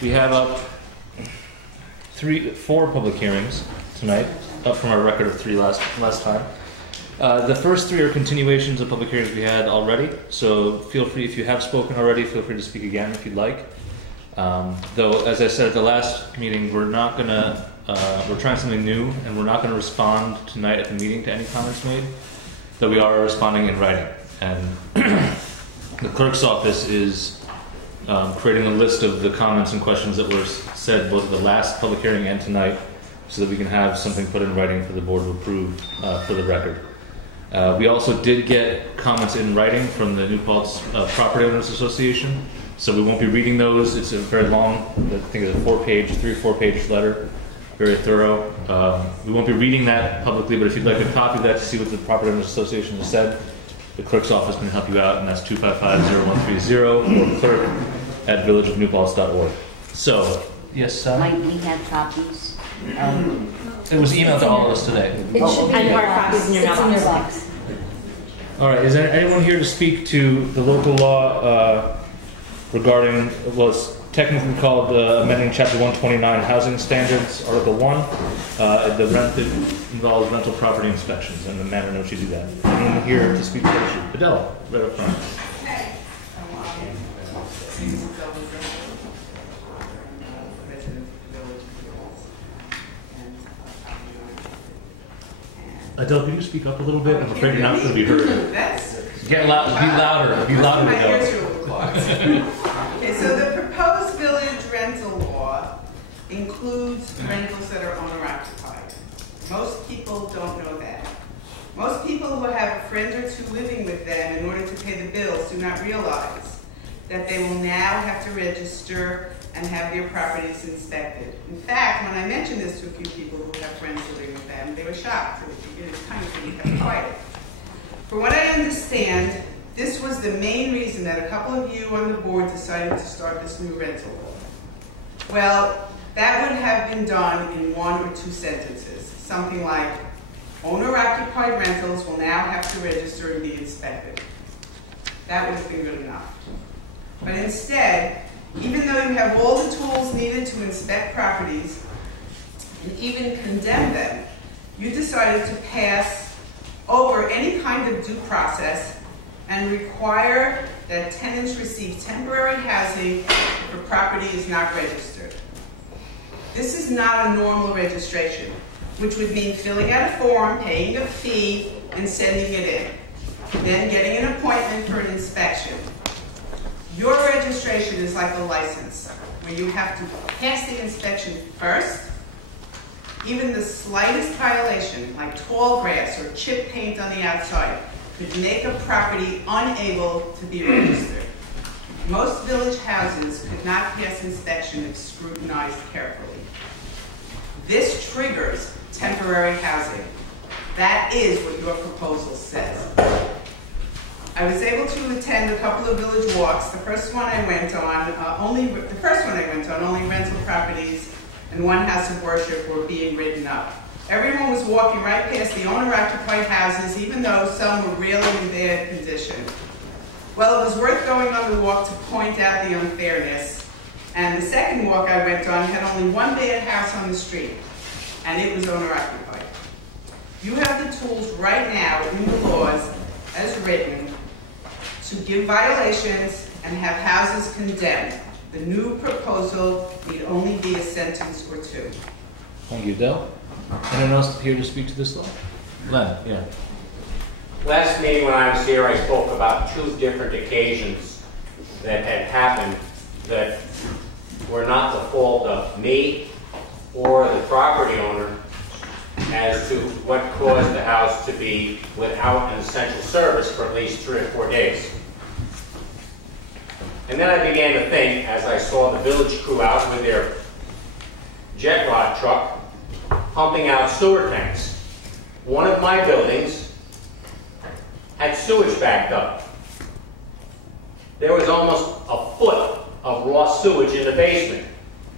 We have up four public hearings tonight, up from our record of 3 last time. The first 3 are continuations of public hearings we had already, so feel free, if you have spoken already, feel free to speak again if you'd like. Though, as I said at the last meeting, we're trying something new, and we're not going to respond tonight at the meeting to any comments made, though we are responding in writing. And the clerk's office is creating a list of the comments and questions that were said both at the last public hearing and tonight, so that we can have something put in writing for the board to approve for the record. We also did get comments in writing from the New Paltz Property Owners Association, so we won't be reading those. It's a very long, I think it's a 3 or 4 page letter, very thorough. We won't be reading that publicly, but if you'd like a copy of that to see what the Property Owners Association has said, the clerk's office can help you out, and that's 255-0130 or clerk@villageofnewpaltz.org. So, yes, Might we have copies? it was emailed to all of us today. It should be in your box. in your box. All right, is there anyone here to speak to the local law regarding, well, it's technically called amending Chapter 129 Housing Standards, Article 1. It involves rental property inspections and the manner in which you do that. Anyone here to speak to that issue? Adele, right up front. Adele, can you speak up a little bit? I'm afraid you're not going to be heard. Get loud, be louder, My Adele. ears are a little clogged. Okay, so the proposed village rental law includes rentals that are owner-occupied. Most people don't know that. Most people who have a friend or two living with them in order to pay the bills do not realize that they will now have to register and have their properties inspected. In fact, when I mentioned this to a few people who have friends living with them, they were shocked. It's kind of kept quiet. From what I understand, this was the main reason that a couple of you on the board decided to start this new rental law. Well, that would have been done in 1 or 2 sentences. Something like, owner-occupied rentals will now have to register and be inspected. That would have been good enough. But instead, even though you have all the tools needed to inspect properties and even condemn them, you decided to pass over any kind of due process and require that tenants receive temporary housing if a property is not registered. This is not a normal registration, which would mean filling out a form, paying a fee, and sending it in, then getting an appointment for an inspection. Your registration is like a license, where you have to pass the inspection first. Even the slightest violation, like tall grass or chip paint on the outside, could make a property unable to be registered. Most village houses could not pass inspection if scrutinized carefully. This triggers temporary housing. That is what your proposal says. I was able to attend a couple of village walks. The first one I went on, only rental properties and one house of worship were being written up. Everyone was walking right past the owner-occupied houses, even though some were really in bad condition. Well, it was worth going on the walk to point out the unfairness. And the second walk I went on had only one bad house on the street, and it was owner-occupied. You have the tools right now in the laws, as written, to give violations and have houses condemned. The new proposal need only be a sentence or 2. Thank you, Adele. Anyone else here to speak to this law? Len, yeah. Last meeting when I was here, I spoke about 2 different occasions that had happened that were not the fault of me or the property owner as to what caused the house to be without an essential service for at least 3 or 4 days. And then I began to think, as I saw the village crew out with their jet rod truck pumping out sewer tanks. One of my buildings had sewage backed up. There was almost a foot of raw sewage in the basement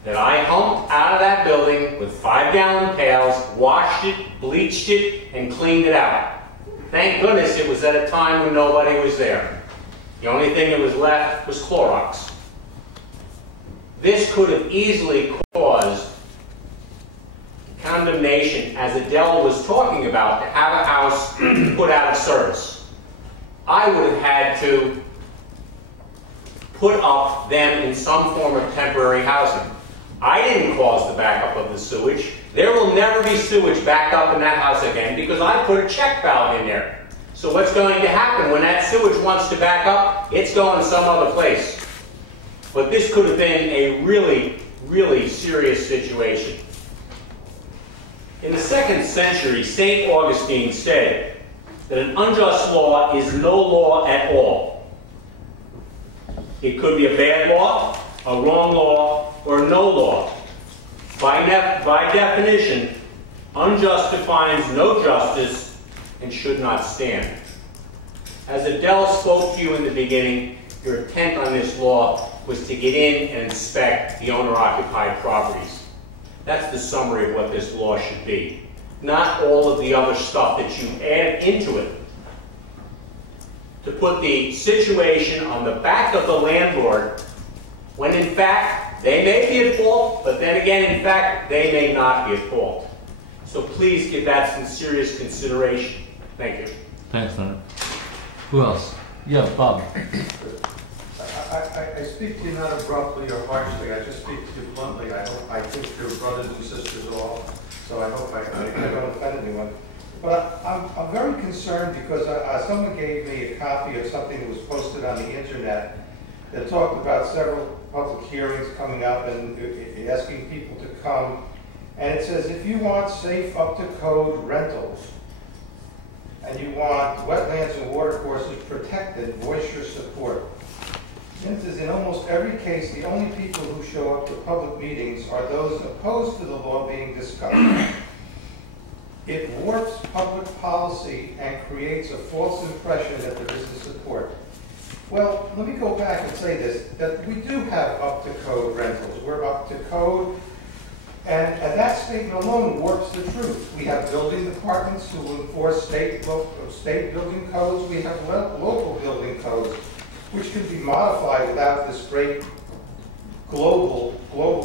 that I humped out of that building with 5-gallon pails, washed it, bleached it, and cleaned it out. Thank goodness it was at a time when nobody was there. The only thing that was left was Clorox. this could have easily caused condemnation, as Adele was talking about, to have a house put out of service. I would have had to put up them in some form of temporary housing. I didn't cause the backup of the sewage. There will never be sewage backed up in that house again because I put a check valve in there. So what's going to happen when that sewage wants to back up? It's going some other place. But this could have been a really, really serious situation. In the 2nd century, St. Augustine said that an unjust law is no law at all. It could be a bad law, a wrong law, or no law. By definition, unjust defines no justice and should not stand. As Adele spoke to you in the beginning, your intent on this law was to get in and inspect the owner-occupied properties. That's the summary of what this law should be, not all of the other stuff that you add into it. To put the situation on the back of the landlord, when in fact they may be at fault, but then again, in fact, they may not be at fault. So please give that some serious consideration. Thank you. Thanks, Leonard. Who else? Yeah, Bob. I speak to you not abruptly or harshly. I just speak to you bluntly. I hope I think your brothers and sisters all. So I hope I don't offend anyone. But I'm very concerned because someone gave me a copy of something that was posted on the internet that talked about several public hearings coming up and asking people to come. And it says, if you want safe, up-to-code rentals, and you want wetlands and watercourses protected, voice your support. And it says, in almost every case, the only people who show up to public meetings are those opposed to the law being discussed. It warps public policy and creates a false impression that there is support. Well, let me go back and say this, that we do have up-to-code rentals. We're up to code, and that statement alone warps the truth. We have building departments who enforce state building codes. We have local building codes, which can be modified without this great global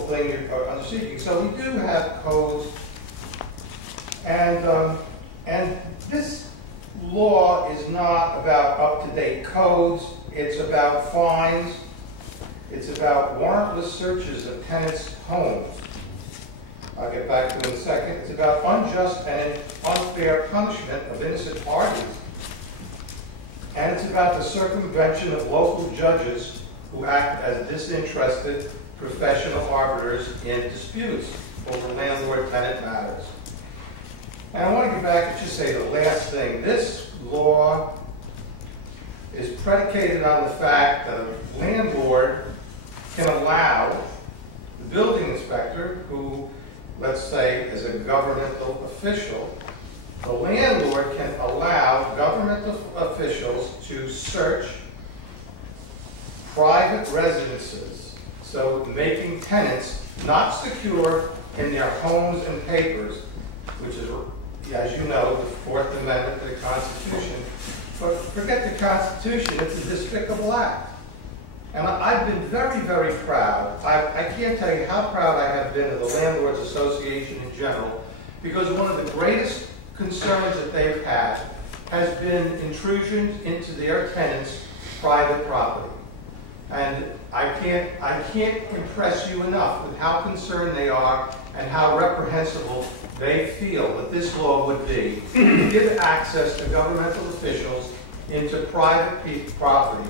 thing you're understanding. So we do have codes, and this law is not about up-to-date codes. It's about fines. It's about warrantless searches of tenants' homes. I'll get back to it in a second. It's about unjust and unfair punishment of innocent parties. And it's about the circumvention of local judges who act as disinterested professional arbiters in disputes over landlord-tenant matters. And I want to get back and just say the last thing. This law is predicated on the fact that a landlord can allow the building inspector, who, let's say, is a governmental official, the landlord can allow governmental officials to search private residences, so making tenants not secure in their homes and papers, which is, as you know, the Fourth Amendment to the Constitution. But forget the Constitution, it's a despicable act. And I've been very, very proud. I can't tell you how proud I have been of the Landlords Association in general, because one of the greatest concerns that they've had has been intrusions into their tenants' private property. And I can't impress you enough with how concerned they are and how reprehensible they feel that this law would be to give access to governmental officials into private property.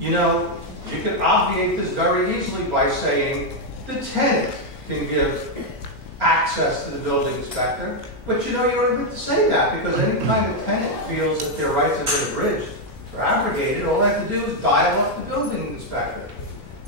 You know, you can obviate this very easily by saying the tenant can give access to the building inspector, but you know, you don't have to say that, because any kind of tenant feels that their rights have been abridged or abrogated. All they have to do is dial up the building inspector.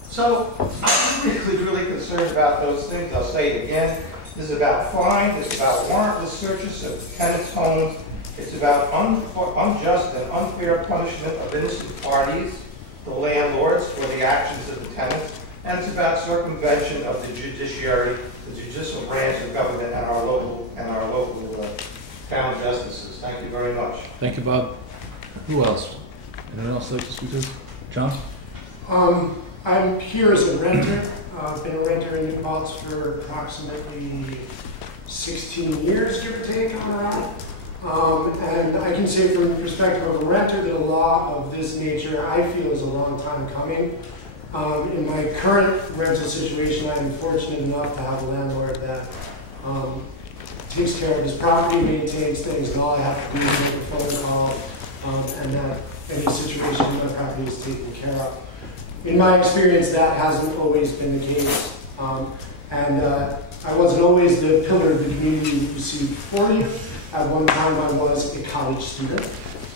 So I'm really concerned about those things. I'll say it again. This is about fines. It's about warrantless searches of tenants' homes. It's about unjust and unfair punishment of innocent parties, the landlords, for the actions of the tenants. And it's about circumvention of the judiciary, the judicial branch of government, and our local town justices. Thank you very much. Thank you, Bob. Who else? Anyone else like to speak to? John? I'm here as a renter. I've been a renter in New Paltz for approximately 16 years, give or take, on around. And I can say from the perspective of a renter that a law of this nature I feel is a long time coming. In my current rental situation, I'm fortunate enough to have a landlord that takes care of his property, maintains things, and all I have to do is make a phone call, and that any situation in my property is taken care of. In my experience, that hasn't always been the case. I wasn't always the pillar of the community who received for you. At one time, I was a college student.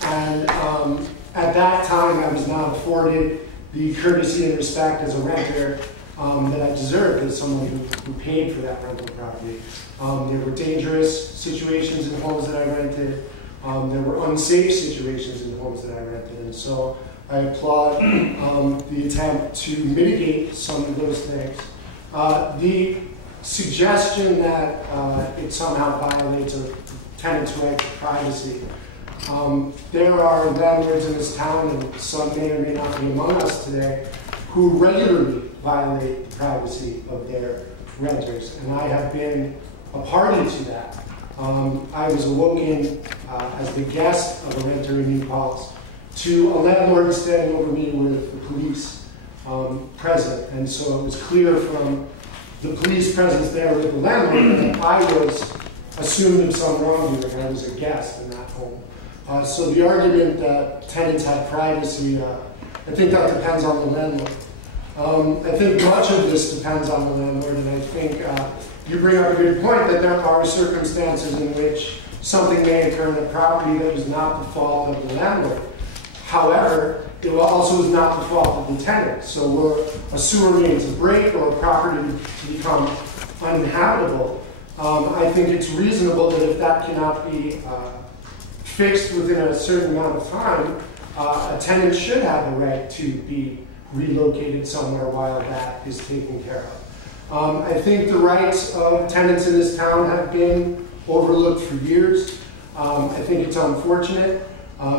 And at that time, I was not afforded the courtesy and respect as a renter that I deserved as someone who paid for that rental property. There were dangerous situations in homes that I rented. There were unsafe situations in homes that I rented. And so I applaud the attempt to mitigate some of those things. The suggestion that it somehow violates a tenant's right to privacy. There are landlords in this town, and some may or may not be among us today, who regularly violate the privacy of their renters, and I have been a party to that. I was awoken as the guest of a renter in New Paltz to a landlord standing over me with the police present, and so it was clear from the police presence there with the landlord that I was assumed of some wrongdoing. I was a guest in that home. So the argument that tenants have privacy, I think that depends on the landlord. I think much of this depends on the landlord, and I think you bring up a good point that there are circumstances in which something may occur in a property that is not the fault of the landlord. However, it also is not the fault of the tenant. So where a sewer main to break or a property to become uninhabitable, I think it's reasonable that if that cannot be fixed within a certain amount of time, a tenant should have the right to be relocated somewhere while that is taken care of. I think the rights of tenants in this town have been overlooked for years. I think it's unfortunate.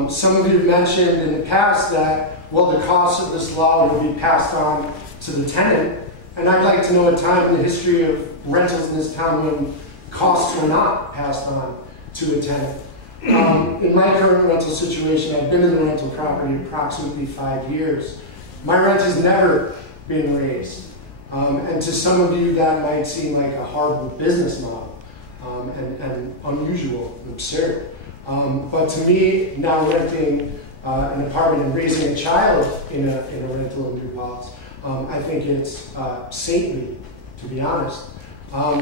Some of you have mentioned in the past that, well, the cost of this law will be passed on to the tenant. And I'd like to know a time in the history of rentals in this town when costs were not passed on to a tenant. In my current rental situation, I've been in the rental property approximately 5 years. My rent has never been raised. And to some of you, that might seem like a horrible business model and unusual and absurd. But to me, now renting an apartment and raising a child in a rental in New Paltz, I think it's saintly, to be honest.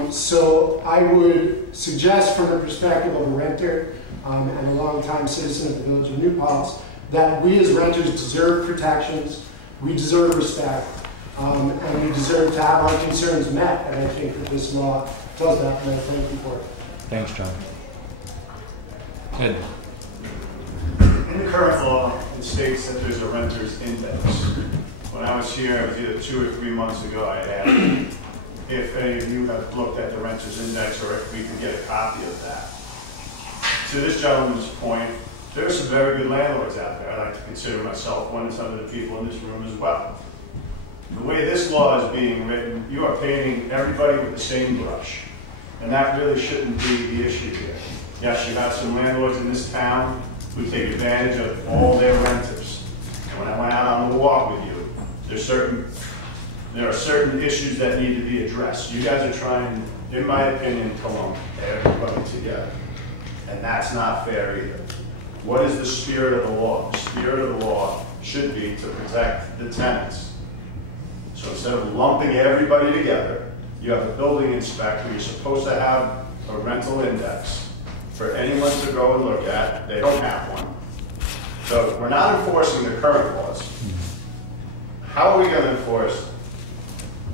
So I would suggest from the perspective of a renter and a longtime citizen of the village of New Paltz that we as renters deserve protections, we deserve respect, and we deserve to have our concerns met. And I think that this law does that, and I thank you for it. Thanks, John. Ed. In the current law, it states that there's a renter's index. When I was here, it was either 2 or 3 months ago, I asked if any of you have looked at the renter's index or if we could get a copy of that. To this gentleman's point, there are some very good landlords out there. I like to consider myself one, and some of the people in this room as well. The way this law is being written, you are painting everybody with the same brush. And that really shouldn't be the issue here. Yes, you have some landlords in this town who take advantage of all their renters. And when I went out on the walk with you, there are certain issues that need to be addressed. You guys are trying, in my opinion, to lump everybody together. And that's not fair either. What is the spirit of the law? The spirit of the law should be to protect the tenants. So instead of lumping everybody together, you have a building inspector. You're supposed to have a rental index for anyone to go and look at. They don't have one. So we're not enforcing the current laws. How are we going to enforce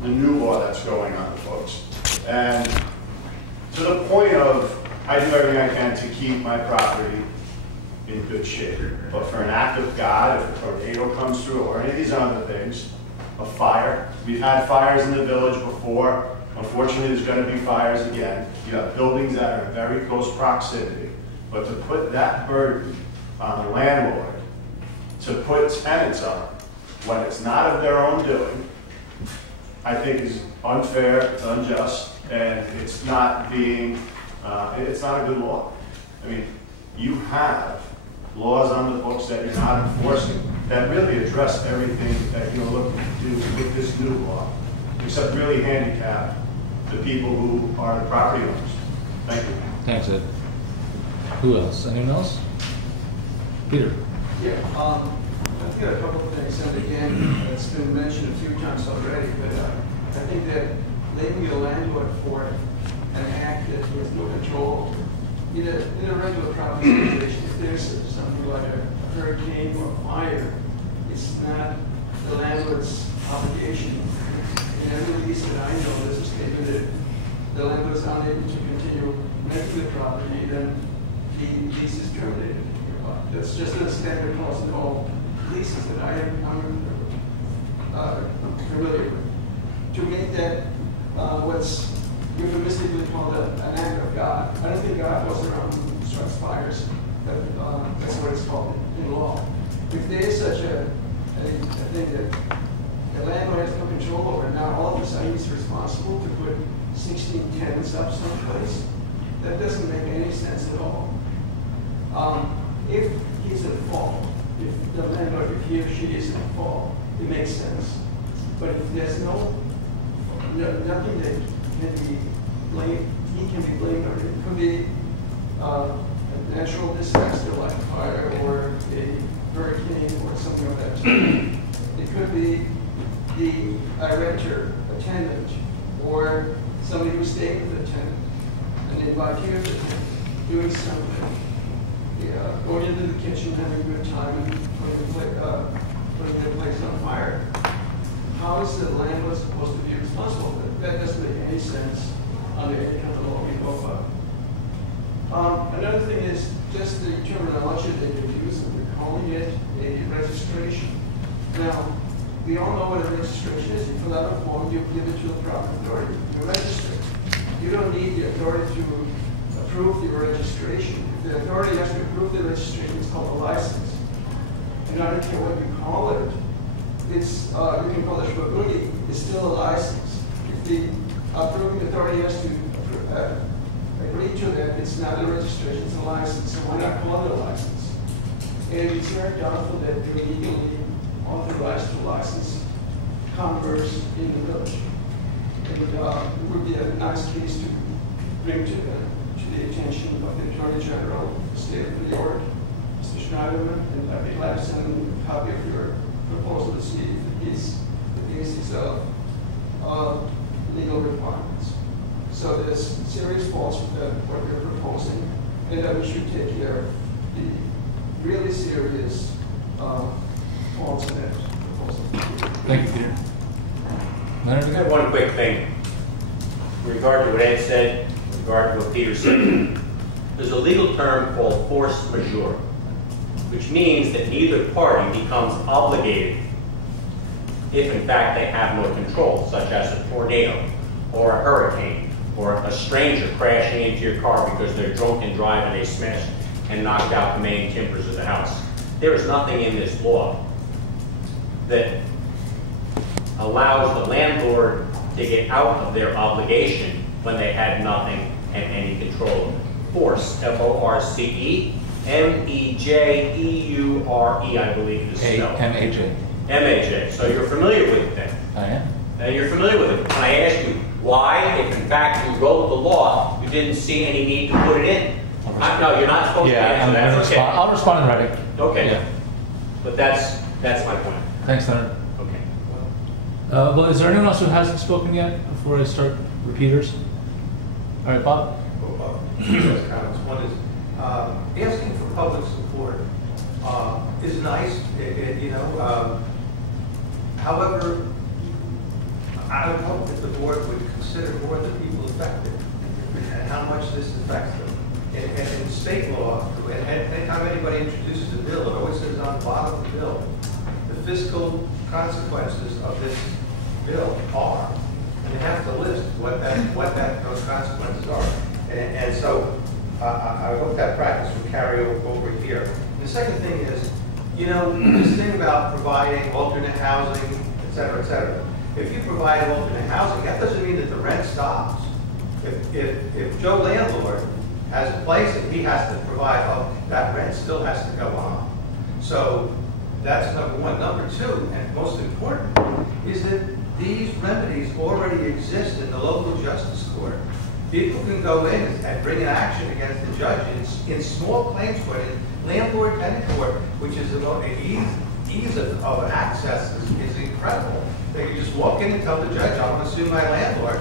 the new law that's going on, folks? And to the point of, I do everything I can to keep my property in good shape. But for an act of God, if a tornado comes through or any of these other things, a fire. We've had fires in the village before. Unfortunately, there's going to be fires again. You have buildings that are in very close proximity. But to put that burden on the landlord, to put tenants up when it's not of their own doing, I think is unfair, it's unjust, and it's not being, it's not a good law. I mean, you have laws on the books that you're not enforcing that really address everything that you're looking to do with this new law, except really handicap the people who are the property owners. Thank you. Thanks, Ed. Who else? Anyone else? Peter. Yeah, I've got a couple of things, and again, it's been mentioned a few times already, but I think that blaming a landlord for an act that he has no control, in a regular property situation, if there's something like a hurricane or fire, it's not the landlord's obligation. In every lease that I know, there's a statement that the landlord is unable to continue renting the property, then the lease is terminated. That's just a standard clause in all leases that I'm familiar with. To make that what's euphemistically called an act of God, I don't think God was around who starts fires. That's what it's called in law. If there is such a thing that the landlord has no control over, now all of a sudden he's responsible to put 16 tenants up someplace, that doesn't make any sense at all. If he's at fault, if the landlord, if he or she is at fault, it makes sense. But if there's nothing that can be blamed, he can be blamed on. It could be a natural disaster like a fire or a hurricane or something of that sort. It could be a renter, a tenant, or somebody who's staying with the tenant, and invite you to the tenant, doing something. Going into the kitchen, having a good time, and putting their place on fire. How is the landlord supposed to be responsible for it? That doesn't make any sense under any kind of law we know about. Another thing is just the terminology that you're using. We're calling it a registration. Now, we all know what a registration is. You fill out a form, you give it to the proper authority. You register. You don't need the authority to approve the registration. If the authority has to approve the registration, it's called a license. And I don't care what you call it. It's you can call it shwaguni. It's still a license. If the approving authority has to agree to that, it's not a registration, it's a license. So why not call it a license? And it's very doubtful that they're legally authorized to license commerce in the village. And it would be a nice case to bring to the attention of the Attorney General of the State of New York, Mr. Schneiderman, and I'd be glad to send him a copy of your proposal to see if it meets the basis of legal requirements. So there's serious faults with what you're proposing, and that we should take care of the really serious faults in that proposal. Thank you, Peter. Leonard, I have one quick thing. In regard to what Ed said, in regard to what Peter said, there's a legal term called force majeure, which means that neither party becomes obligated if in fact they have no control, such as a tornado or a hurricane or a stranger crashing into your car because they're drunk and drive and they smashed and knocked out the main timbers of the house. There is nothing in this law that allows the landlord to get out of their obligation when they had nothing and any control. Force, F-O-R-C-E, M-E-J-E-U-R-E, I believe is spelled. M-A-J. M-A-J. So you're familiar with it then? I am. And you're familiar with it. Can I ask you why, if in fact you wrote the law, you didn't see any need to put it in? No, you're not supposed to answer that. Okay. I'll respond in writing. Okay. Yeah. But that's my point. Thanks, Leonard. Okay. Well, is there anyone else who hasn't spoken yet before I start repeaters? All right, Bob? Two comments. One is asking for public support is nice, however, I would hope that the board would consider more the people affected and how much this affects them. And in state law, anytime anybody introduces a bill, it always says on the bottom of the bill, the fiscal consequences of this bill are, and they have to list what those consequences are. And so I hope that practice will carry over here. And the second thing is, this thing about providing alternate housing, et cetera, if you provide alternate housing, that doesn't mean that the rent stops. If Joe landlord has a place that he has to provide, that rent still has to go on. So that's number one. Number two, and most important, is that these remedies already exist in the local justice court. People can go in and bring an action against the judge in small claims court, in landlord-tenant court, which is ease of access is incredible. They can just walk in and tell the judge, I want to sue my landlord,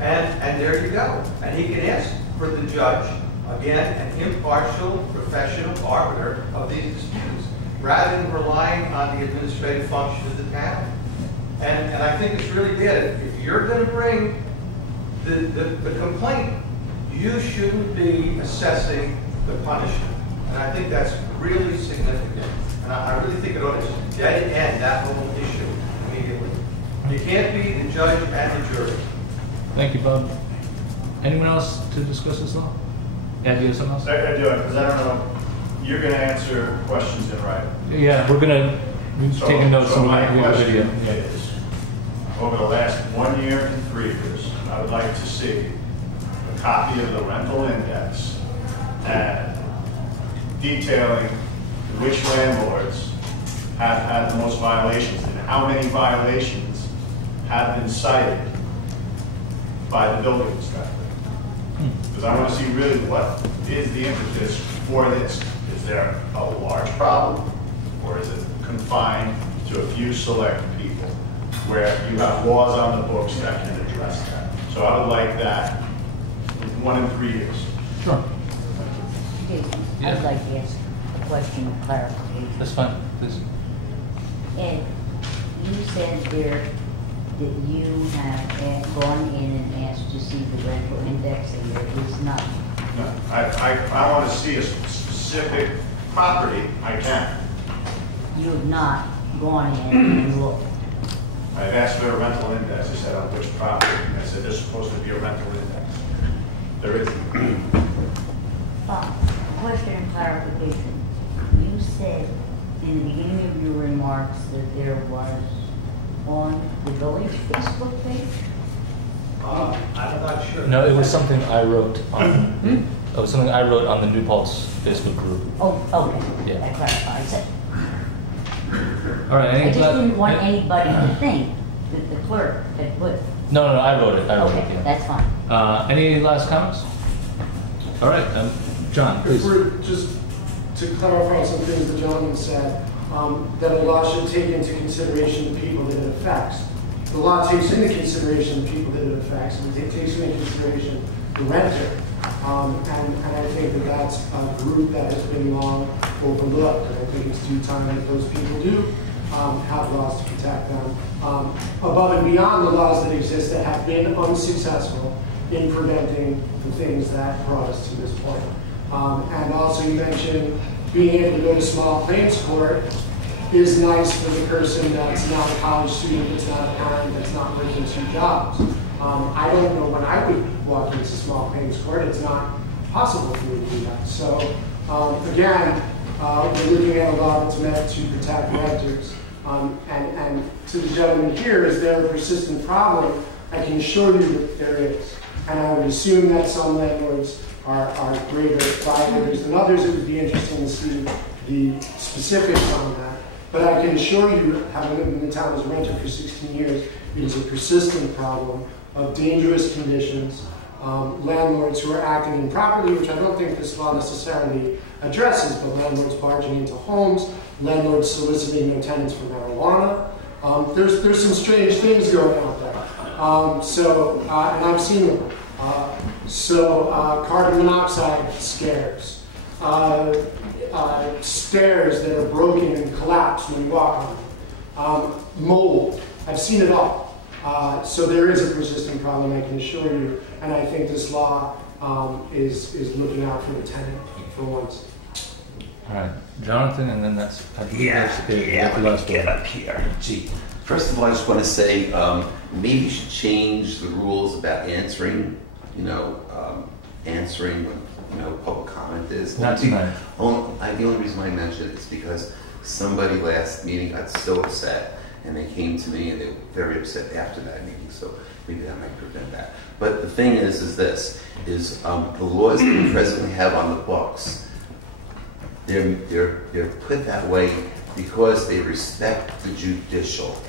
and there you go. And he can ask for the judge, again, an impartial, professional arbiter of these disputes, rather than relying on the administrative function of the town. And I think it's really good. If you're going to bring the complaint, you shouldn't be assessing the punishment. And I think that's really significant. And I really think it ought to just dead end that whole issue immediately. You can't be the judge and the jury. Thank you, Bob. Anyone else to discuss this law? Yeah, do you have something else? I do it, because I don't know, you're going to answer questions in writing. Yeah, we're going to take a note. So my question video. is, over the last 1 year and 3 years, I would like to see a copy of the rental index and detailing which landlords have had the most violations and how many violations have been cited by the building inspector. Because I want to see really what is the impetus for this. Is there a large problem, or is it confined to a few select people where you have laws on the books that can address that? So I would like that in 1 and 3 years. Sure. I'd like to ask a question of clarification. That's fine, please. Ed, you said there that you have gone in and asked to see the rental index, and there is none. No, I want to see a specific property. I can. You have not gone in and looked. I've asked for a rental index. I said, on which property? I said, there's supposed to be a rental index. There isn't. Question and clarification. You said in the beginning of your remarks that there was on the village Facebook page? I'm not sure. No, it was something I wrote on. It was something I wrote on the New Paltz Facebook group. Oh, okay. Yeah. That clarifies it. All right. I just didn't want anybody to think that the clerk had put. No, I wrote it. Okay, Yeah. that's fine. Any last comments? All right, John, please. If we're just to clarify some things that John said, that a law should take into consideration the people that it affects. The law takes into consideration the people that it affects, and it takes into consideration the renter. And I think that that's a group that has been long overlooked, and I think it's due time that those people do have laws to protect them. Above and beyond the laws that exist that have been unsuccessful in preventing the things that brought us to this point. And also you mentioned being able to go to small claims court is nice for the person that's not a college student, that's not a parent, that's not working 2 jobs. I don't know when I would walk into small claims court. It's not possible for me to do that. So again, we're looking at a law that's meant to protect renters. And to the gentleman here, is there a persistent problem? I can assure you that there is. And I would assume that some landlords are greater violators than others. It would be interesting to see the specifics on that. But I can assure you, having lived in the town as a renter for 16 years, it is a persistent problem of dangerous conditions, landlords who are acting improperly, which I don't think this law necessarily addresses, but landlords barging into homes, landlords soliciting their tenants for marijuana. There's some strange things going on there. And I've seen them. Carbon monoxide scares, stairs that are broken and collapse when you walk on them, mold. I've seen it all. So there is a persistent problem, I can assure you, and I think this law is looking out for the tenant for once. All right, Jonathan, and then that's I believe that's it. Let me get up here. Gee, first of all, I just want to say maybe you should change the rules about answering. Answering when public comment is. Not tonight. The only reason why I mentioned it is because somebody last meeting got so upset and they came to me and they were very upset after that meeting, so maybe that might prevent that. But the thing is this, the laws that we presently have on the books, they're put that way because they respect the judicial.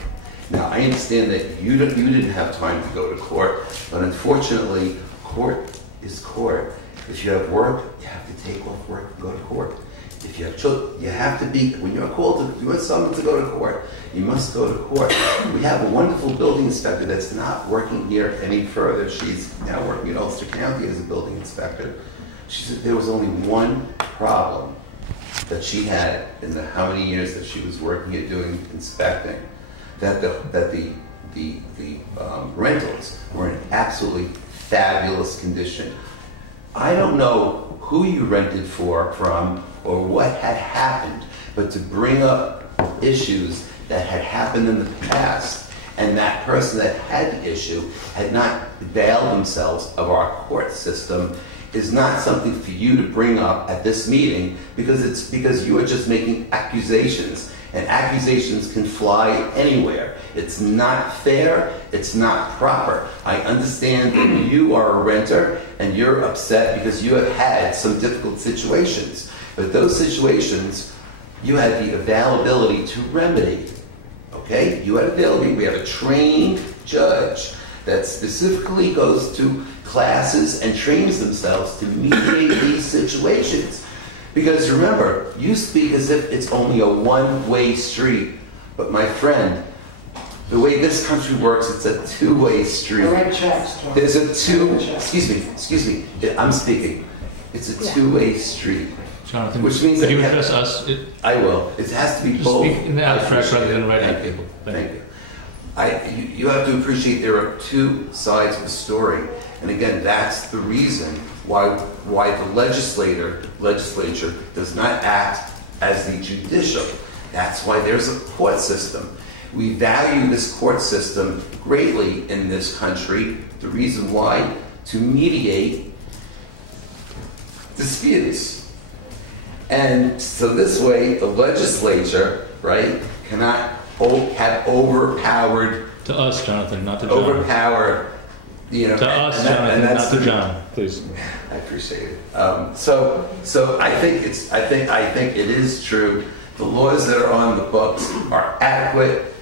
Now, I understand that you didn't have time to go to court, but unfortunately, court is court. If you have work, you have to take off work and go to court. If you have children, you have to be, when you're called to, you want someone to go to court, you must go to court. We have a wonderful building inspector that's not working here any further. She's now working in Ulster County as a building inspector. She said there was only one problem that she had in the how many years that she was working here doing inspecting, that the rentals were in absolutely fabulous condition. I don't know who you rented from or what had happened, but to bring up issues that had happened in the past and that person that had the issue had not availed themselves of our court system is not something for you to bring up at this meeting, because you are just making accusations, and accusations can fly anywhere. It's not fair, it's not proper. I understand that you are a renter and you're upset because you have had some difficult situations, but those situations you had the availability to remedy. Okay? You had availability. We have a trained judge that specifically goes to classes and trains themselves to mediate these situations. Because remember, you speak as if it's only a one-way street. But my friend, the way this country works, it's a two-way street. I write checks, Tom. There's a excuse me, I'm speaking. It's a two-way street. Jonathan, which means could that you address us? I will. It has to be Just both. speak in the abstract rather than right at people. Thank you. You have to appreciate there are two sides of the story. And again, that's the reason why the legislature does not act as the judicial. That's why there's a court system. We value this court system greatly in this country. The reason why, to mediate disputes. And so this way, the legislature, right, cannot have overpowered. To us, Jonathan, not to John. Overpower, you know. To us, Jonathan, not to John, please. I appreciate it. So I think it is true. The laws that are on the books are adequate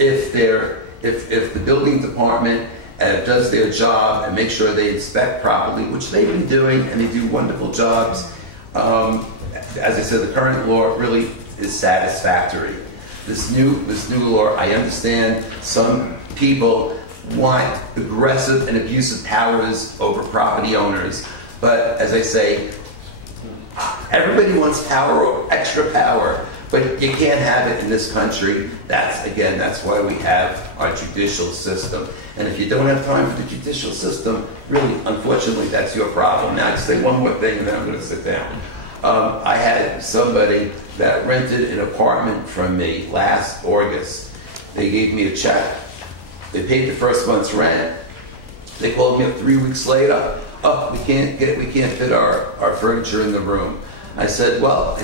if the building department does their job and make sure they inspect properly, which they've been doing, and they do wonderful jobs. As I said, the current law really is satisfactory. This new law, I understand some people want aggressive and abusive powers over property owners, but as I say, everybody wants power or extra power, but you can't have it in this country. That's why we have our judicial system. And if you don't have time for the judicial system, really, unfortunately, that's your problem. Now, I'll say one more thing, and then I'm going to sit down. I had somebody that rented an apartment from me last August. They gave me a check. They paid the first month's rent. They called me up 3 weeks later. Oh, we can't fit our furniture in the room. I said, well,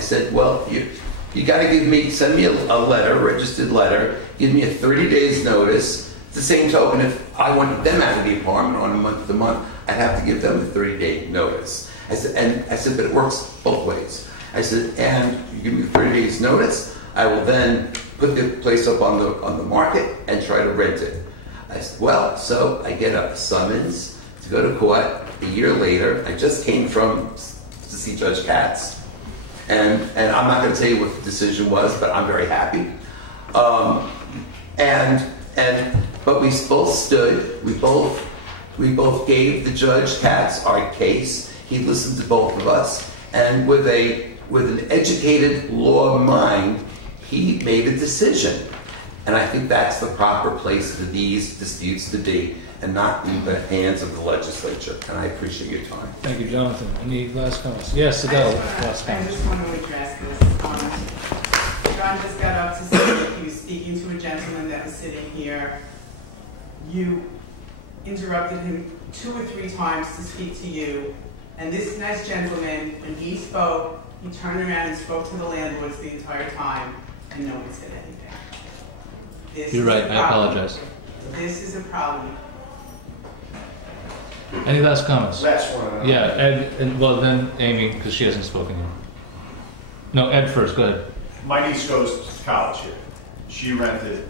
you got to send me a letter, a registered letter, give me a 30 days notice. It's the same token, if I wanted them out of the apartment on a month-to-month, I'd have to give them a 30-day notice. I said, but it works both ways. I said, and you give me 30 days notice, I will then put the place up on the market and try to rent it. I said, well, so I get a summons to go to court. A year later, I just came to see Judge Katz, and I'm not going to tell you what the decision was, but I'm very happy. But we both stood. We both gave the Judge Katz our case. He listened to both of us, and with an educated law mind, he made a decision. And I think that's the proper place for these disputes to be, and not in the hands of the legislature. And I appreciate your time. Thank you, Jonathan. Any last comments? Yes, Adele, last I comments. just want to address this. John just got up to say that he was speaking to a gentleman that was sitting here. You interrupted him 2 or 3 times to speak to you. And this nice gentleman, when he spoke, he turned around and spoke to the landlords the entire time, and no one said anything. This You're is right, a I problem. apologize. This is a problem. Any last comments? That's one. Yeah, and well then Amy, because she hasn't spoken yet. No, Ed first, go ahead. My niece goes to college here. She rented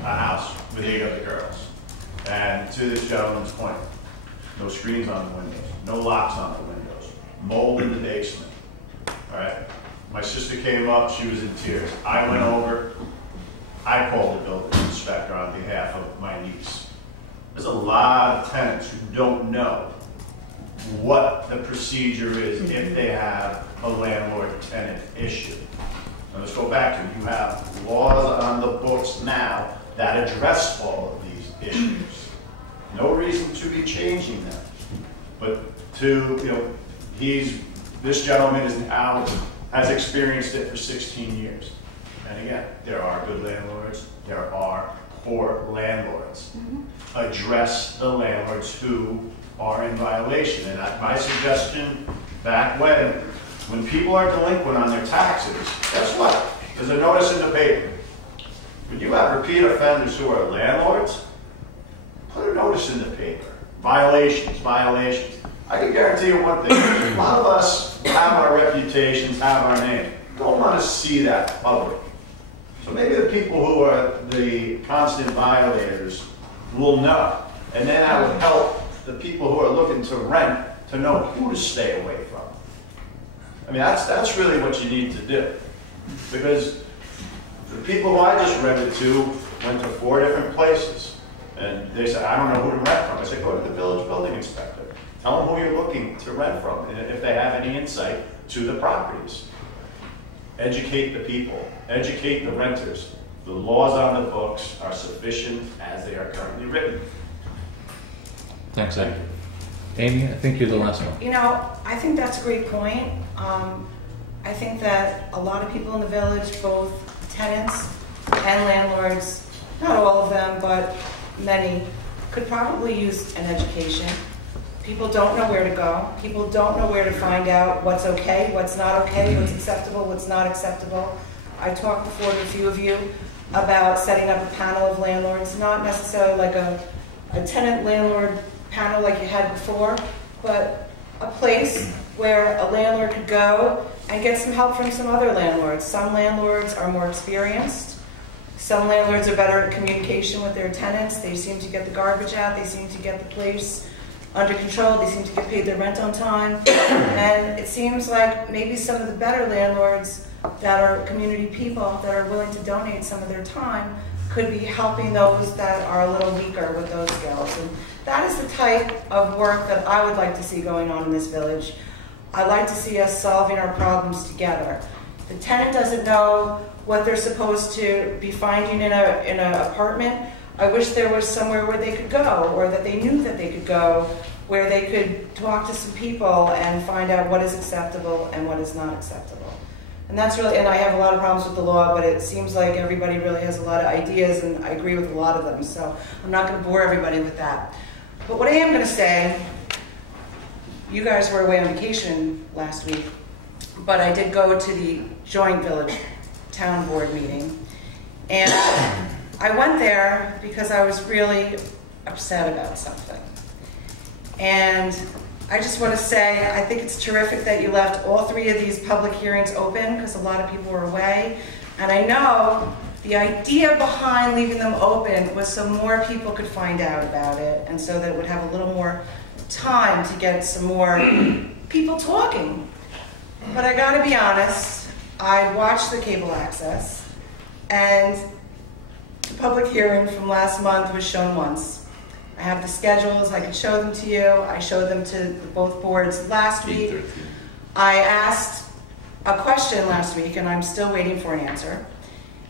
a house with 8 other girls. And to this gentleman's point, no screens on the windows, no locks on the windows, mold in the basement. All right? My sister came up, she was in tears. I went over, I called the building inspector on behalf of my niece. There's a lot of tenants who don't know what the procedure is if they have a landlord-tenant issue. Now let's go back to, you have laws on the books now that address all of these issues. No reason to be changing them. But this gentleman is now, has experienced it for 16 years. And again, there are good landlords, there are poor landlords. Address the landlords who are in violation. And my suggestion back when people are delinquent on their taxes, guess what? There's a notice in the paper. When you have repeat offenders who are landlords, put a notice in the paper. Violations, violations. I can guarantee you one thing. A lot of us have our reputations, have our name. Don't want to see that public. So maybe the people who are the constant violators will know. And then that would help the people who are looking to rent to know who to stay away from. I mean, that's really what you need to do. Because the people who I just rented to went to 4 different places. And they said, I don't know who to rent from. I said, go to the village building inspector. Tell them who you're looking to rent from, and if they have any insight to the properties. Educate the people. Educate the renters. The laws on the books are sufficient as they are currently written. Thanks, Ed. Amy, I think you're the last one. You know, I think that's a great point. I think that a lot of people in the village, both tenants and landlords, not all of them, but many, could probably use an education. People don't know where to go. People don't know where to find out what's okay, what's not okay, what's acceptable, what's not acceptable. I talked before to a few of you about setting up a panel of landlords, not necessarily like a tenant-landlord panel like you had before, but a place where a landlord could go and get some help from some other landlords. Some landlords are more experienced. Some landlords are better at communication with their tenants. They seem to get the garbage out. They seem to get the place under control. They seem to get paid their rent on time. And it seems like maybe some of the better landlords that are community people that are willing to donate some of their time could be helping those that are a little weaker with those skills. And that is the type of work that I would like to see going on in this village. I like to see us solving our problems together. The tenant doesn't know what they're supposed to be finding in an apartment. I wish there was somewhere where they could go, or that they knew that they could go, where they could talk to some people and find out what is acceptable and what is not acceptable. And that's really, and I have a lot of problems with the law, but it seems like everybody really has a lot of ideas, and I agree with a lot of them, so I'm not going to bore everybody with that. But what I am going to say, you guys were away on vacation last week, but I did go to the joint village town board meeting, and I went there because I was really upset about something. And I just want to say, I think it's terrific that you left all 3 of these public hearings open, because a lot of people were away. And I know the idea behind leaving them open was so more people could find out about it, and so that it would have a little more time to get some more people talking. But I gotta be honest, I watched the cable access, and the public hearing from last month was shown once. I have the schedules, I could show them to you. I showed them to both boards last week. I asked a question last week, and I'm still waiting for an answer.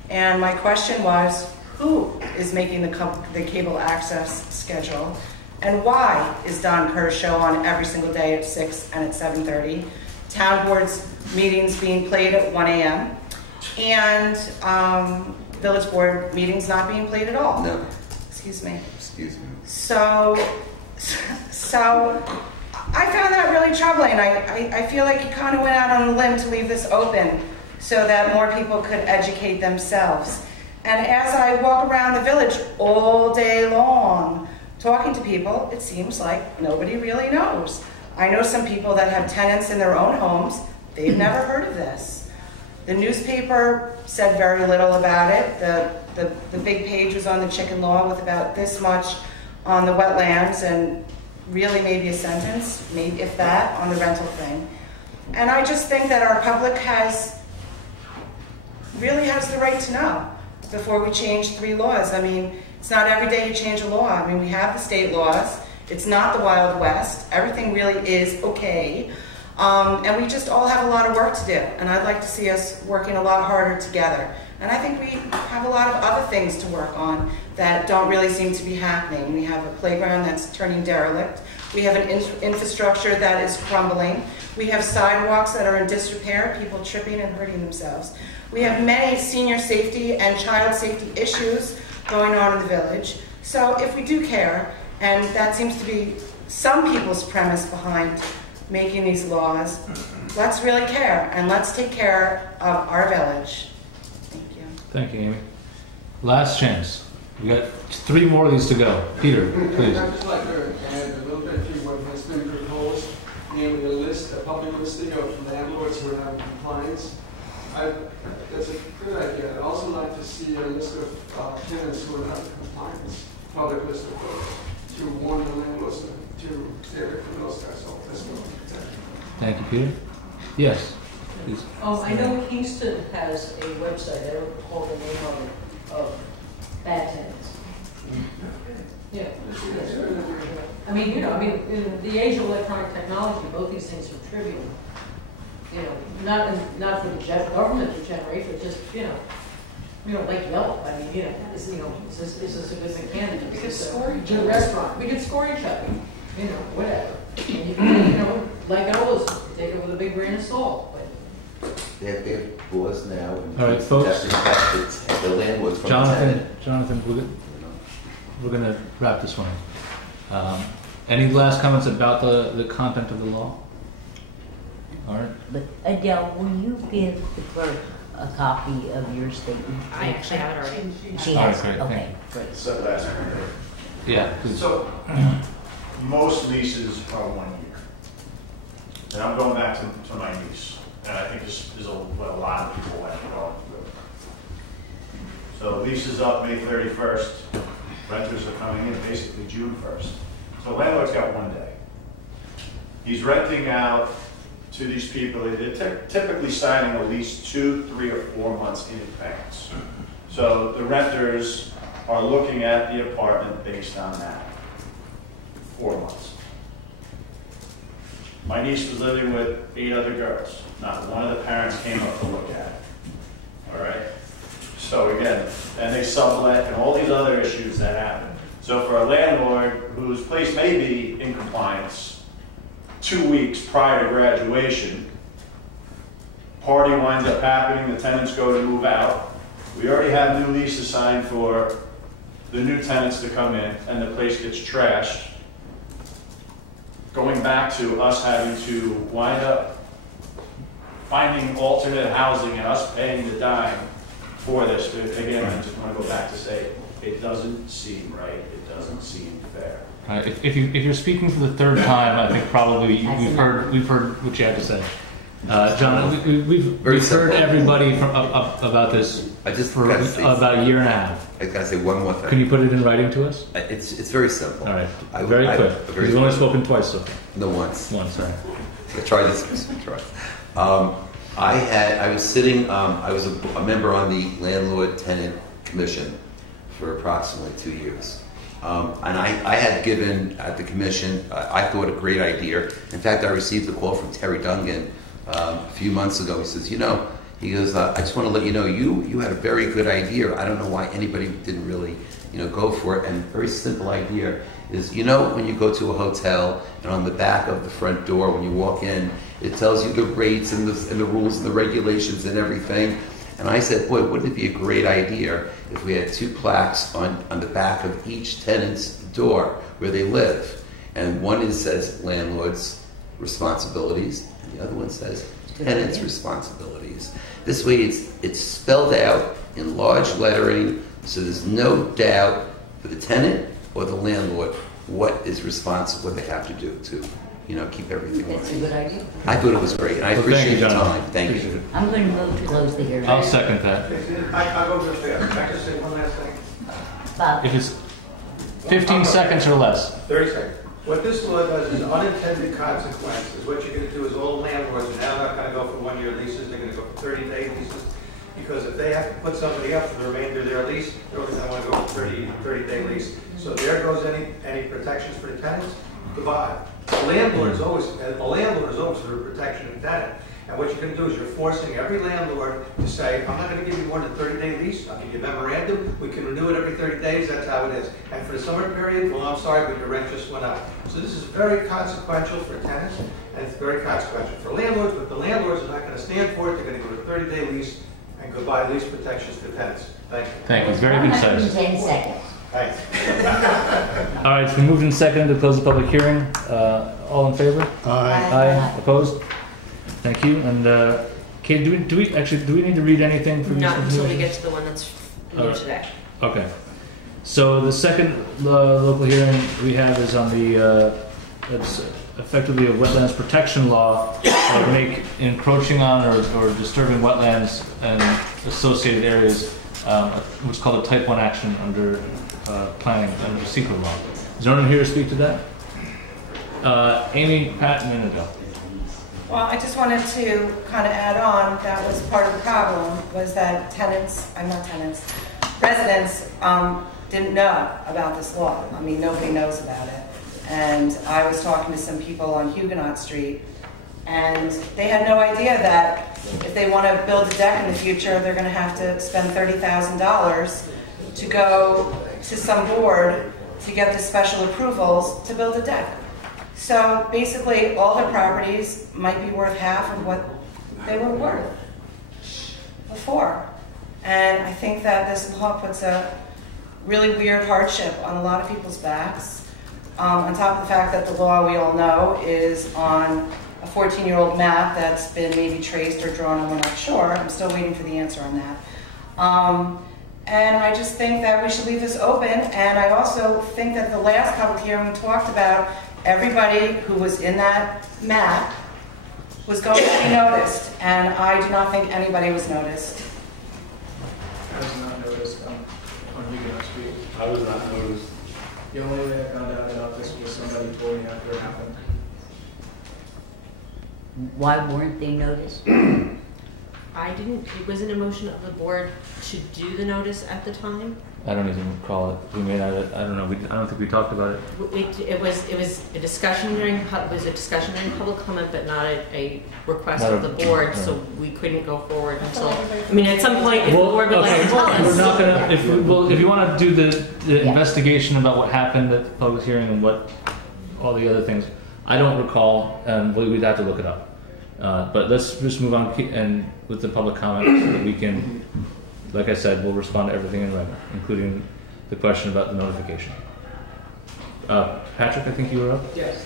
And my question was, who is making the cable access schedule? And why is Don Kerr's show on every single day at 6 and at 7:30? Town board's meetings being played at 1 a.m. And village board meetings not being played at all. No. Excuse me. Excuse me. So I found that really troubling. I feel like you kind of went out on a limb to leave this open so that more people could educate themselves. And as I walk around the village all day long, talking to people, it seems like nobody really knows. I know some people that have tenants in their own homes. They've never heard of this. The newspaper said very little about it. The big page was on the chicken law with about this much on the wetlands and really maybe a sentence, maybe if that, on the rental thing. And I just think that our public really has the right to know before we change 3 laws. I mean, it's not every day you change a law. I mean, we have the state laws. It's not the Wild West. Everything really is okay. And we just all have a lot of work to do. And I'd like to see us working a lot harder together. And I think we have a lot of other things to work on that don't really seem to be happening. We have a playground that's turning derelict. We have an infrastructure that is crumbling. We have sidewalks that are in disrepair, people tripping and hurting themselves. We have many senior safety and child safety issues going on in the village. So if we do care, and that seems to be some people's premise behind making these laws, let's really care, and let's take care of our village. Thank you. Thank you, Amy. Last chance. We got 3 more of these to go. Peter, please. I'd just like to add a little bit to what has been proposed, namely a public listing of landlords who are not in compliance. That's a good idea. I'd also like to see a list of tenants who are not in compliance, public list of those, to warn the landlords to stay away from those guys. So that's what I'm saying. Thank you, Peter. Yes, please. I know Kingston has a website, I don't recall the name of bad tenants. Yeah. I mean, in the age of electronic technology, both these things are trivial. Not for the government to generate, but just, we don't like Yelp. I mean, is this a good candidate? We could score each other. Restaurant. We could score each other. Whatever. And you can, like all those, take it with a big grain of salt. They have laws now. All right, folks. The landlords from the tenant. Jonathan, we're going to wrap this one up. Any last comments about the content of the law? All right. But Adele, will you give the clerk a copy of your statement? I actually have it already. She has All right, it. Okay, great. So last one. Yeah. Please. So most leases are 1 year. And I'm going back to my niece. And I think this is what a lot of people have gone through. So lease is up May 31st. Renters are coming in basically June 1st. So landlord's got 1 day. He's renting out to these people. They're typically signing a lease 2, 3, or 4 months in advance. So the renters are looking at the apartment based on that. 4 months. My niece was living with 8 other girls. Not one of the parents came up to look at it. All right? So again, and they sublet and all these other issues that happen. So for a landlord whose place may be in compliance 2 weeks prior to graduation, party winds up happening, the tenants go to move out. We already have new leases signed for the new tenants to come in, and the place gets trashed. Going back to us having to wind up finding alternate housing and us paying the dime for this. But again, I just want to go back to say, it doesn't seem right. It doesn't seem fair. If you're speaking for the 3rd time, I think probably we've heard what you had to say. John, we've heard everybody about this for about a year and a half. I gotta say one more thing. Can you put it in writing to us? It's very simple. All right, very quick. We've only spoken twice so far. No, once. Once, all right. I tried this twice. I was a member on the Landlord-Tenant Commission for approximately 2 years. And I had given at the commission, I thought, a great idea. In fact, I received a call from Terry Dungan a few months ago. He says, he goes, I just want to let you know, you had a very good idea. I don't know why anybody didn't really, go for it. And a very simple idea is, when you go to a hotel and on the back of the front door, when you walk in, it tells you the rates and the rules and the regulations and everything. And I said, boy, wouldn't it be a great idea if we had 2 plaques on the back of each tenant's door where they live. And one says landlord's responsibilities, and the other one says tenant's responsibilities. This way it's spelled out in large lettering, so there's no doubt for the tenant or the landlord what they have to do to, keep everything right. That's a good idea. I thought it was great, and I Well, thank appreciate you, the John. time. Thank you. I'm going to move to close the hearing. I'll second that. I'll go just there. Can I just say one last thing? Bob, If it's 15 seconds or less. 30 seconds. What this law does is unintended consequences. What you're going to do is all landlords are now not going to go for one-year leases, they're going to go for 30-day leases. Because if they have to put somebody up for the remainder of their lease, they're only going to want to go for 30-day lease. So there goes any protections for the tenants. Goodbye. A landlord is always for the protection of the tenant. And what you're going to do is you're forcing every landlord to say, I'm not going to give you more than a 30-day lease. I'll give you a memorandum. We can renew it every 30 days. That's how it is. And for the summer period, well, I'm sorry, but your rent just went up. So this is very consequential for tenants, and it's very consequential for landlords, but the landlords are not going to stand for it. They're going to go to a 30-day lease and goodbye lease protections for tenants. Thank you. Thank you. Very good sense. 110 seconds. Thanks. All right, it's been moved and seconded to close the public hearing. All in favor? Aye. Opposed? Thank you. And Kate, do we need to read anything from Not these until we continuations? get to the one that's new Alright. today. Okay. So the second local hearing we have is on the it's effectively a wetlands protection law that would make encroaching on or disturbing wetlands and associated areas what's called a type 1 action under planning under secret law. Is there anyone here to speak to that? Amy, Pat, and Inigo. Well, I just wanted to kind of add on, that was part of the problem, was that residents didn't know about this law. I mean, nobody knows about it. And I was talking to some people on Huguenot Street, and they had no idea that if they want to build a deck in the future, they're going to have to spend $30,000 to go to some board to get the special approvals to build a deck. So basically, all their properties might be worth half of what they were worth before. And I think that this law puts a really weird hardship on a lot of people's backs. On top of the fact that the law, we all know, is on a 14-year-old map that's been maybe traced or drawn, and we're not sure. I'm still waiting for the answer on that. And I just think that we should leave this open. And I also think that the last public hearing we talked about, everybody who was in that map was going to be noticed. And I do not think anybody was noticed. I was not noticed on Huguenot Street. I was not noticed. The only way I found out about this was somebody told me after it happened. Why weren't they noticed? It wasn't a motion of the board to do the notice at the time. I don't even recall it. We may not. I don't know. I don't think we talked about it. It was a discussion during public comment, but not a request Not of a- the board. right. So we couldn't go forward until. I mean, at some point, if the board would like to okay, tell us. we're not gonna. If you want to do the Yeah. investigation about what happened at the public hearing and what all the other things, I don't recall, and we'd have to look it up. But let's just move on and with the public comment so that we can, like I said, we'll respond to everything in writing, including the question about the notification. Patrick, I think you were up. Yes.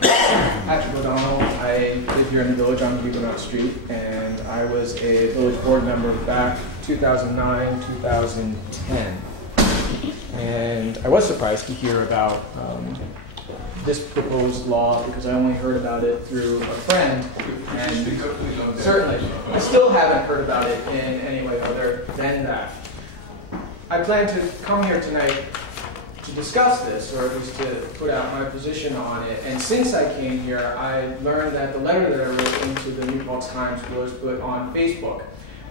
Patrick O'Donnell. I live here in the village on Huguenot Street, and I was a village board member back 2009, 2010. And I was surprised to hear about this proposed law because I only heard about it through a friend. And certainly, I still haven't heard about it in any way other than that. I plan to come here tonight to discuss this, or at least to put out my position on it. And since I came here, I learned that the letter that I wrote into the New Paltz Times was put on Facebook.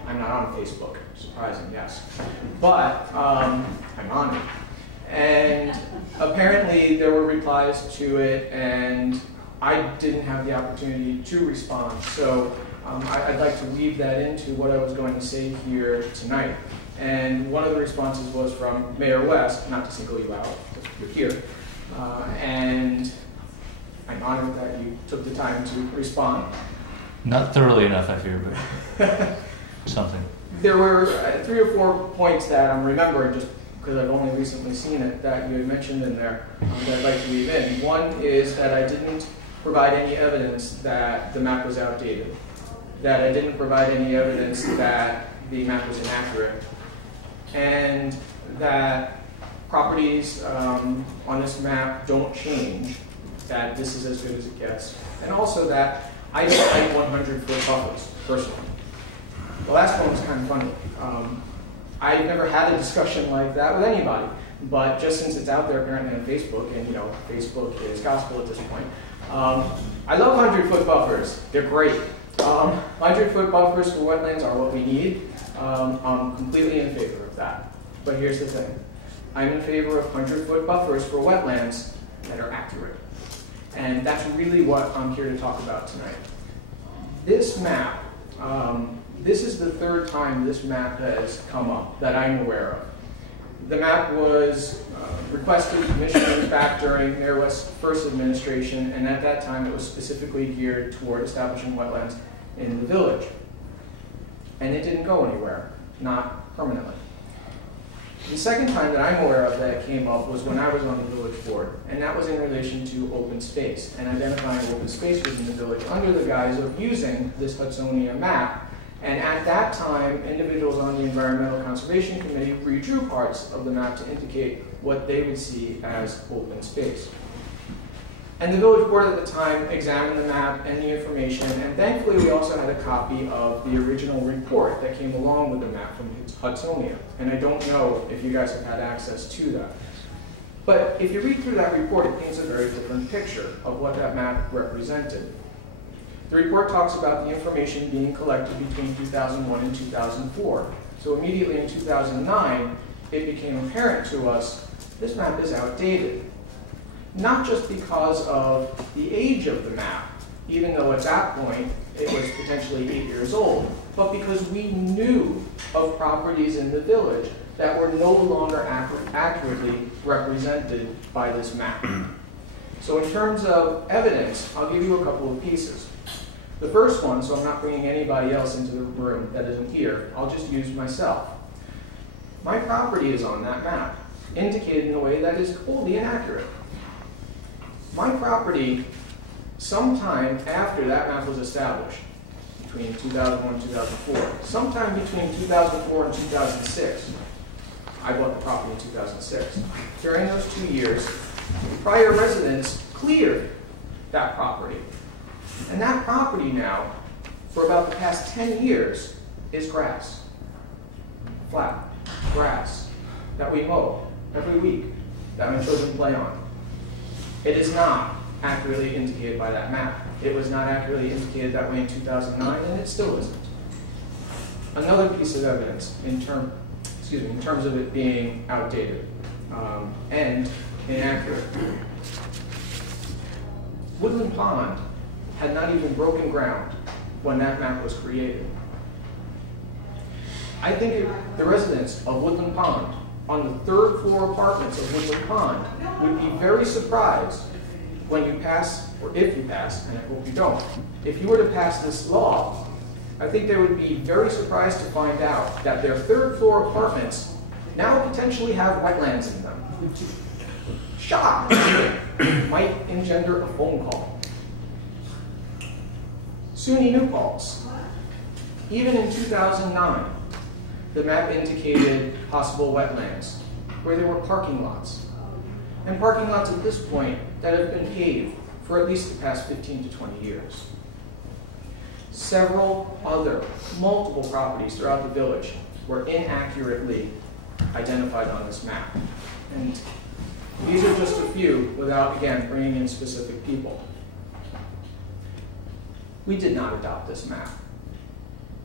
I'm not on Facebook, surprising, yes. But I'm on it. And apparently there were replies to it, and I didn't have the opportunity to respond. So I'd like to weave that into what I was going to say here tonight. And one of the responses was from Mayor West, not to single you out, you're here. And I'm honored that you took the time to respond. Not thoroughly enough, I fear, but something. There were 3 or 4 points that I'm remembering just because I've only recently seen it that you had mentioned in there that I'd like to weave in. One is that I didn't provide any evidence that the map was outdated, that I didn't provide any evidence that the map was inaccurate, and that properties on this map don't change, that this is as good as it gets, and also that I don't like 100-foot buffers, personally. The last one was kind of funny. I've never had a discussion like that with anybody, but just since it's out there apparently on Facebook, and Facebook is gospel at this point, I love 100-foot buffers. They're great. 100-foot buffers for wetlands are what we need. I'm completely in favor of that. But here's the thing. I'm in favor of 100-foot buffers for wetlands that are accurate. And that's really what I'm here to talk about tonight. This map, this is the third time this map has come up that I'm aware of. The map was requested, commissioned back during Mayor West's first administration, and at that time it was specifically geared toward establishing wetlands in the village. And it didn't go anywhere, not permanently. The second time that I'm aware of that it came up was when I was on the village board, and that was in relation to open space and identifying open space within the village under the guise of using this Hudsonia map. And at that time, individuals on the Environmental Conservation Committee redrew parts of the map to indicate what they would see as open space. And the village board at the time examined the map and the information, and thankfully we also had a copy of the original report that came along with the map from Hudsonia. And I don't know if you guys have had access to that. But if you read through that report, it paints a very different picture of what that map represented. The report talks about the information being collected between 2001 and 2004. So immediately in 2009, it became apparent to us this map is outdated. Not just because of the age of the map, even though at that point it was potentially 8 years old, but because we knew of properties in the village that were no longer accurately represented by this map. So in terms of evidence, I'll give you a couple of pieces. The first one, so I'm not bringing anybody else into the room that isn't here, I'll just use myself. My property is on that map, indicated in a way that is wholly inaccurate. My property, sometime after that map was established, between 2001 and 2004, sometime between 2004 and 2006, I bought the property in 2006. During those 2 years, prior residents cleared that property. And that property now, for about the past 10 years, is grass. Flat grass that we mow every week, that my children play on. It is not accurately indicated by that map. It was not accurately indicated that way in 2009, and it still isn't. Another piece of evidence in terms of it being outdated and inaccurate. Woodland Pond had not even broken ground when that map was created. I think the residents of Woodland Pond, on the third floor apartments of Woodland Pond, would be very surprised when you pass, or if you pass, and I hope you don't, if you were to pass this law, I think they would be very surprised to find out that their third floor apartments now potentially have wetlands in them. Shock might engender a phone call. SUNY New Paltz. Even in 2009, the map indicated possible wetlands where there were parking lots. And parking lots at this point that have been paved for at least the past 15 to 20 years. Several other, multiple properties throughout the village were inaccurately identified on this map. And these are just a few without, again, bringing in specific people. We did not adopt this map.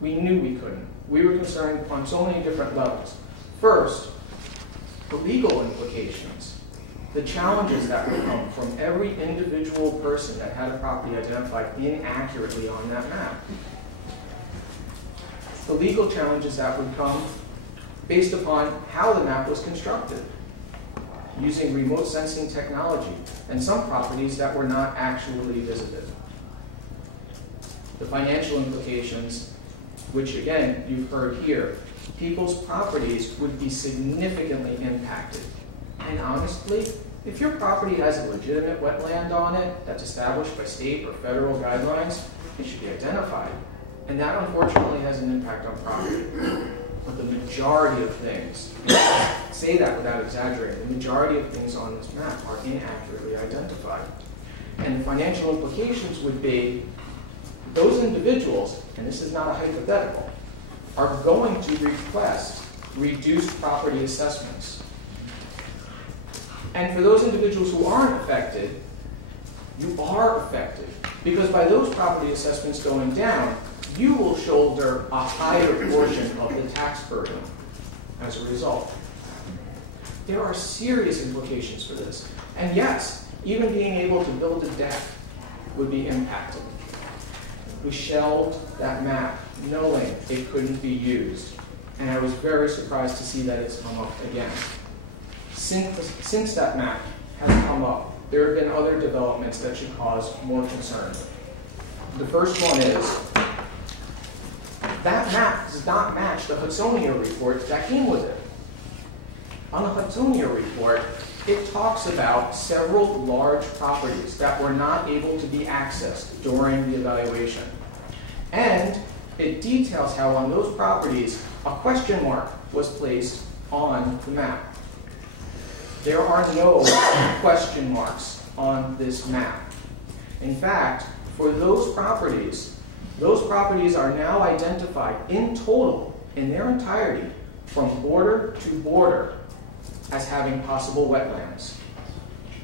We knew we couldn't. We were concerned on so many different levels. First, the legal implications, the challenges that would come from every individual person that had a property identified inaccurately on that map. The legal challenges that would come based upon how the map was constructed, using remote sensing technology, and some properties that were not actually visited. The financial implications, which again, you've heard here, people's properties would be significantly impacted. And honestly, If your property has a legitimate wetland on it that's established by state or federal guidelines, it should be identified. And that unfortunately has an impact on property. But the majority of things, say that without exaggerating, the majority of things on this map are inaccurately identified. And the financial implications would be those individuals, and this is not a hypothetical, are going to request reduced property assessments. And for those individuals who aren't affected, you are affected. Because by those property assessments going down, you will shoulder a higher portion of the tax burden as a result. There are serious implications for this. And yes, even being able to build a deck would be impacted. We shelved that map knowing it couldn't be used. And I was very surprised to see that it's come up again. Since that map has come up, there have been other developments that should cause more concern. The first one is that map does not match the Hudsonia report that came with it. On the Hudsonia report, it talks about several large properties that were not able to be accessed during the evaluation. And it details how on those properties, a question mark was placed on the map. There are no question marks on this map. In fact, for those properties are now identified in total, in their entirety, from border to border, as having possible wetlands.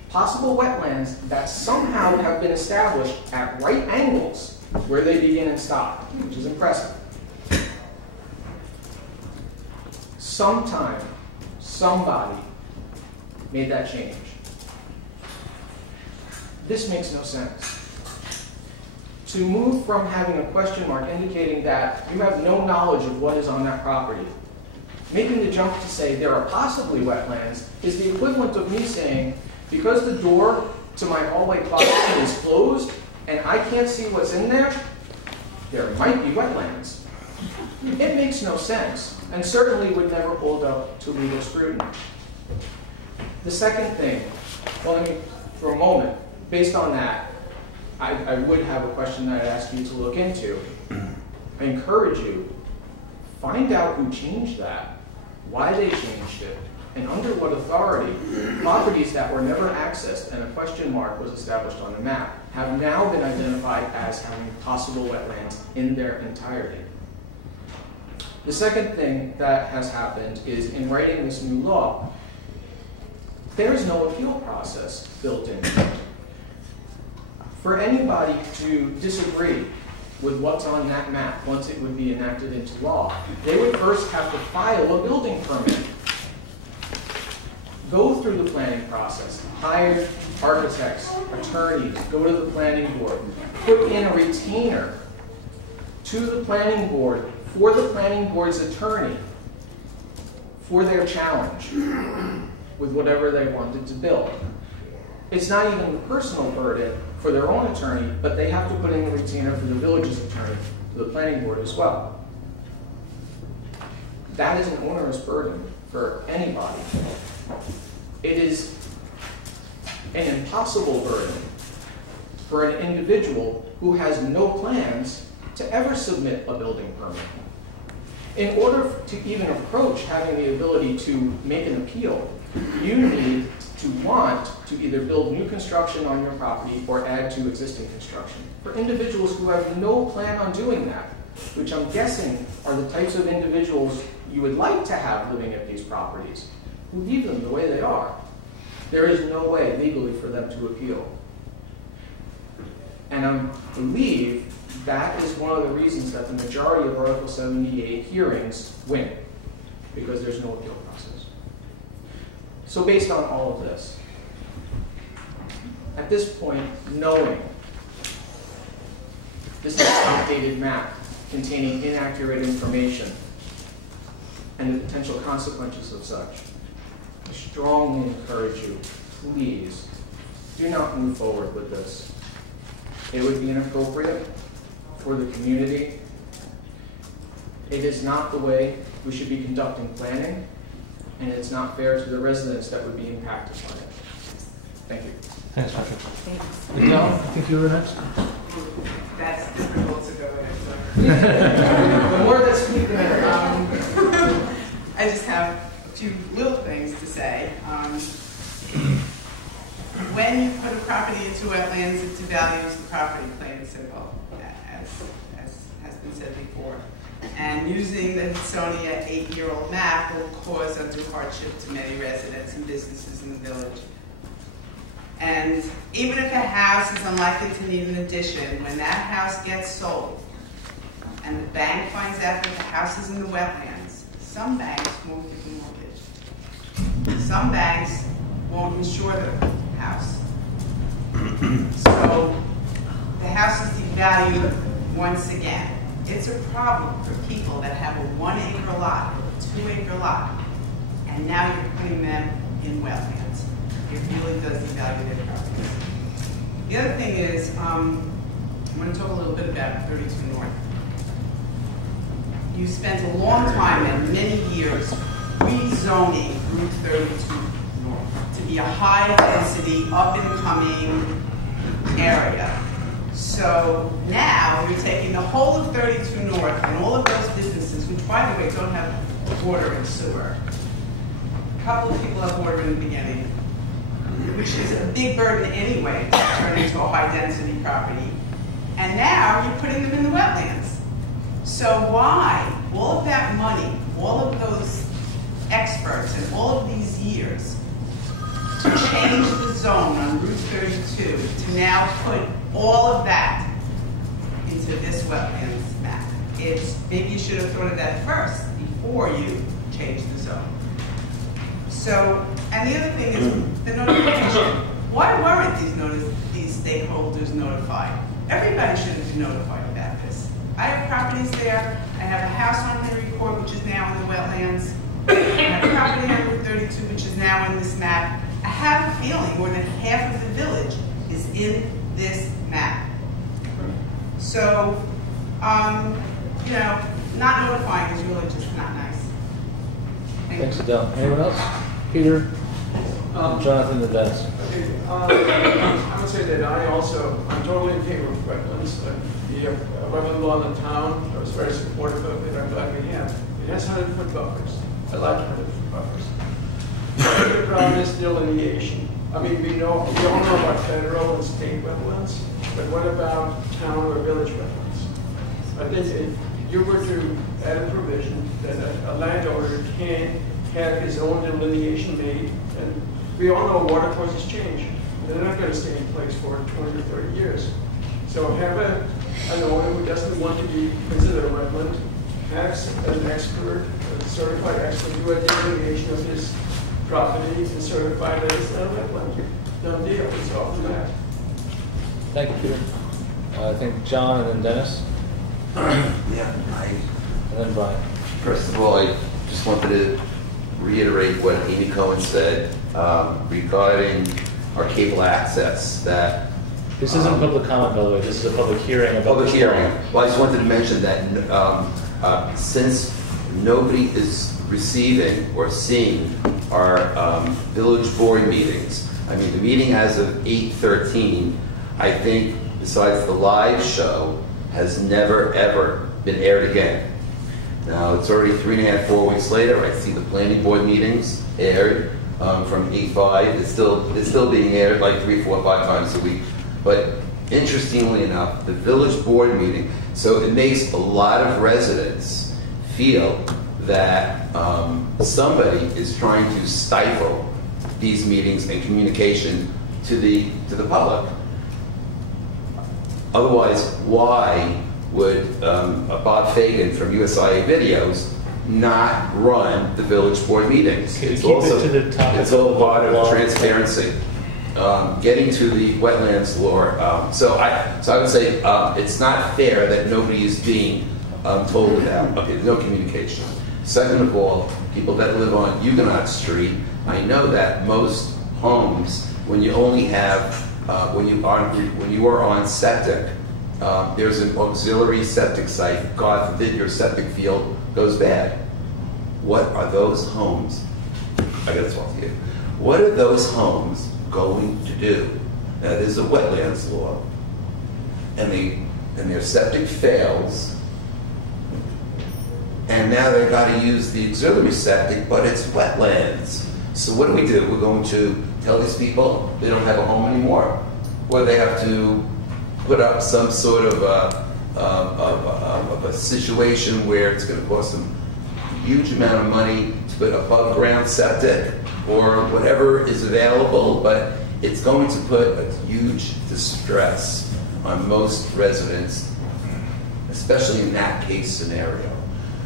Possible wetlands that somehow have been established at right angles where they begin and stop, which is impressive. Sometime, somebody made that change. This makes no sense. To move from having a question mark indicating that you have no knowledge of what is on that property, making the jump to say there are possibly wetlands is the equivalent of me saying, because the door to my hallway closet is closed and I can't see what's in there, there might be wetlands. It makes no sense, and certainly would never hold up to legal scrutiny. The second thing, well, let me, for a moment, based on that, I would have a question that I'd ask you to look into. I encourage you, find out who changed that, why they changed it, and under what authority properties that were never accessed and a question mark was established on the map have now been identified as having possible wetlands in their entirety. The second thing that has happened is in writing this new law, there is no appeal process built in. For anybody to disagree with what's on that map once it would be enacted into law, they would first have to file a building permit, go through the planning process, hire architects, attorneys, go to the planning board, put in a retainer to the planning board for the planning board's attorney for their challenge with whatever they wanted to build. It's not even a personal burden for their own attorney, but they have to put in a retainer for the village's attorney, for the planning board as well. That is an onerous burden for anybody. It is an impossible burden for an individual who has no plans to ever submit a building permit. In order to even approach having the ability to make an appeal, you need to want to either build new construction on your property or add to existing construction. For individuals who have no plan on doing that, which I'm guessing are the types of individuals you would like to have living at these properties, who leave them the way they are, there is no way legally for them to appeal. And I believe that is one of the reasons that the majority of Article 78 hearings win, because there's no appeal process. So based on all of this, at this point, knowing this is an outdated map containing inaccurate information and the potential consequences of such, I strongly encourage you, please, do not move forward with this. It would be inappropriate for the community. It is not the way we should be conducting planning, and it's not fair to the residents that would be impacted by it. Thank you. Thanks, Patrick. Thanks. Adele, I think you were next. That's difficult to go in. The more that's sweet, the better. I just have a few little things to say. When you put a property into wetlands, it devalues the property, plain and simple, as has been said before. And using the Hitsonia 8-year-old map will cause undue hardship to many residents and businesses in the village. And even if a house is unlikely to need an addition, when that house gets sold and the bank finds out that the house is in the wetlands, some banks won't give a mortgage. Some banks won't insure the house. So the house is devalued once again. It's a problem for people that have a 1-acre lot or a 2-acre lot, and now you're putting them in wetlands. It really does devalue their properties. The other thing is, I'm going to talk a little bit about 32 North. You spent a long time and many years rezoning Route 32 North to be a high-density, up-and-coming area. So now you're taking the whole of 32 North and all of those businesses, which, by the way, don't have water and sewer. A couple of people have water in the beginning, which is a big burden anyway to turn into a high-density property. And now you're putting them in the wetlands. So why all of that money, all of those experts, and all of these years to change the zone on Route 32 to now put all of that into this wetlands map? Maybe you should have thought of that first before you changed the zone. So, and the other thing is the notification. Why weren't these stakeholders notified? Everybody should have been notified about this. I have properties there. I have a house on Henry Court, which is now in the wetlands. I have a property on Route 32, which is now in this map. I have a feeling more than half of the village is in this map. So, you know, not notifying is really just not nice. Thanks, Adele. Anyone else? Peter? Jonathan, the Dennis. Okay, I would say that I'm totally in favor of wetlands. The wetland law in the town, I was very supportive of it. I'm glad we have. It has 100-foot buffers. I like 100-foot buffers. The problem is delineation. I mean, we all know about federal and state wetlands, but what about town or village wetlands? I think if you were to add a provision that a landowner can have his own delineation made, and we all know water courses change. They're not going to stay in place for 20 or 30 years. So have an owner who doesn't want to be considered a wetland, have an expert, a certified expert, do a delineation of his property and certify that it's not a wetland. Done deal. It's off the map. Thank you, Peter. I think John and then Dennis. Yeah, and then Brian. First of all, I just wanted to reiterate what Amy Cohen said regarding our cable access. That this isn't public comment, by the way. This is a public hearing about public hearing. Well, I just wanted to mention that since nobody is receiving or seeing our village board meetings, I mean, the meeting as of 8/13, I think, besides the live show, has never ever been aired again. Now, it's already 3.5, 4 weeks later. I see the planning board meetings aired from 8/5. It's still being aired like 3, 4, 5 times a week. But interestingly enough, the village board meeting, so it makes a lot of residents feel that somebody is trying to stifle these meetings and communication to the public. Otherwise, why would Bob Fagan from USIA Videos not run the village board meetings? It's all part of transparency. Getting to the wetlands law. So I would say it's not fair that nobody is being told about. Okay, there's no communication. Second of all, people that live on Huguenot Street, I know that most homes, when you only have when you are on septic, there's an auxiliary septic site. God forbid your septic field goes bad. What are those homes? I gotta talk to you. What are those homes going to do? Now, there's a wetlands law, and their septic fails, and now they've got to use the auxiliary septic, but it's wetlands. So what do? We're going to tell these people they don't have a home anymore, or they have to put up some sort of a situation where it's going to cost them a huge amount of money to put above ground septic or whatever is available, but it's going to put a huge distress on most residents, especially in that case scenario.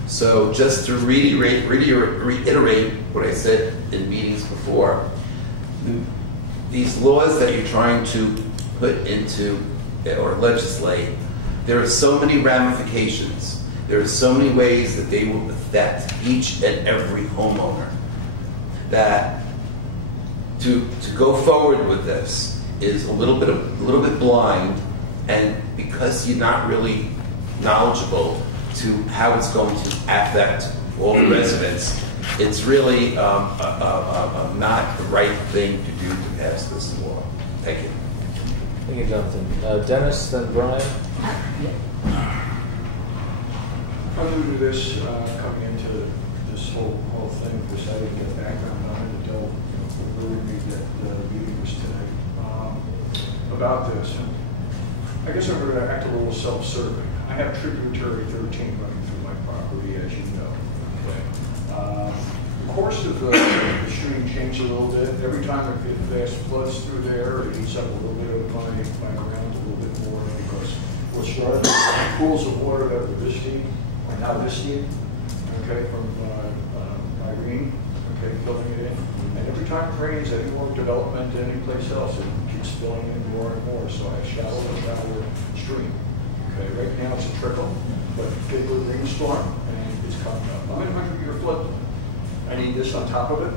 So just to reiterate what I said in meetings before, these laws that you're trying to put into or legislate, there are so many ramifications. There are so many ways that they will affect each and every homeowner that to go forward with this is a little bit blind, and because you're not really knowledgeable to how it's going to affect all the residents, it's really not the right thing to do to pass this law. Thank you. Thank you, Jonathan. Dennis, then Brian. I'm new to this, coming into this whole thing, because I didn't get background on it until we read that meeting was today about this. And I guess I'm going to act a little self-serving. I have tributary 13 running through my property, as you know. Okay. The course of the stream changed a little bit. Every time it fast floods through there, it eats up a little bit of my ground a little bit more, because what started with pools of water that were this deep are now this deep, okay, from Irene, okay, filling it in. And every time it rains, any more development any place else, it keeps filling in more and more. So I have shallower and shallower stream. Okay, right now it's a trickle, but get a good rainstorm and it's coming up. I'm in a 100-year flood. I need this on top of it.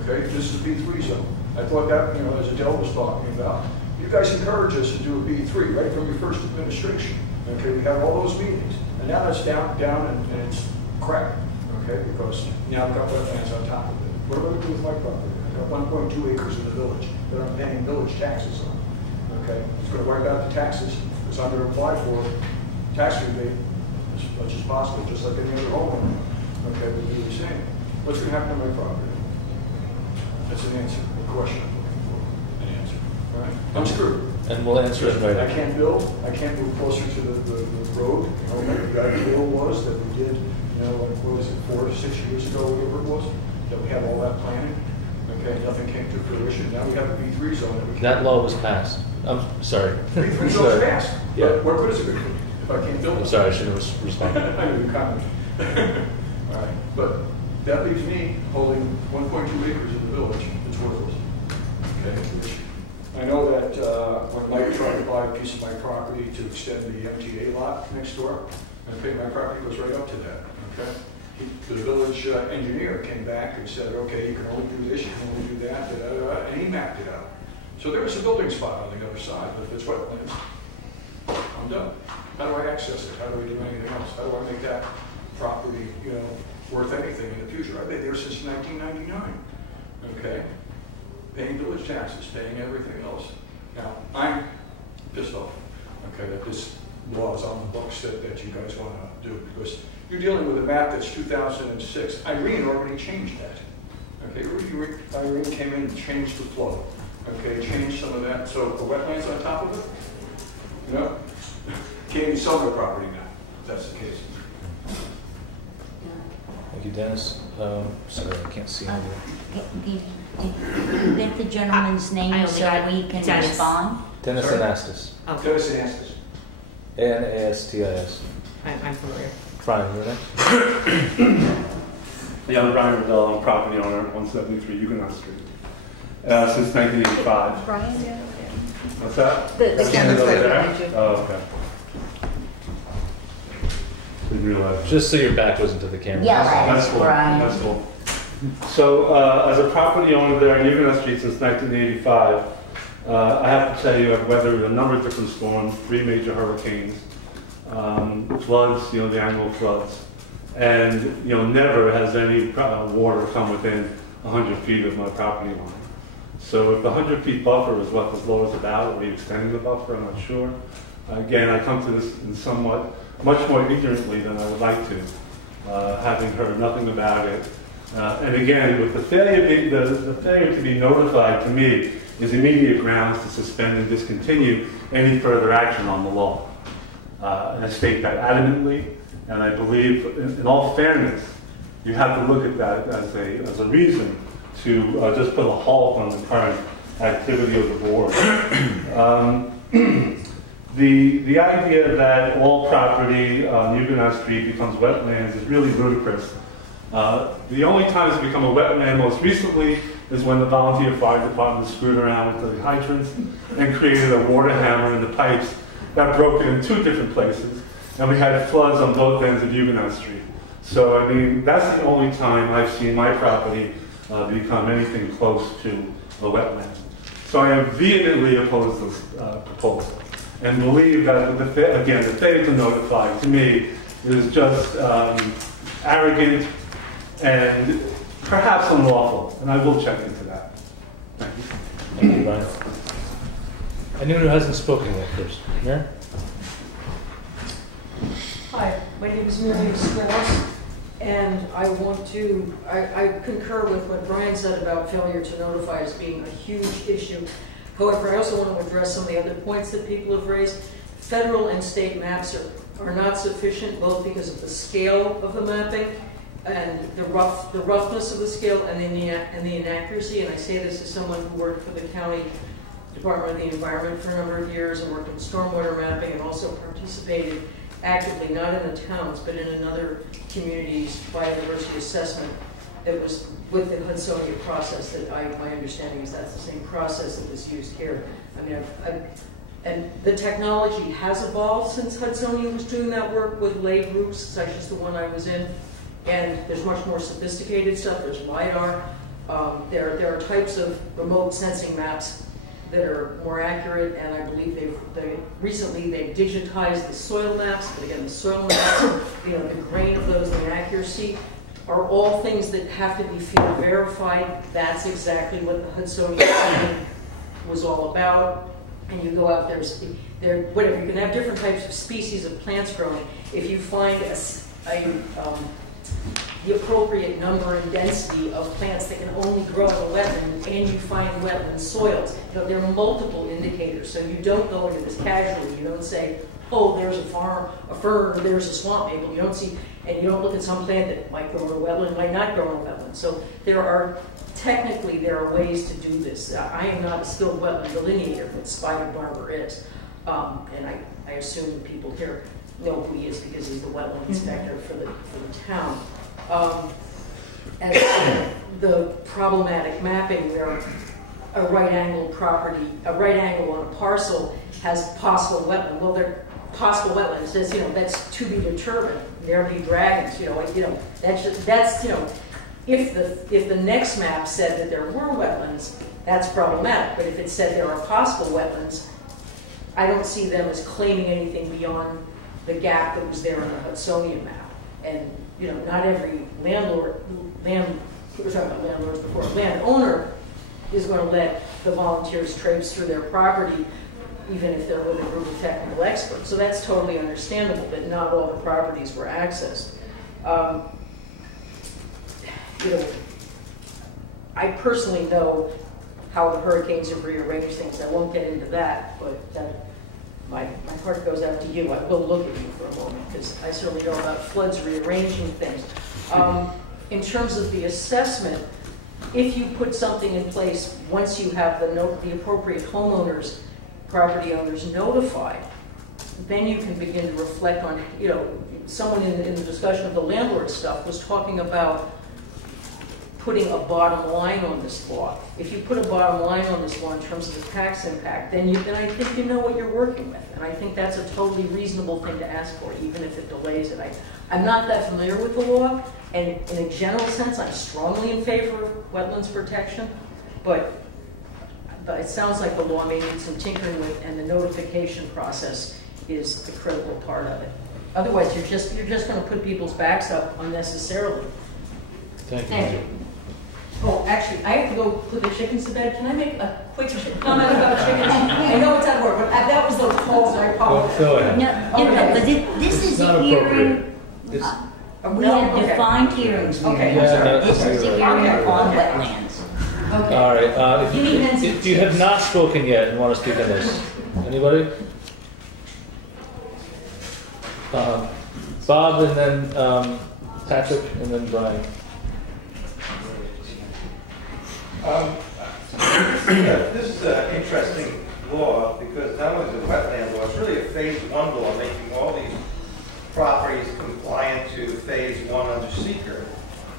Okay, this is a B3 zone. I thought that, as Adele was talking about, you guys encouraged us to do a B3 right from your first administration. Okay, we had all those meetings, and now that's down, and it's crap. Okay, because now I've got wetlands on top of it. What am I going to do with my property? I've got 1.2 acres in the village that I'm paying village taxes on. Okay, it's going to wipe out the taxes, because I'm going to apply for tax rebate as much as possible, just like any other homeowner. Okay, would do the same. What's going to happen to my property? That's an answer, a question I'm looking for, an answer. All right? I'm screwed. And we'll answer it right I can't build. I can't move closer to the road. The ideal was that we did, what was it, 4 or 6 years ago, whatever it was, that we had all that planning. Okay, nothing came to fruition. Now we have a B3 zone. That law was passed. I'm sorry. B3 zone was passed. Yeah. What good is it going to be if I can't build it? I'm sorry, I should have responded. I knew you comment. All right, but that leaves me holding 1.2 acres in the village. It's worthless. Okay, which I know that when Mike tried to buy a piece of my property to extend the MTA lot next door, okay, my property goes right up to that. Okay, the village engineer came back and said, okay, you can only do this, you can only do that, and he mapped it out. So there was a building spot on the other side, but if it's wetlands, I'm done. How do I access it? How do I do anything else? How do I make that property, worth anything in the future? I've been there since 1999, okay? Paying village taxes, paying everything else. Now, I'm pissed off, okay, that this law is on the books that you guys want to do, because you're dealing with a map that's 2006. Irene already changed that, okay? Irene came in and changed the flow, okay, changed some of that. So the wetlands on top of it, can't even sell their property now, if that's the case. Thank you, Dennis. Sorry, I can't see anything. Get the gentleman's name so we can respond. Dennis Anastas. Oh. Dennis Anastas. Anastis. I'm familiar. Brian, your name? Yeah, I'm Brian Riddell. I'm property owner, 173 Huguenot Street. Since 1985. Brian, yeah. What's that? The camera's over behind you. Oh, okay. Didn't realize. Just so your back wasn't to the camera. Yeah, That's cool. Brian. That's cool. So, as a property owner there in Huguenot Street since 1985, I have to tell you I've weathered a number of different storms, 3 major hurricanes, floods, the annual floods, and never has any water come within 100 feet of my property line. So if the 100 feet buffer is what this law is about, are we extending the buffer? I'm not sure. Again, I come to this in much more ignorantly than I would like to, having heard nothing about it. And again, with the failure to be notified to me is immediate grounds to suspend and discontinue any further action on the law. And I state that adamantly, and I believe, in all fairness, you have to look at that as a reason to just put a halt on the current activity of the board. The idea that all property on Huguenot Street becomes wetlands is really ludicrous. The only time it's become a wetland most recently is when the volunteer fire department screwed around with the hydrants and created a water hammer in the pipes that broke it in 2 different places, and we had floods on both ends of Huguenot Street. So, I mean, that's the only time I've seen my property become anything close to a wetland. So I am vehemently opposed to this proposal, and believe that, again, the failure to notify, to me, is just arrogant and perhaps unlawful, and I will check into that. Thank you. Thank you, Brian. Anyone who hasn't spoken yet first? Mayor? Hi, my name is Miriam Strauss, and I concur with what Brian said about failure to notify as being a huge issue. However, I also want to address some of the other points that people have raised. Federal and state maps are not sufficient, both because of the scale of the mapping and the roughness of the scale and the inaccuracy. And I say this as someone who worked for the county Department of the Environment for a number of years and worked in stormwater mapping, and also participated actively, not in the towns, but in another communities biodiversity assessment that was with the Hudsonia process. That my understanding is that's the same process that was used here. I mean, and the technology has evolved since Hudsonia was doing that work with lay groups, such as the one I was in, and there's much more sophisticated stuff. There's LiDAR. There are types of remote sensing maps that are more accurate, and I believe recently they've digitized the soil maps. But again, the soil maps, the grain of those, the accuracy, are all things that have to be field verified. That's exactly what the Hudsonia study was all about. And you go out whatever, you can have different types of species of plants growing. If you find the appropriate number and density of plants that can only grow in a wetland, and you find wetland soils, there are multiple indicators. So you don't go into this casually. You don't say, oh, there's a fern, or there's a swamp maple. You don't see, and you don't look at some plant that might grow in a wetland, might not grow in a wetland. So there are ways to do this. I am not a skilled wetland delineator, but Spider Barber is. And I assume that people here know who he is because he's the wetland inspector for the town. And the problematic mapping where a right angle on a parcel has possible wetland. Well, they're possible wetlands. That's to be determined. There be dragons. If the next map said that there were wetlands, that's problematic. But if it said there are possible wetlands, I don't see them as claiming anything beyond the gap that was there in the Hudsonia map. And not every landowner is going to let the volunteers traipse through their property, even if they're with a group of technical experts. So that's totally understandable that not all the properties were accessed. I personally know how the hurricanes have rearranged things. I won't get into that, but my heart goes out to you. I will look at you for a moment, because I certainly know about floods rearranging things. In terms of the assessment, if you put something in place, once you have the appropriate homeowners, property owners notified, then you can begin to reflect on, someone in the discussion of the landlord stuff was talking about putting a bottom line on this law. If you put a bottom line on this law in terms of the tax impact, then I think you know what you're working with. And I think that's a totally reasonable thing to ask for, even if it delays it. I'm not that familiar with the law, and in a general sense, I'm strongly in favor of wetlands protection, but it sounds like the law may need some tinkering with, and the notification process is the critical part of it. Otherwise, you're just going to put people's backs up unnecessarily. Thank you. Oh, actually, I have to go put the chickens to bed. Can I make a quick comment about chickens? I know it's at work, but that was the call, so I apologize. Go ahead. No, but this is a hearing, we have defined hearings here. Okay, I'm sorry. This is a hearing on wetlands. Okay. All right. You need Nancy. If you have not spoken yet and want to speak on this, anybody? Bob, and then Patrick, and then Brian. This is an interesting law because not only is it a wetland law, it's really a phase 1 law making all these properties compliant to phase 1 under seeker.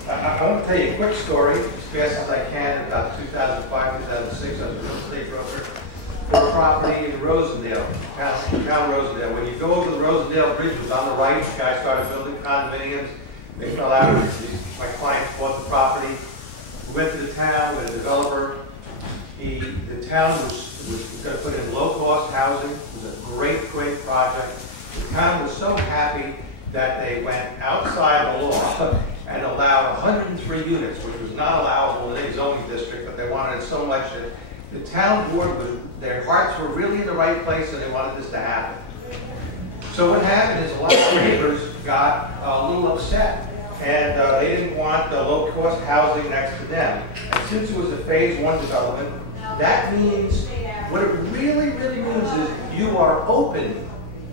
I want to tell you a quick story as fast as I can. About 2005, 2006, I was a real estate broker for a property in Rosendale, town Rosendale. When you go over the Rosendale Bridge, it was on the right. The guy started building condominiums. They fell out. My clients bought the property. We went to the town with a developer. The town was going to put in low-cost housing. It was a great project. The town was so happy that they went outside the law and allowed 103 units, which was not allowable in any zoning district, but they wanted it so much that the town board, their hearts were really in the right place and they wanted this to happen. So what happened is a lot of neighbors got a little upset and they didn't want the low-cost housing next to them. And since it was a phase 1 development, that means, what it really, really means is you are open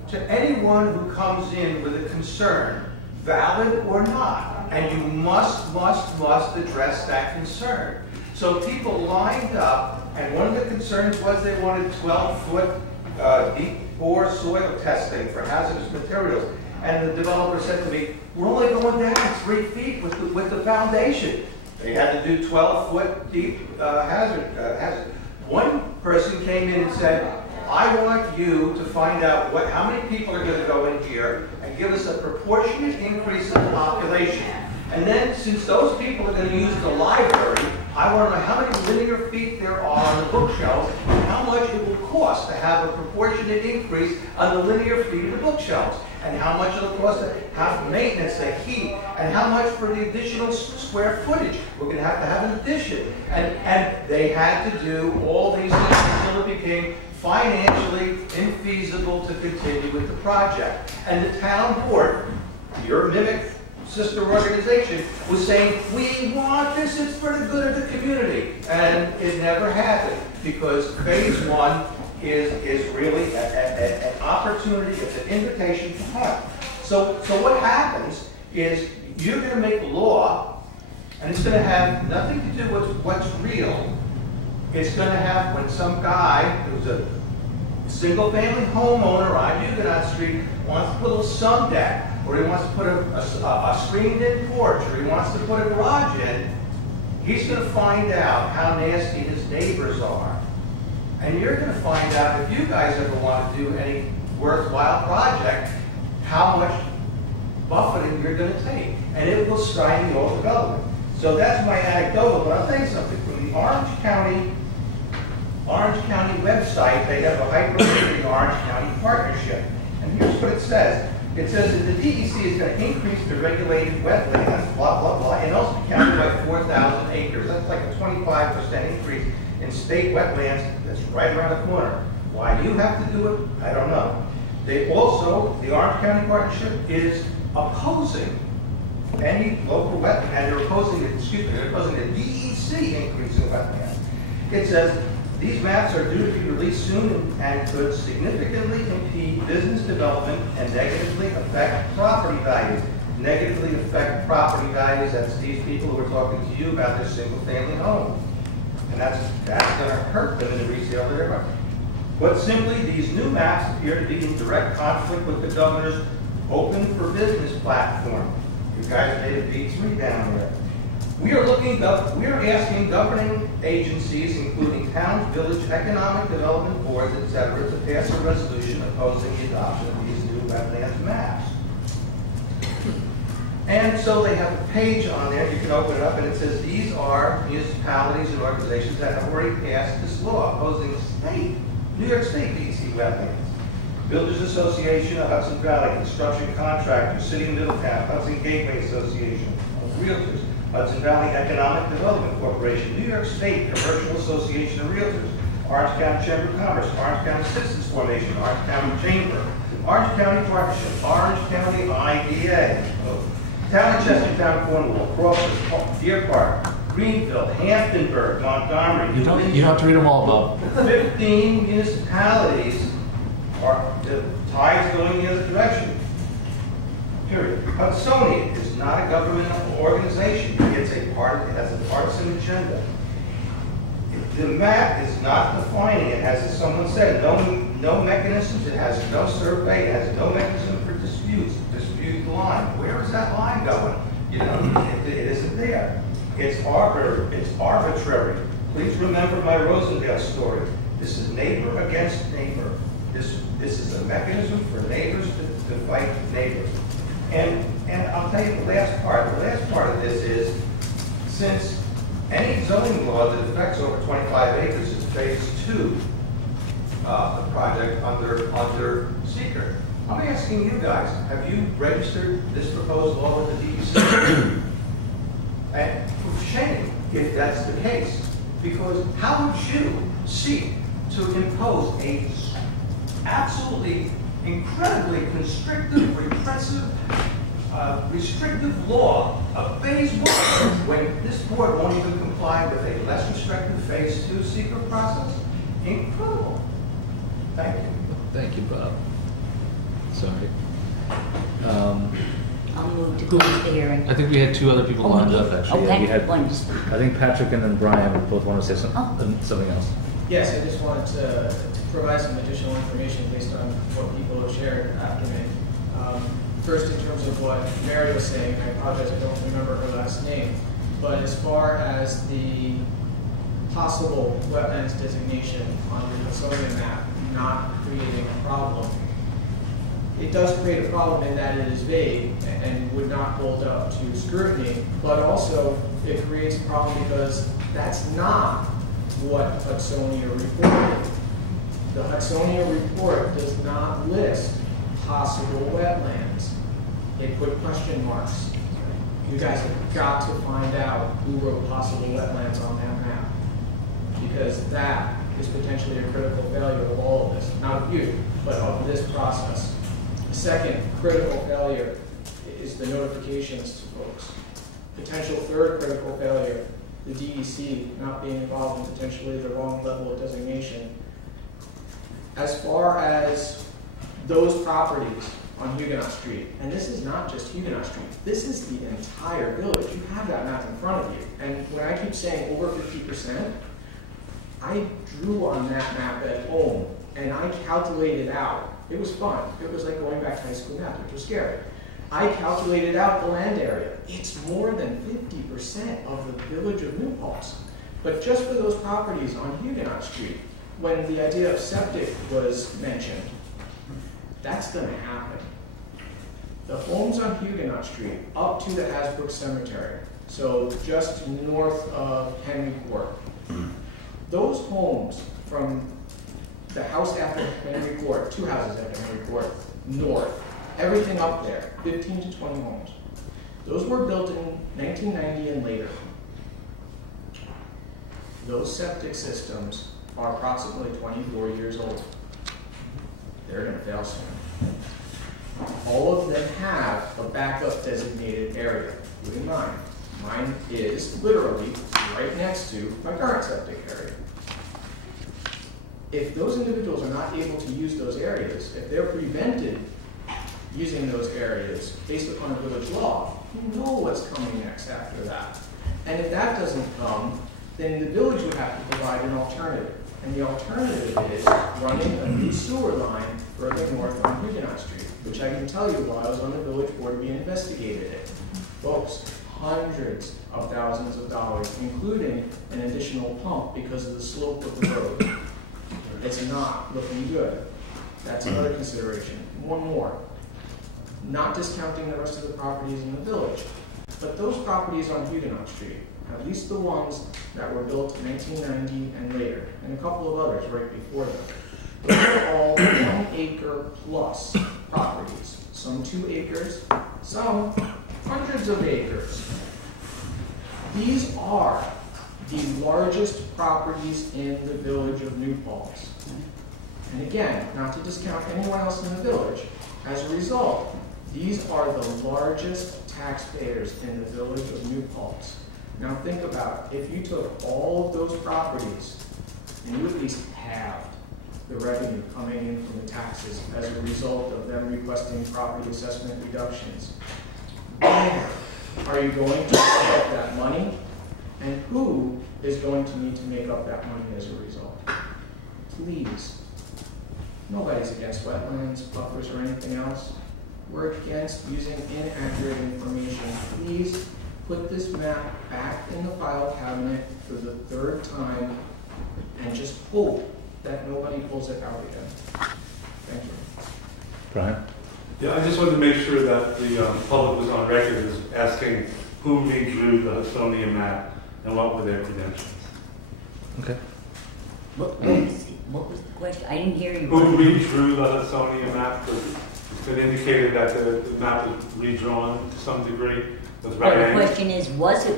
to anyone who comes in with a concern, valid or not, and you must address that concern. So people lined up, and one of the concerns was they wanted 12-foot deep bore soil testing for hazardous materials. And the developer said to me, we're only going down 3 feet with the foundation. They had to do 12-foot deep hazard. One person came in and said, I want you to find out how many people are going to go in here and give us a proportionate increase in the population. And then, since those people are going to use the library, I want to know how many linear feet there are on the bookshelves and how much it will cost to have a proportionate increase on the linear feet of the bookshelves, and how much it will cost to have maintenance, the heat, and how much for the additional square footage. We're going to have an addition. And they had to do all these things until it became financially infeasible to continue with the project. And the town board, your mimic sister organization, was saying, we want this, it's for the good of the community. And it never happened because phase 1 is really an opportunity, it's an invitation to help. So what happens is you're going to make law, and it's going to have nothing to do with what's real. It's going to have when some guy who's a single-family homeowner on Huguenot Street wants to put a little sun deck, or he wants to put a screened-in porch, or he wants to put a garage in, he's going to find out how nasty his neighbors are. And you're going to find out, if you guys ever want to do any worthwhile project, how much buffeting you're going to take. And it will stymie all development. So that's my anecdotal, but I'll tell you something. From the Orange County website, they have a hyperlink to the Orange County Partnership. And here's what it says. It says that the DEC is going to increase the regulated wetlands, blah, blah, blah, in Ulster County by 4,000 acres. That's like a 25% increase in state wetlands that's right around the corner. Why you have to do it, I don't know. They also, the Orange County Partnership is opposing any local wetland, and they're opposing the DEC increase in wetlands. It says, these maps are due to be released soon and could significantly impede business development and negatively affect property values. Negatively affect property values, that's these people who are talking to you about their single-family home. And that's going to hurt them in the resale of their home. But simply, these new maps appear to be in direct conflict with the governor's open for business platform. You guys made it B3 down there. We are asking governing agencies, including towns, village, economic development boards, etc., to pass a resolution opposing the adoption of these new wetlands maps. And so they have a page on there, you can open it up, and it says these are municipalities and organizations that have already passed this law opposing the state, New York State DEC wetlands. Builders Association of Hudson Valley, Construction Contractors, City of Middletown, Hudson Gateway Association of Realtors, Hudson Valley Economic Development Corporation, New York State Commercial Association of Realtors, Orange County Chamber of Commerce, Orange County Citizens Formation, Orange County Chamber, Orange County Partnership, Orange County IDA, Town of Chestertown, Cornwall, Crawford, Deer Park, Greenville, Hamptonburg, Montgomery. You don't have to read them all, Bob. 15 municipalities are the tides going the other direction. Period. Hudsonia is not a governmental organization. It has a partisan agenda. The map is not defining it, as someone said, no mechanisms, it has no survey, it has no mechanism for dispute the line. Where is that line going? You know, it isn't there. It's arbitrary. Please remember my Rosendale story. This is neighbor against neighbor. This is a mechanism for neighbors to fight neighbors. And I'll tell you the last part. The last part of this is, since any zoning law that affects over 25 acres is phase 2 of the project under seeker. I'm asking you guys, have you registered this proposed law with the DEC? And shame if that's the case, because how would you seek to impose a absolutely incredibly constrictive, restrictive law of phase 1 when this board won't even comply with a less restrictive phase 2 secret process? Incredible. Thank you. Thank you, Bob. Sorry. I'll move to close the hearing. I think we had 2 other people lined up, actually. Okay, We had, one to speak. I think Patrick and then Brian both want to say something else. Yes, I just wanted to provide some additional information based on what people have shared after me. First, in terms of what Mary was saying, I apologize, I don't remember her last name, but as far as the possible wetlands designation on the Hudsonia map not creating a problem, it does create a problem in that it is vague and would not hold up to scrutiny, but also it creates a problem because that's not what Hudsonia reported. The Hudsonia report does not list possible wetlands. It put question marks. You guys have got to find out who wrote possible wetlands on that map, because that is potentially a critical failure of all of this, not of you, but of this process. The second critical failure is the notifications to folks. Potential third critical failure, the DEC not being involved in potentially the wrong level of designation. As far as those properties on Huguenot Street, and this is not just Huguenot Street, this is the entire village. You have that map in front of you. And when I keep saying over 50%, I drew on that map at home and I calculated out. It was fun. It was like going back to high school math, which was scary. I calculated out the land area. It's more than 50% of the village of New Paltz. But just for those properties on Huguenot Street, when the idea of septic was mentioned, that's going to happen. The homes on Huguenot Street up to the Hasbrook Cemetery, so just north of Henry Court, those homes from the house after Henry Court, 2 houses after Henry Court, north, everything up there, 15 to 20 homes. Those were built in 1990 and later. Those septic systems are approximately 24 years old. They're going to fail soon. All of them have a backup designated area, including mine. Mine is literally right next to my current septic area. If those individuals are not able to use those areas, if they're prevented using those areas based upon a village law, you know what's coming next after that. And if that doesn't come, then the village would have to provide an alternative. And the alternative is running a new sewer line further north on Huguenot Street, which I can tell you while I was on the village board, we investigated it. Folks, hundreds of thousands of dollars, including an additional pump because of the slope of the road. It's not looking good. That's another consideration. One more. Not discounting the rest of the properties in the village, but those properties on Huguenot Street, at least the ones that were built in 1990 and later, and a couple of others right before them, those are all 1 acre plus properties. Some 2 acres, some hundreds of acres. These are the largest properties in the village of New Paltz. And again, not to discount anyone else in the village, as a result, these are the largest taxpayers in the village of New Paltz. Now think about it. If you took all of those properties and you at least halved the revenue coming in from the taxes as a result of them requesting property assessment reductions, where are you going to make up that money? And who is going to need to make up that money as a result? Please. Nobody's against wetlands, buffers, or anything else. We're against using inaccurate information. Please put this map back in the file cabinet for the third time and just hope that nobody pulls it out again. Thank you. Brian? Yeah, I just wanted to make sure that the public was on record as asking who redrew the Hudsonia map and what were their credentials. Okay. What was the question? I didn't hear you. Who redrew the Hudsonia map? It indicated that the map was redrawn to some degree. With right The question is, was it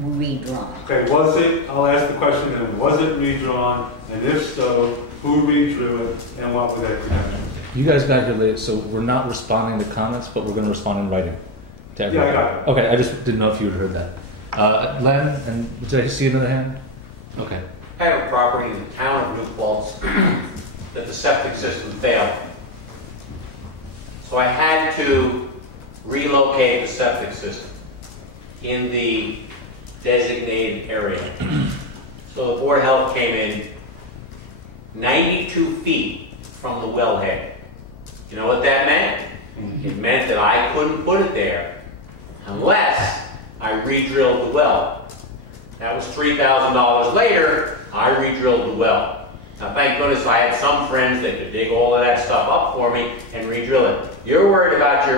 redrawn? Okay, was it? I'll ask the question then. Was it redrawn? And if so, who redrew it and what were their credentials? You guys got here late, so we're not responding to comments, but we're going to respond in writing. To everybody. Yeah, I got it. Okay, I just didn't know if you had heard that. Len, and did I see another hand? Okay. I have a property in the town of New Paltz that the septic system failed. So I had to relocate the septic system in the designated area. So the Board of Health came in 92 feet from the wellhead. You know what that meant? It meant that I couldn't put it there unless I re-drilled the well. That was $3,000 later, I re-drilled the well. Now thank goodness I had some friends that could dig all of that stuff up for me and re-drill it. You're worried about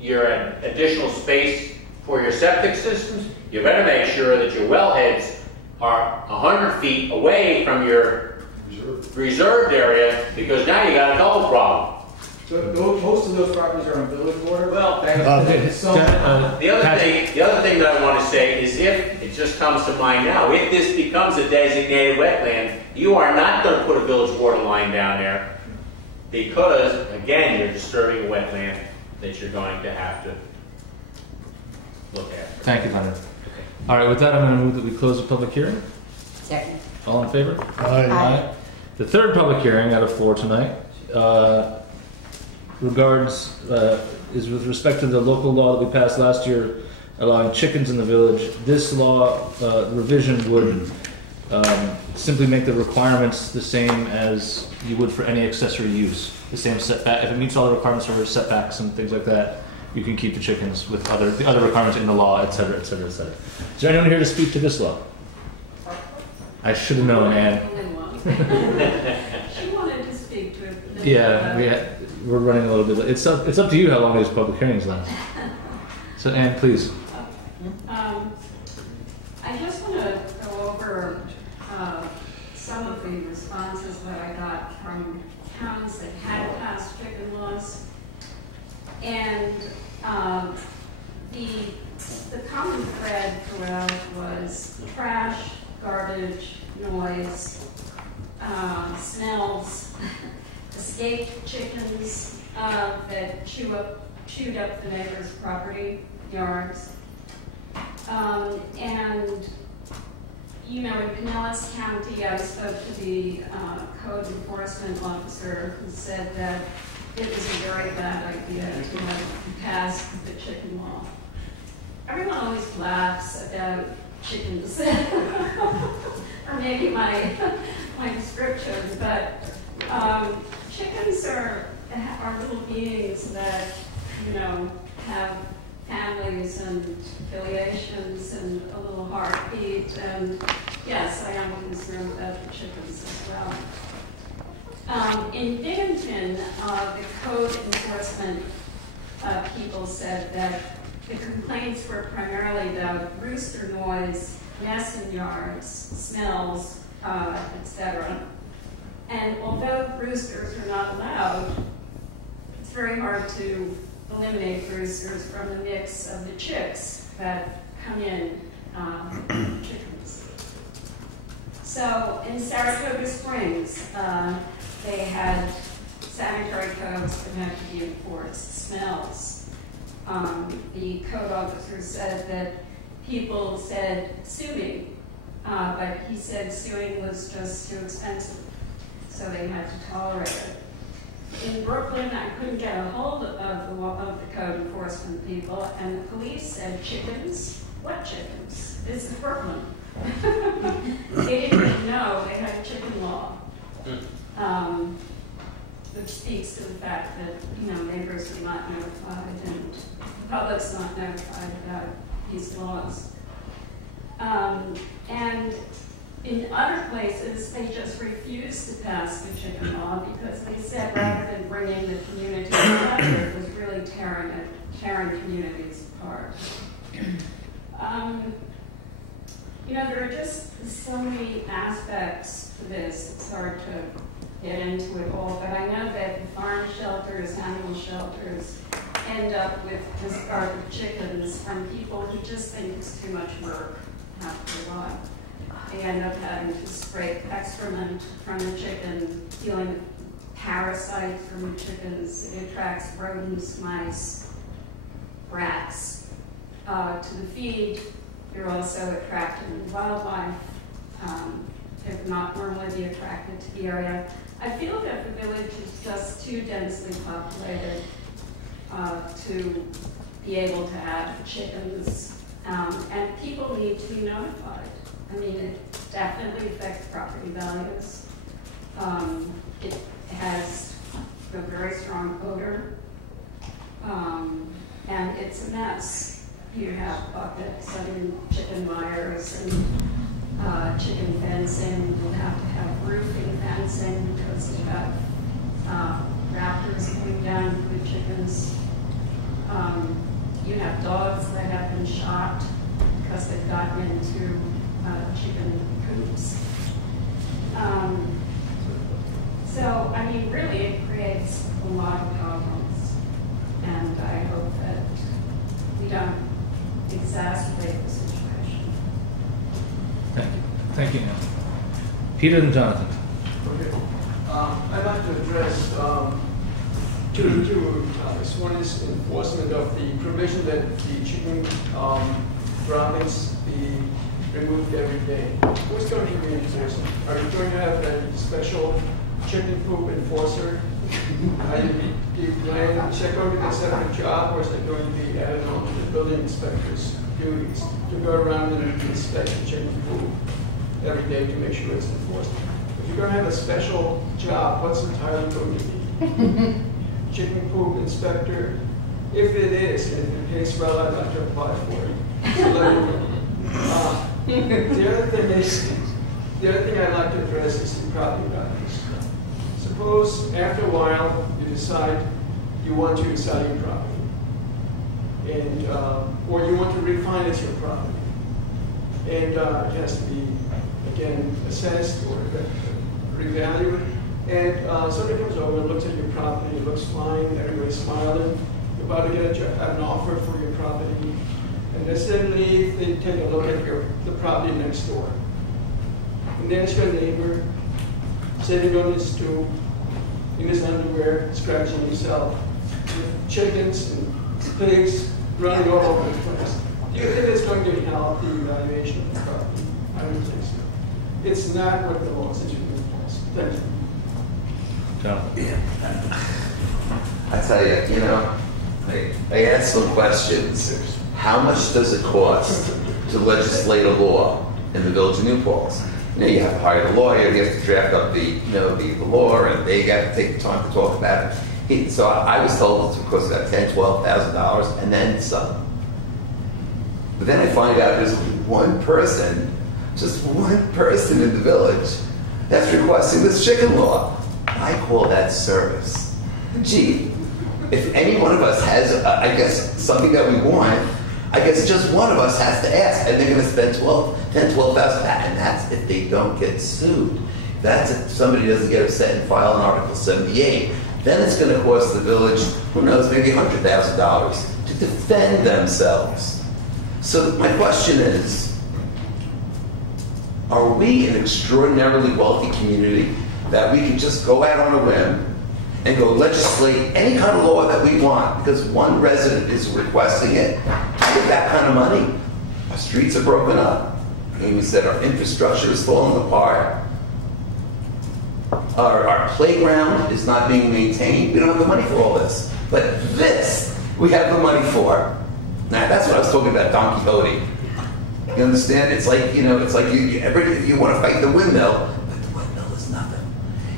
your additional space for your septic systems? You better make sure that your wellheads are 100 feet away from your reserved area, because now you got a double problem. So most of those properties are on village border? Well, the other thing that I want to say is, if it just comes to mind now, if this becomes a designated wetland, you are not going to put a village border line down there, because, again, you're disturbing a wetland that you're going to have to look at. Thank you, Leonard. All right, with that, I'm going to move that we close the public hearing. Second. All in favor? Aye. The third public hearing out of 4 tonight is with respect to the local law that we passed last year allowing chickens in the village. This law revision would simply make the requirements the same as you would for any accessory use. The same setback. If it meets all the requirements for setbacks and things like that, you can keep the chickens with the other requirements in the law, et cetera, et cetera, et cetera. Is there anyone here to speak to this law? I should have known, Anne. She wanted to speak to it. Yeah, we're running a little bit late. It's up to you how long these public hearings last. So, Anne, please. I just want to go over some of the responses that I got from towns that had passed chicken laws. And the common thread throughout was trash, garbage, noise, smells, escaped chickens that chewed up the neighbor's property yards. And, you know, in Pinellas County, I spoke to the code enforcement officer who said that it was a very bad idea to pass the chicken law. Everyone always laughs about chickens, or maybe my description, but chickens are little beings that, you know, have families and affiliations and a little heartbeat, and yes, I am concerned about the chickens as well. In Binghamton, the code enforcement people said that the complaints were primarily about rooster noise, mess in yards, smells, etc. And although roosters are not allowed, it's very hard to eliminate roosters from the mix of the chicks that come in chickens. So in Saratoga Springs, they had sanitary codes that had to be enforced. Smells. The code officer said that people said sue me, but he said suing was just too expensive, so they had to tolerate it. In Brooklyn, I couldn't get a hold of the code enforcement people, and the police said, chickens? What chickens? This is Brooklyn. They didn't even know they had a chicken law, which speaks to the fact that, you know, neighbors are not notified and the public's not notified about these laws. And in other places, they just refused to pass the chicken law because they said rather than bringing the community together, it was really tearing communities apart. You know, there are just so many aspects to this. It's hard to get into it all, but I know that farm shelters, animal shelters, end up with discarded chickens from people who just think it's too much work after a while. They end up having to scrape excrement from the chicken, dealing with parasites from the chickens. It attracts rodents, mice, rats. To the feed, you're also attracting wildlife that would not normally be attracted to the area. I feel that the village is just too densely populated to be able to have chickens, and people need to be notified. I mean, it definitely affects property values. It has a very strong odor, and it's a mess. You have buckets and chicken wires and chicken fencing. You have to have roofing fencing because you have raptors coming down for the chickens. You have dogs that have been shot because they've gotten into chicken coops. So, I mean, really it creates a lot of problems. And I hope that we don't exacerbate the situation. Thank you. Thank you, Anne. Peter and Jonathan. Okay. I'd like to address two topics. One is enforcement of the provision that the chicken droppings be removed every day. Who's going to be enforcing? Are you going to have a special chicken poop enforcer? Do you plan to check over the separate job, or is it going to be added on to the building inspector's duties to go around and inspect the chicken poop every day to make sure it's enforced? If you're going to have a special job, what's the title going to be? Chicken poop inspector? If it is, and if it pays well, I'd like to apply for it. So let me know. The other thing I'd like to address is the property values. Suppose after a while you decide you want to sell your property, and or you want to refinance your property, and it has to be again assessed or revalued. And somebody comes over and looks at your property. It looks fine. Everybody's smiling. You're about to get an offer for your property. And then suddenly they take a look at the property next door. And there's your neighbor sitting on his stoop in his underwear, scratching himself, with chickens and pigs running all over the place. Do you think it's going to help the evaluation of the property? I don't think so. It's not what the law says you can enforce. Thank you. Yeah. I tell you, you know, I asked some questions. How much does it cost to legislate a law in the Village of New Paltz? You know, you have to hire a lawyer, you have to draft up the law, and they got to take the time to talk about it. So I was told it's cost about $10,000, $12,000, and then some. But then I find out there's one person, just one person in the village that's requesting this chicken law. I call that service. Gee, if any one of us has, I guess, something that we want, I guess just one of us has to ask, and they're going to spend $12,000, and that's if they don't get sued. That's if somebody doesn't get upset and file an Article 78. Then it's going to cost the village, who knows, maybe $100,000 to defend themselves. So my question is, Are we an extraordinarily wealthy community that we can just go out on a whim and go legislate any kind of law that we want because one resident is requesting it? With that kind of money, our streets are broken up. Amy said our infrastructure is falling apart. Our playground is not being maintained. We don't have the money for all this. But this, we have the money for. Now, that's what I was talking about, Don Quixote. You understand? It's like, you know, it's like you want to fight the windmill, but the windmill is nothing.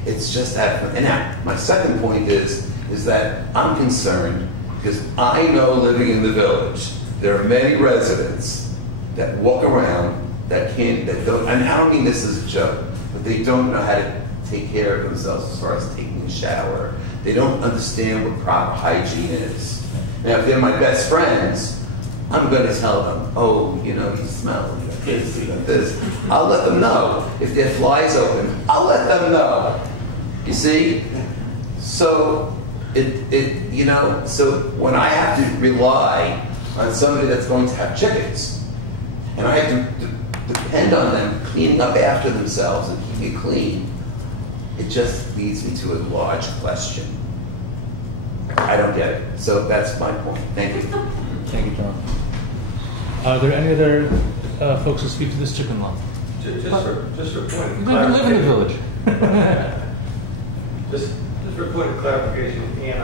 It's just that. And now, my second point is that I'm concerned because I know living in the village, there are many residents that walk around that don't, and I don't mean this as a joke, but they don't know how to take care of themselves as far as taking a shower. They don't understand what proper hygiene is. Now, if they're my best friends, I'm going to tell them, oh, you know, you smell, you got this, you got this. I'll let them know. If their fly's open, I'll let them know. You see? So, you know, so when I have to rely on somebody that's going to have chickens, and I have to depend on them cleaning up after themselves and keeping it clean, it just leads me to a large question. I don't get it. So that's my point. Thank you. Thank you, John. Are there any other folks who speak to this chicken law? Just for point of We live in the village. just for point of clarification, and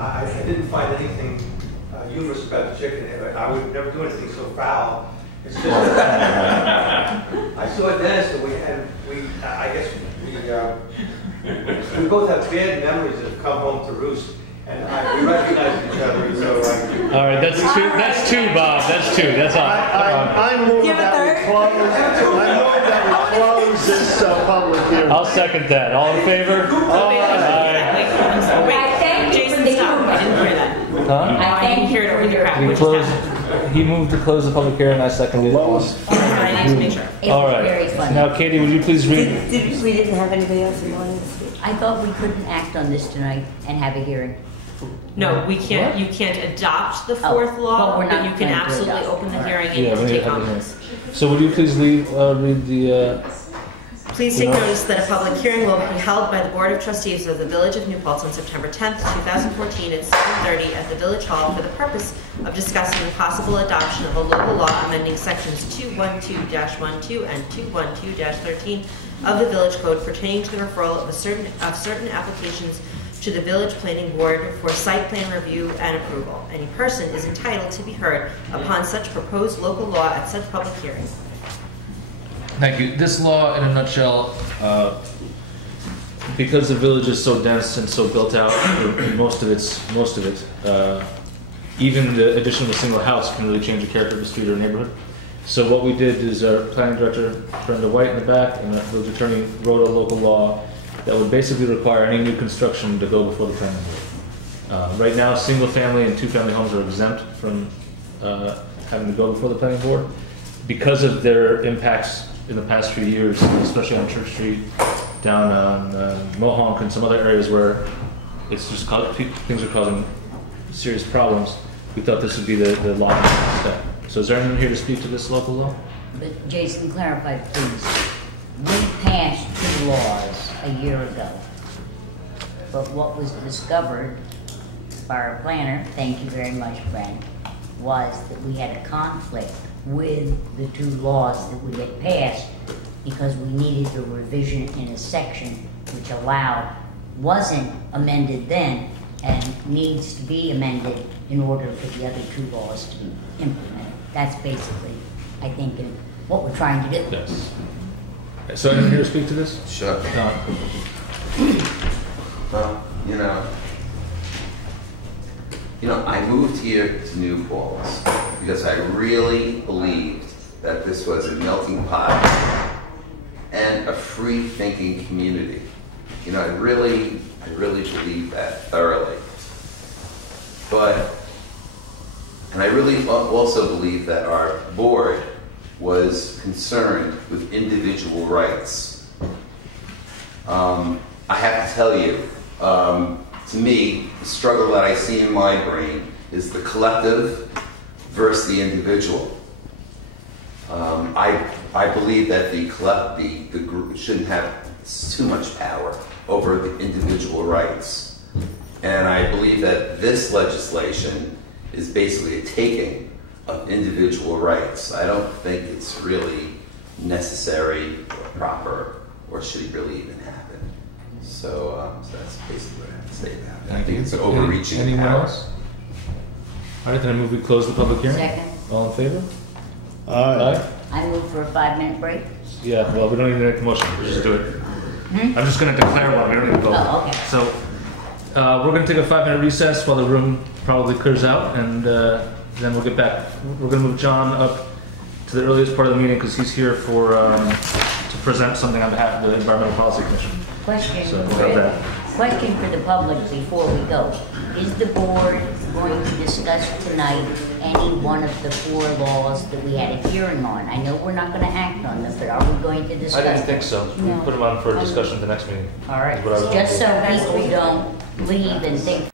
I didn't find anything humorous about the chicken. I would never do anything so foul. It's just I saw Dennis, and we both have bad memories of come home to roost, and we recognize each other. So all right, that's two. That's two, Bob. That's two. That's all. I move that we close this public hearing. I'll second that. All in favor? Jason, stop. I didn't hear that. Huh? I didn't hear it over the crowd. We closed. He moved to close the public hearing. I seconded it. I need to make sure. All right. Now, Katie, would you please read? We didn't have anybody else who wanted to speak. I thought we couldn't act on this tonight and have a hearing. No, we can't. What? You can't adopt the fourth law, we're not but you can going to absolutely adopt. open the All hearing right. and we need take to have a comments. hearing. So, would you please read the? Please take notice that a public hearing will be held by the Board of Trustees of the Village of New Paltz on September 10th, 2014 at 7:30 at the Village Hall for the purpose of discussing the possible adoption of a local law amending sections 212-12 and 212-13 of the Village Code pertaining to the referral of certain applications to the Village Planning Board for site plan review and approval. Any person is entitled to be heard upon such proposed local law at such public hearing. Thank you. This law, in a nutshell, because the village is so dense and so built out, most of it, even the addition of a single house can really change the character of a street or neighborhood. So what we did is our planning director, Brenda White, in the back, and our village attorney wrote a local law that would basically require any new construction to go before the planning board. Right now, single-family and two-family homes are exempt from having to go before the planning board because of their impacts in the past few years, especially on Church Street, down on Mohonk, and some other areas where it's just things are causing serious problems. We thought this would be the logical step. So is there anyone here to speak to this local law? But Jason, clarify, please. We passed two laws a year ago, but what was discovered by our planner, thank you very much, Brent, was that we had a conflict with the two laws that we had passed because we needed a revision in a section which wasn't amended then and needs to be amended in order for the other two laws to be implemented. That's basically, I think, what we're trying to do. Yes. So anyone here to speak to this? Sure. Well, I moved here to New Paltz because I really believed that this was a melting pot and a free-thinking community. I really believe that thoroughly. And I really also believe that our board was concerned with individual rights. I have to tell you, to me, the struggle that I see in my brain is the collective versus the individual. I I believe that the group shouldn't have too much power over the individual rights. And I believe that this legislation is basically a taking of individual rights. I don't think it's really necessary or proper, or should it really even happen. So that's basically what I have to say about it. I think it's an overreaching Anyone power. else? All right, then I move we close the public hearing. Second. All in favor? Aye. I move for a 5-minute break. Yeah, well, we don't even make a motion, just do it. I'm just gonna declare one, we don't even vote. Oh, okay. So, we're gonna take a 5-minute recess while the room probably clears out, and then we'll get back. We're gonna move John up to the earliest part of the meeting, because he's here for, to present something on behalf of the Environmental Policy Commission. Question So we'll have that. question for the public before we go. Is the board going to discuss tonight any one of the 4 laws that we had a hearing on? I know we're not going to act on them, but are we going to discuss I didn't them? think so. We put them on for a discussion at the next meeting. All right, Is what I was just so gonna do. people don't leave and think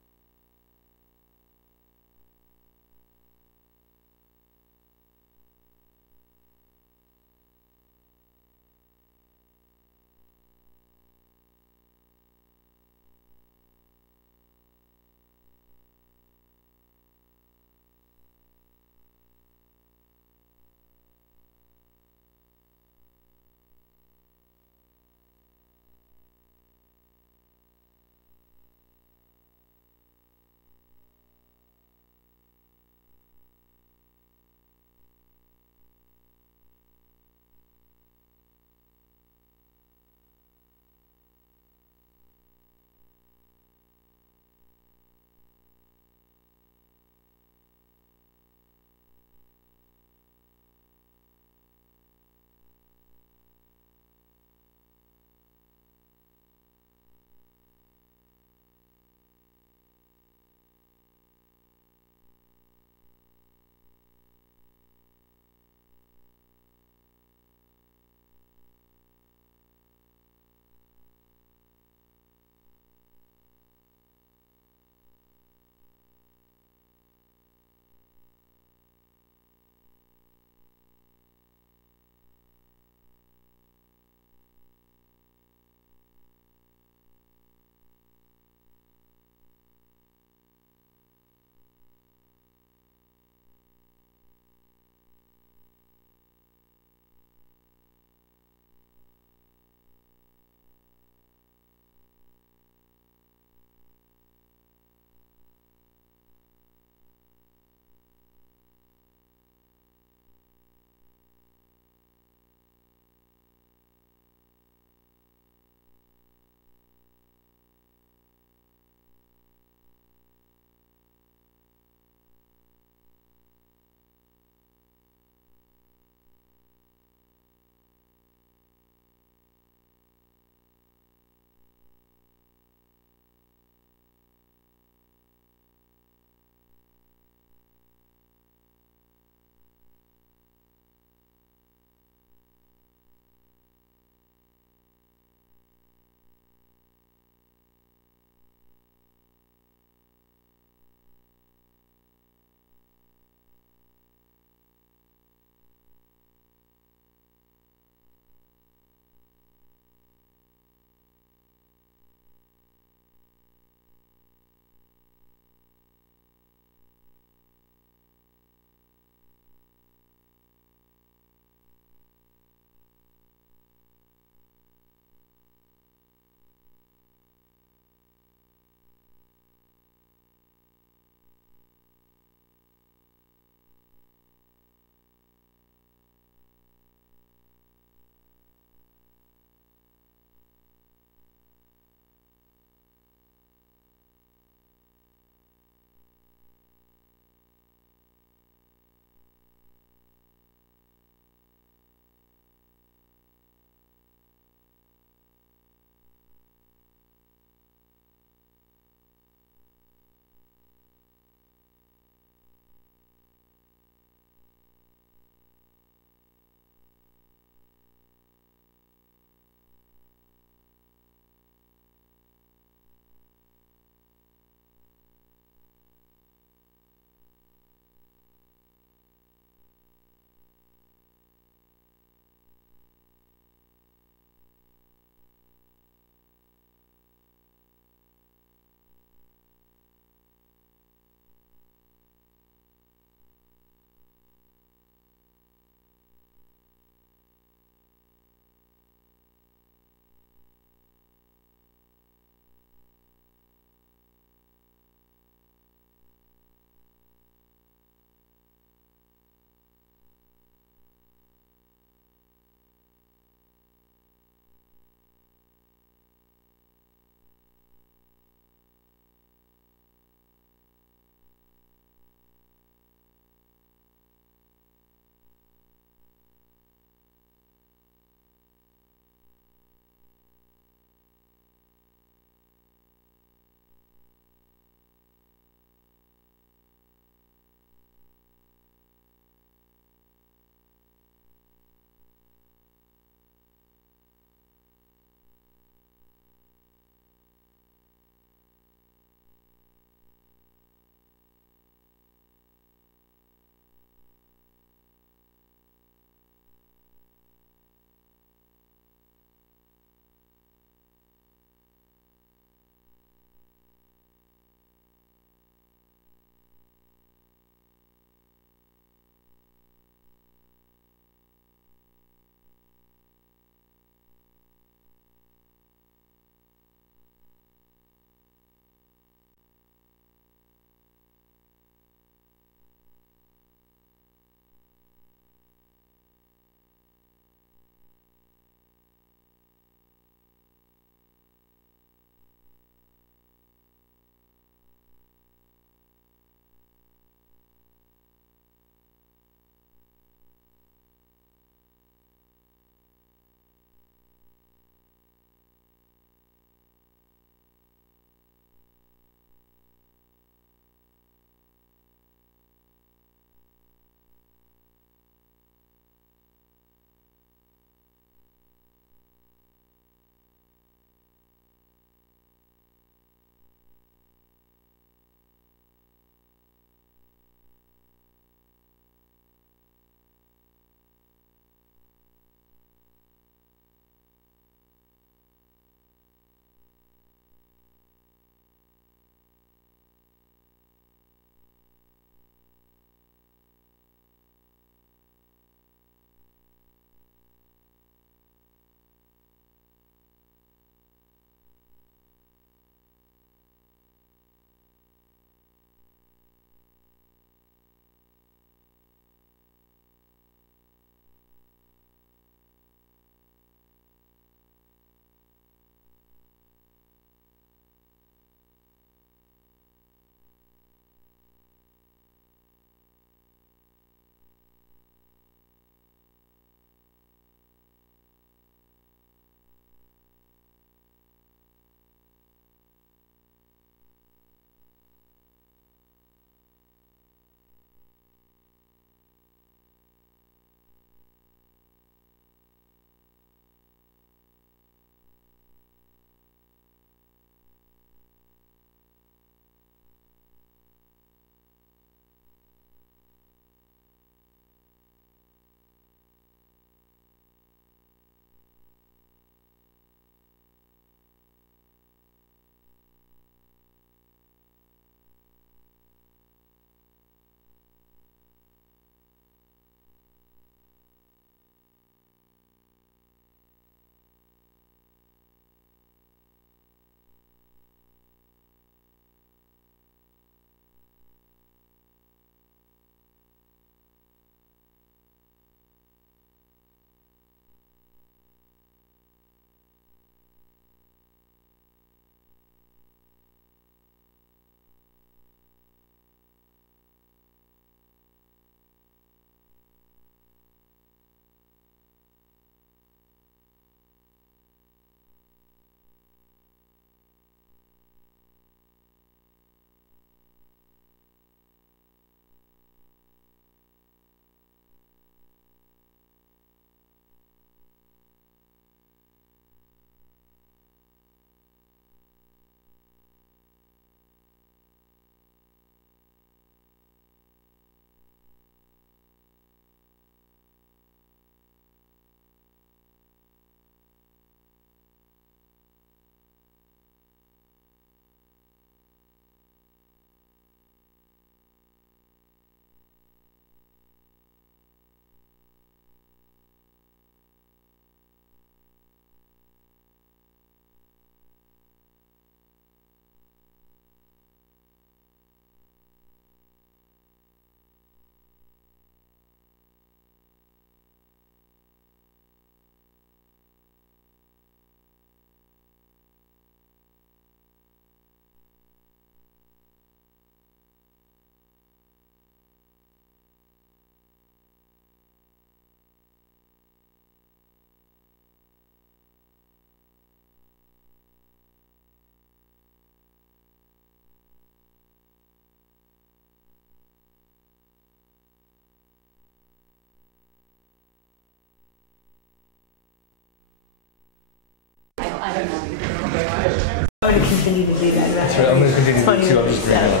continue to do that. That's right, I'm going to continue to do too. I'm just bringing it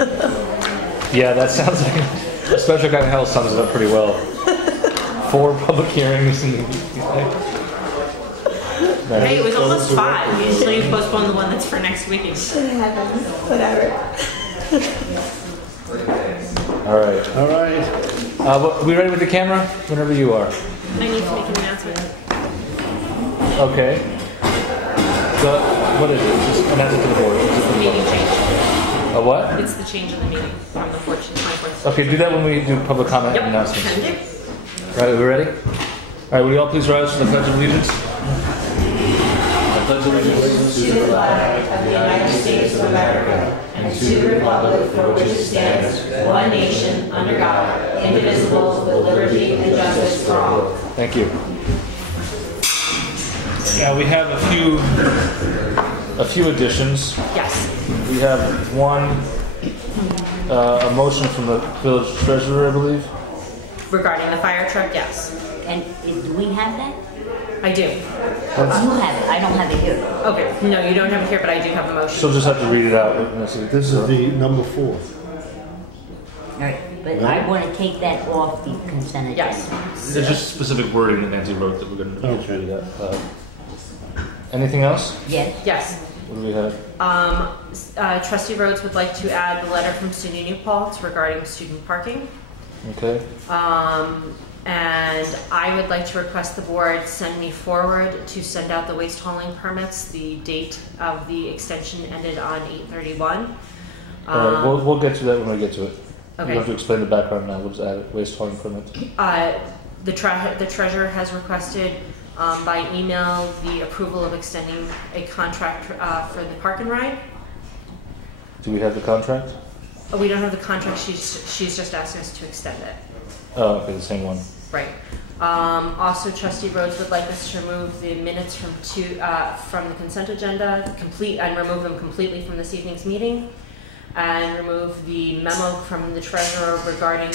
up. Yeah, that sounds like a special kind of hell sums it up pretty well. 4 public hearings and Hey, it was almost 5. Usually you postpone the one that's for next week. It happens. Whatever. All right. All right. Are we ready with the camera? Whenever you are. I need to make an announcement. Okay. So, what is it? Just announce it to the board. It's the meeting change. A what? It's the change of the meeting from the 24th. Okay, do that when we do public comment Yep. announcements. Can do. All right, we ready? All right, will you all please rise for the Pledge of Allegiance? I pledge allegiance To the flag of the United States of America and to the republic for which it stands, one nation, under God, indivisible, with liberty and justice for all. Thank you. Yeah, we have a few additions. Yes. We have one, a motion from the village treasurer, I believe. Regarding the fire truck, yes. And do we have that? I do. You have it. I don't have it here. Okay. No, you don't have it here, but I do have a motion. She'll just have to read it out. This is the number 4. All right, but I want to take that off the consent agenda. Yes. There's just specific wording that Nancy wrote that we're going to read out. Anything else? Yes. Yes. What do we have? Trustee Rhodes would like to add the letter from SUNY New Paltz regarding student parking. Okay. And I would like to request the board send me forward to send out the waste hauling permits. The date of the extension ended on 8/31. All right, we'll get to that when we get to it. Okay. You don't have to explain the background now. We'll just add it. Waste hauling permit. The treasurer has requested by email the approval of extending a contract for the park and ride. Do we have the contract? We don't have the contract. She's just asking us to extend it. Oh, okay, the same one. Right. Also, Trustee Rhodes would like us to remove the minutes from the consent agenda, and remove them completely from this evening's meeting, and remove the memo from the treasurer regarding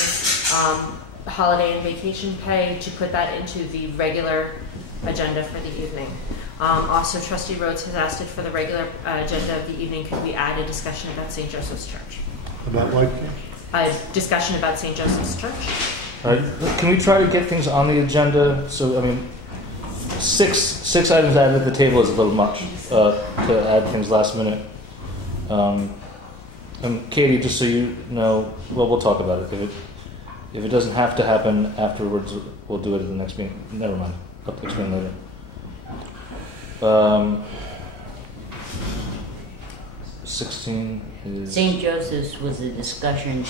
holiday and vacation pay to put that into the regular agenda for the evening. Also, Trustee Rhodes has asked if for the regular agenda of the evening could we add a discussion about St. Joseph's Church. About what? A discussion about St. Joseph's Church. All right. Can we try to get things on the agenda? So, I mean, six items added at the table is a little much to add things last minute. And Katie, just so you know, well, we'll talk about it. If it doesn't have to happen afterwards, we'll do it at the next meeting. Never mind. I'll explain later. 16 is... St. Joseph's was a discussion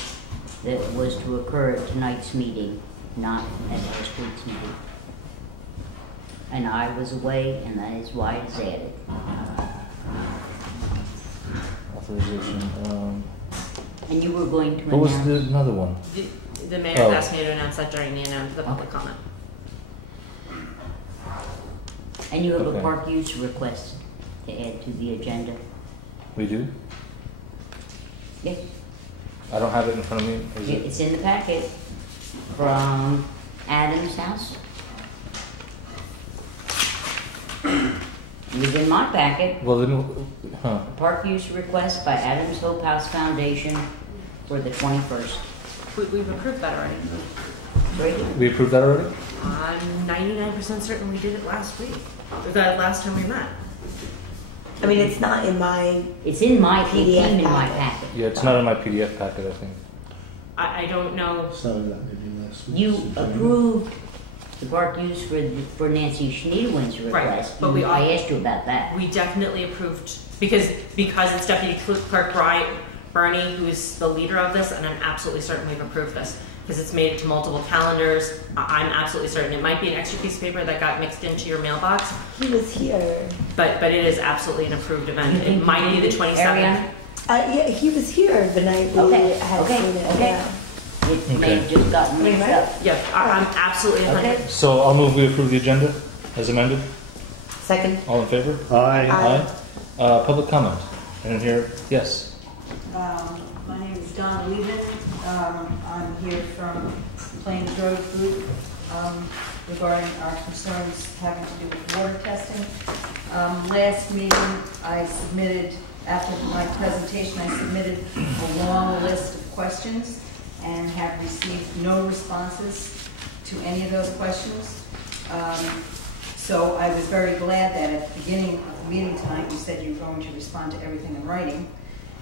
that was to occur at tonight's meeting, not at last week's meeting. And I was away, and that is why it's added. Authorization. And you were going to what announce... was the another one? The mayor asked me to announce that during the public comment. And you have a park use request to add to the agenda. We do? Yes. I don't have it in front of me. It's in the packet from Adam's house. It was in my packet. Well, then, A park use request by Adams Hope House Foundation for the 21st. We've approved that already. Great. We approved that already? I'm 99% certain we did it last week. The last time we met. I mean, it's not in my... It's in my PDF It came in my packet. Yeah, it's not in my PDF packet, I think. I don't know. So that maybe last week. You approved the park use for Nancy Schneidewin's request. Right, but I asked you about that. We definitely approved, because it's Deputy Clerk Bernie who's the leader of this, and I'm absolutely certain we've approved this. Because it's made it to multiple calendars. I'm absolutely certain. It might be an extra piece of paper that got mixed into your mailbox. He was here. But it is absolutely an approved event. It might be the 27th. Yeah, he was here the night we had seen it. Yeah. It may have just gotten mixed up. Yeah, I'm absolutely 100%. So I'll move we approve the agenda as amended. Second. All in favor? Aye. Public comment. And here, yes. My name is Don Levin. I'm here from Plains Road Group regarding our concerns having to do with water testing. Last meeting, I submitted, after my presentation, I submitted a long list of questions and have received no responses to any of those questions. So I was very glad that at the beginning of the meeting tonight, you said you were going to respond to everything in writing.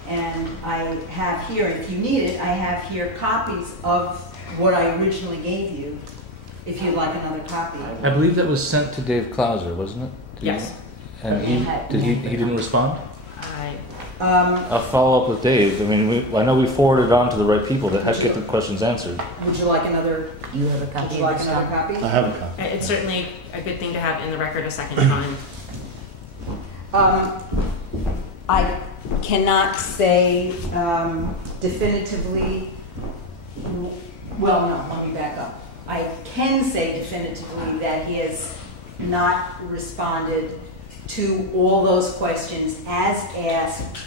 And I have here, if you need it, I have here copies of what I originally gave you, if you'd like another copy. I believe that was sent to Dave Klauser, wasn't it? Yes. And he didn't respond? I'll follow up with Dave. I mean, I know we forwarded it on to the right people that had to get the questions answered. Would you like another? You have a copy. Would you like another copy? I have a copy. It's certainly a good thing to have in the record a second time. I cannot say definitively, well, no, let me back up. I can say definitively that he has not responded to all those questions as asked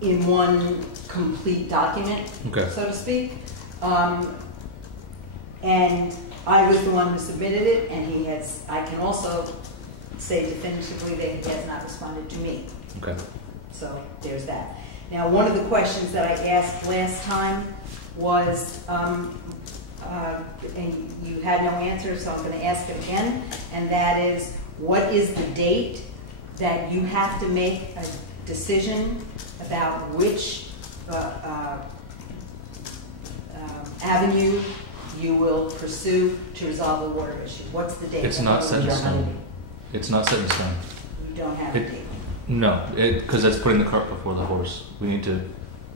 in one complete document, so to speak. And I was the one who submitted it, and he has, I can also say definitively that he has not responded to me. Okay. So there's that. Now, one of the questions that I asked last time was, and you had no answer, so I'm going to ask it again, and that is, what is the date that you have to make a decision about which avenue you will pursue to resolve the water issue? What's the date? It's not set in stone. It's not set in stone. You don't have a date? No, because that's putting the cart before the horse. We need to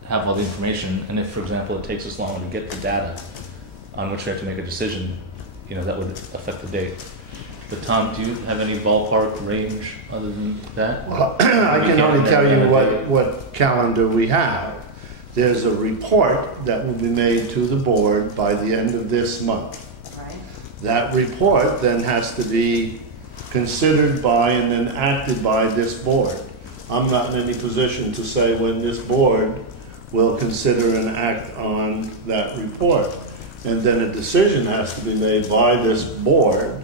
have all the information, and if, for example, it takes us longer to get the data on which we have to make a decision, that would affect the date. But Tom, do you have any ballpark range other than that? Well, I can only tell you what calendar we have. There's a report that will be made to the board by the end of this month. Right. That report then has to be considered by and then acted by this board. I'm not in any position to say when this board will consider and act on that report. And then a decision has to be made by this board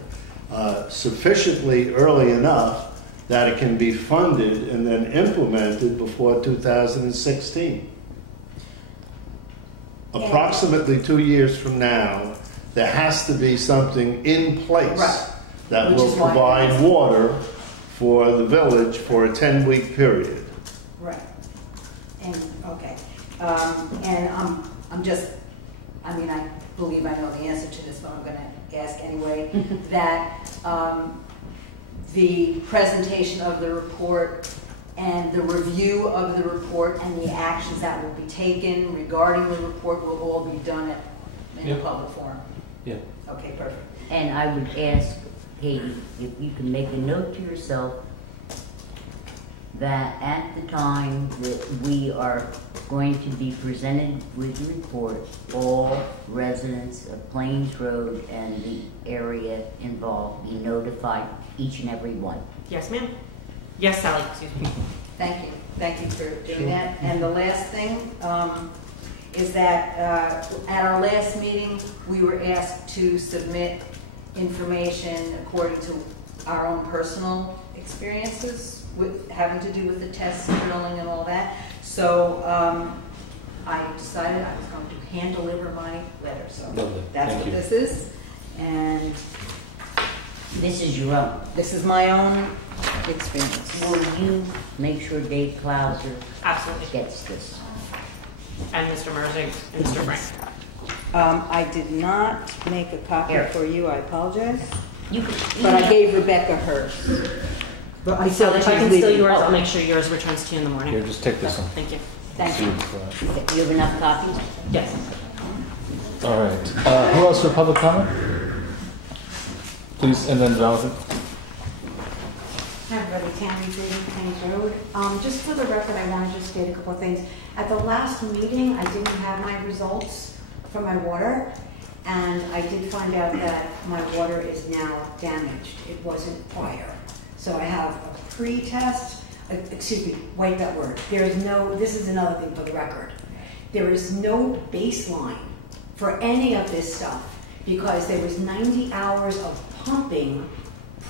sufficiently early enough that it can be funded and then implemented before 2016. Approximately 2 years from now, there has to be something in place that will provide water for the village for a 10-week period. Right. And, okay. And I'm just, I believe I know the answer to this, but I'm going to ask anyway, that the presentation of the report and the review of the report and the actions that will be taken regarding the report will all be done in a public forum. Yeah. Okay, perfect. And I would ask, Katie, if you can make a note to yourself that at the time that we are going to be presented with the report, all residents of Plains Road and the area involved be notified, each and every one. Yes, ma'am. Yes, Sally, excuse me. Thank you. Thank you for doing that. And the last thing is that at our last meeting, we were asked to submit information according to our own personal experiences with having to do with the tests and drilling and all that. So I decided I was going to hand deliver my letter. So that's what this is. And this is your own. This is my own experience. Will you make sure Dave Klauser absolutely gets this? And Mr. Merzig and Mr. Frank. I did not make a copy for you. I apologize. But I gave Rebecca hers. But I So said if I can steal yours, I'll make sure yours returns to you in the morning. Here, just take this one. Thank you. Thank you. You have enough copies? Yes. All right. Who else for public comment? Please, and then Jonathan. Hi everybody, Tammy Green, Plains Road. Just for the record, I want to just state a couple of things. At the last meeting, I didn't have my results for my water, and I did find out that my water is now damaged. It wasn't prior. So I have a pre-test, wait that word. There is no, this is another thing for the record. There is no baseline for any of this stuff because there was 90 hours of pumping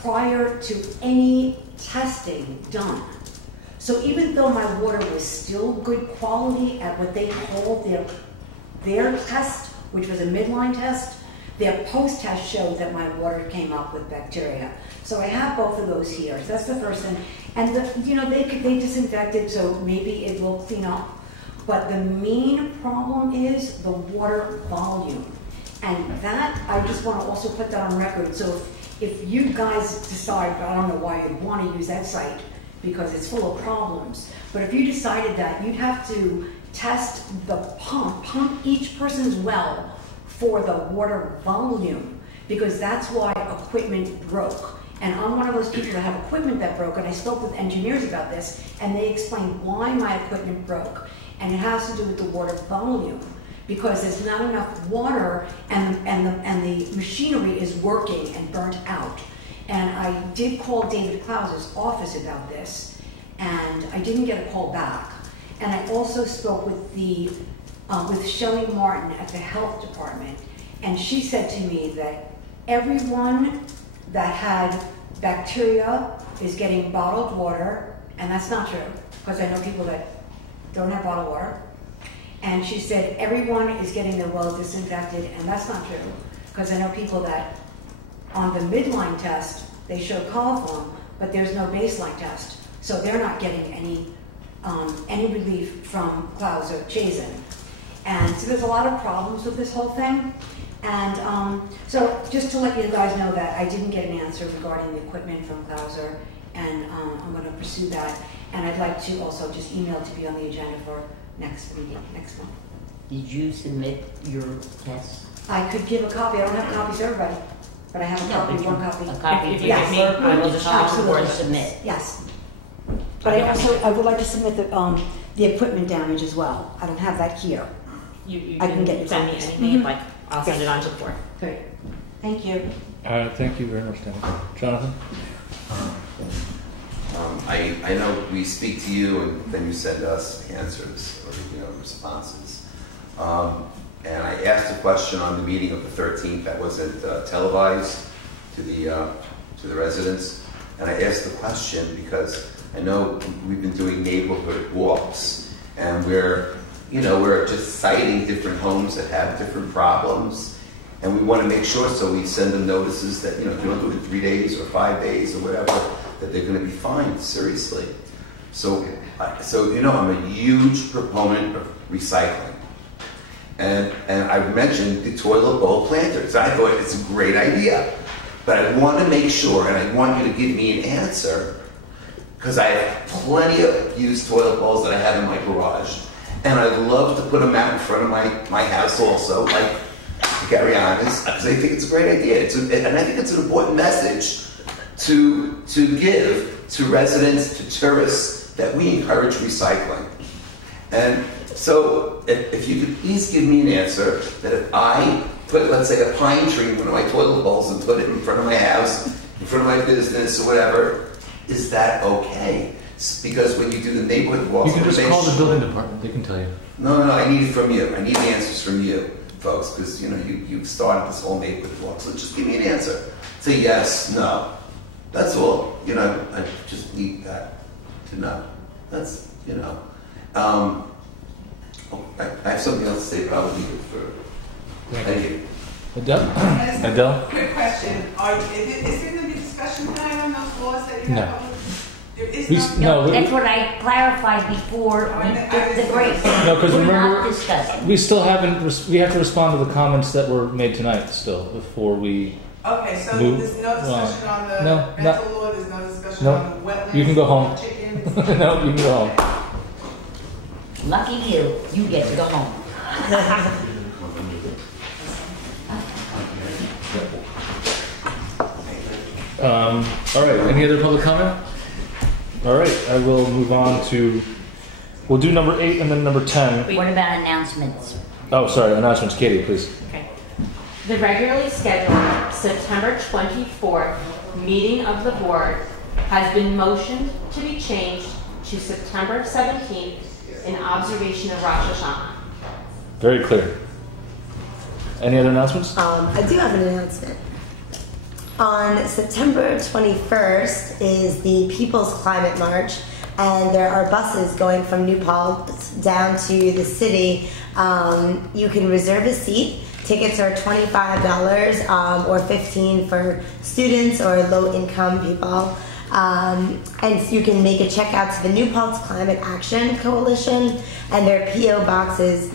prior to any testing done. So even though my water was still good quality at what they called their test, which was a midline test, their post-test showed that my water came up with bacteria. So I have both of those here. So that's the first thing. And they disinfected, so maybe it will clean up. But the main problem is the water volume. And that, I just want to also put that on record. So if you guys decide, but I don't know why you'd want to use that site because it's full of problems, but if you decided that, you'd have to test the pump each person's well for the water volume, because that's why equipment broke. And I'm one of those people that have equipment that broke, and I spoke with engineers about this, and they explained why my equipment broke. And it has to do with the water volume, because there's not enough water and the machinery is working and burnt out. And I did call David Klaus's office about this, and I didn't get a call back. And I also spoke with with Shelley Martin at the health department, and she said to me that everyone that had bacteria is getting bottled water, and that's not true, because I know people that don't have bottled water. And she said everyone is getting their wells disinfected, and that's not true, because I know people that on the midline test, they show coliform, but there's no baseline test, so they're not getting any relief from Klaus or Chazen. And so there's a lot of problems with this whole thing. And so just to let you guys know that I didn't get an answer regarding the equipment from Klauser, and I'm going to pursue that. And I'd like to also just email to be on the agenda for next meeting, next month. Did you submit your test? I could give a copy. I don't have copies to everybody, but I have a copy, one copy. A copy If for yes. me, I will just copy the board Absolutely. submit. Yes. But I would like to submit the equipment damage as well. I don't have that here. You I can get you send me copies. anything you'd like. I'll send it on to the board. Great. Thank you. Thank you very much, Danny. Jonathan? I know we speak to you and then you send us answers or responses. And I asked a question on the meeting of the 13th that wasn't televised to the residents. And I asked the question because I know we've been doing neighborhood walks, and we're just citing different homes that have different problems, and we want to make sure, so we send them notices that, if you don't do it in 3 days or 5 days or whatever, that they're going to be fined, seriously. So I'm a huge proponent of recycling. And I mentioned the toilet bowl planters. I thought it's a great idea. But I want to make sure, and I want you to give me an answer, because I have plenty of used toilet bowls that I have in my garage. And I'd love to put them out in front of my house also, like Garyana's, because I think it's a great idea. And I think it's an important message to give to residents, to tourists, that we encourage recycling. And so if you could please give me an answer that if I put, let's say, a pine tree in one of my toilet bowls and put it in front of my house, in front of my business or whatever, is that okay? Because when you do the neighborhood walks, You can just call the building department. They can tell you. No, I need it from you. I need the answers from you, folks, because you've started this whole neighborhood walk. So just give me an answer. Say yes, no. That's all. I just need that to know. That's I have something else to say, but I'll leave it for. Thank you. Adele? Quick question. Is there going to be discussion tonight on those laws that you have? No. There is That's what I clarified before we took the break. No, because We're remember, not discussing. we still haven't. We have to respond to the comments that were made tonight still before we. Okay, so move. there's no discussion on the No, rental law. There's no discussion No. on the wetlands. You can go home. Chickens. No, you can go home. Lucky you, you get to go home. All right. Any other public comment? All right. I will move on to. We'll do number 8 and then number 10. What about announcements? Oh, sorry. Announcements. Katie, please. Okay. The regularly scheduled September 24th meeting of the board has been motioned to be changed to September 17th in observation of Rosh Hashanah. Very clear. Any other announcements? I do have an announcement. On September 21st is the People's Climate March, and there are buses going from New Paltz down to the city. You can reserve a seat. Tickets are $25 or $15 for students or low-income people. And you can make a check out to the New Paltz Climate Action Coalition, and their P.O. boxes,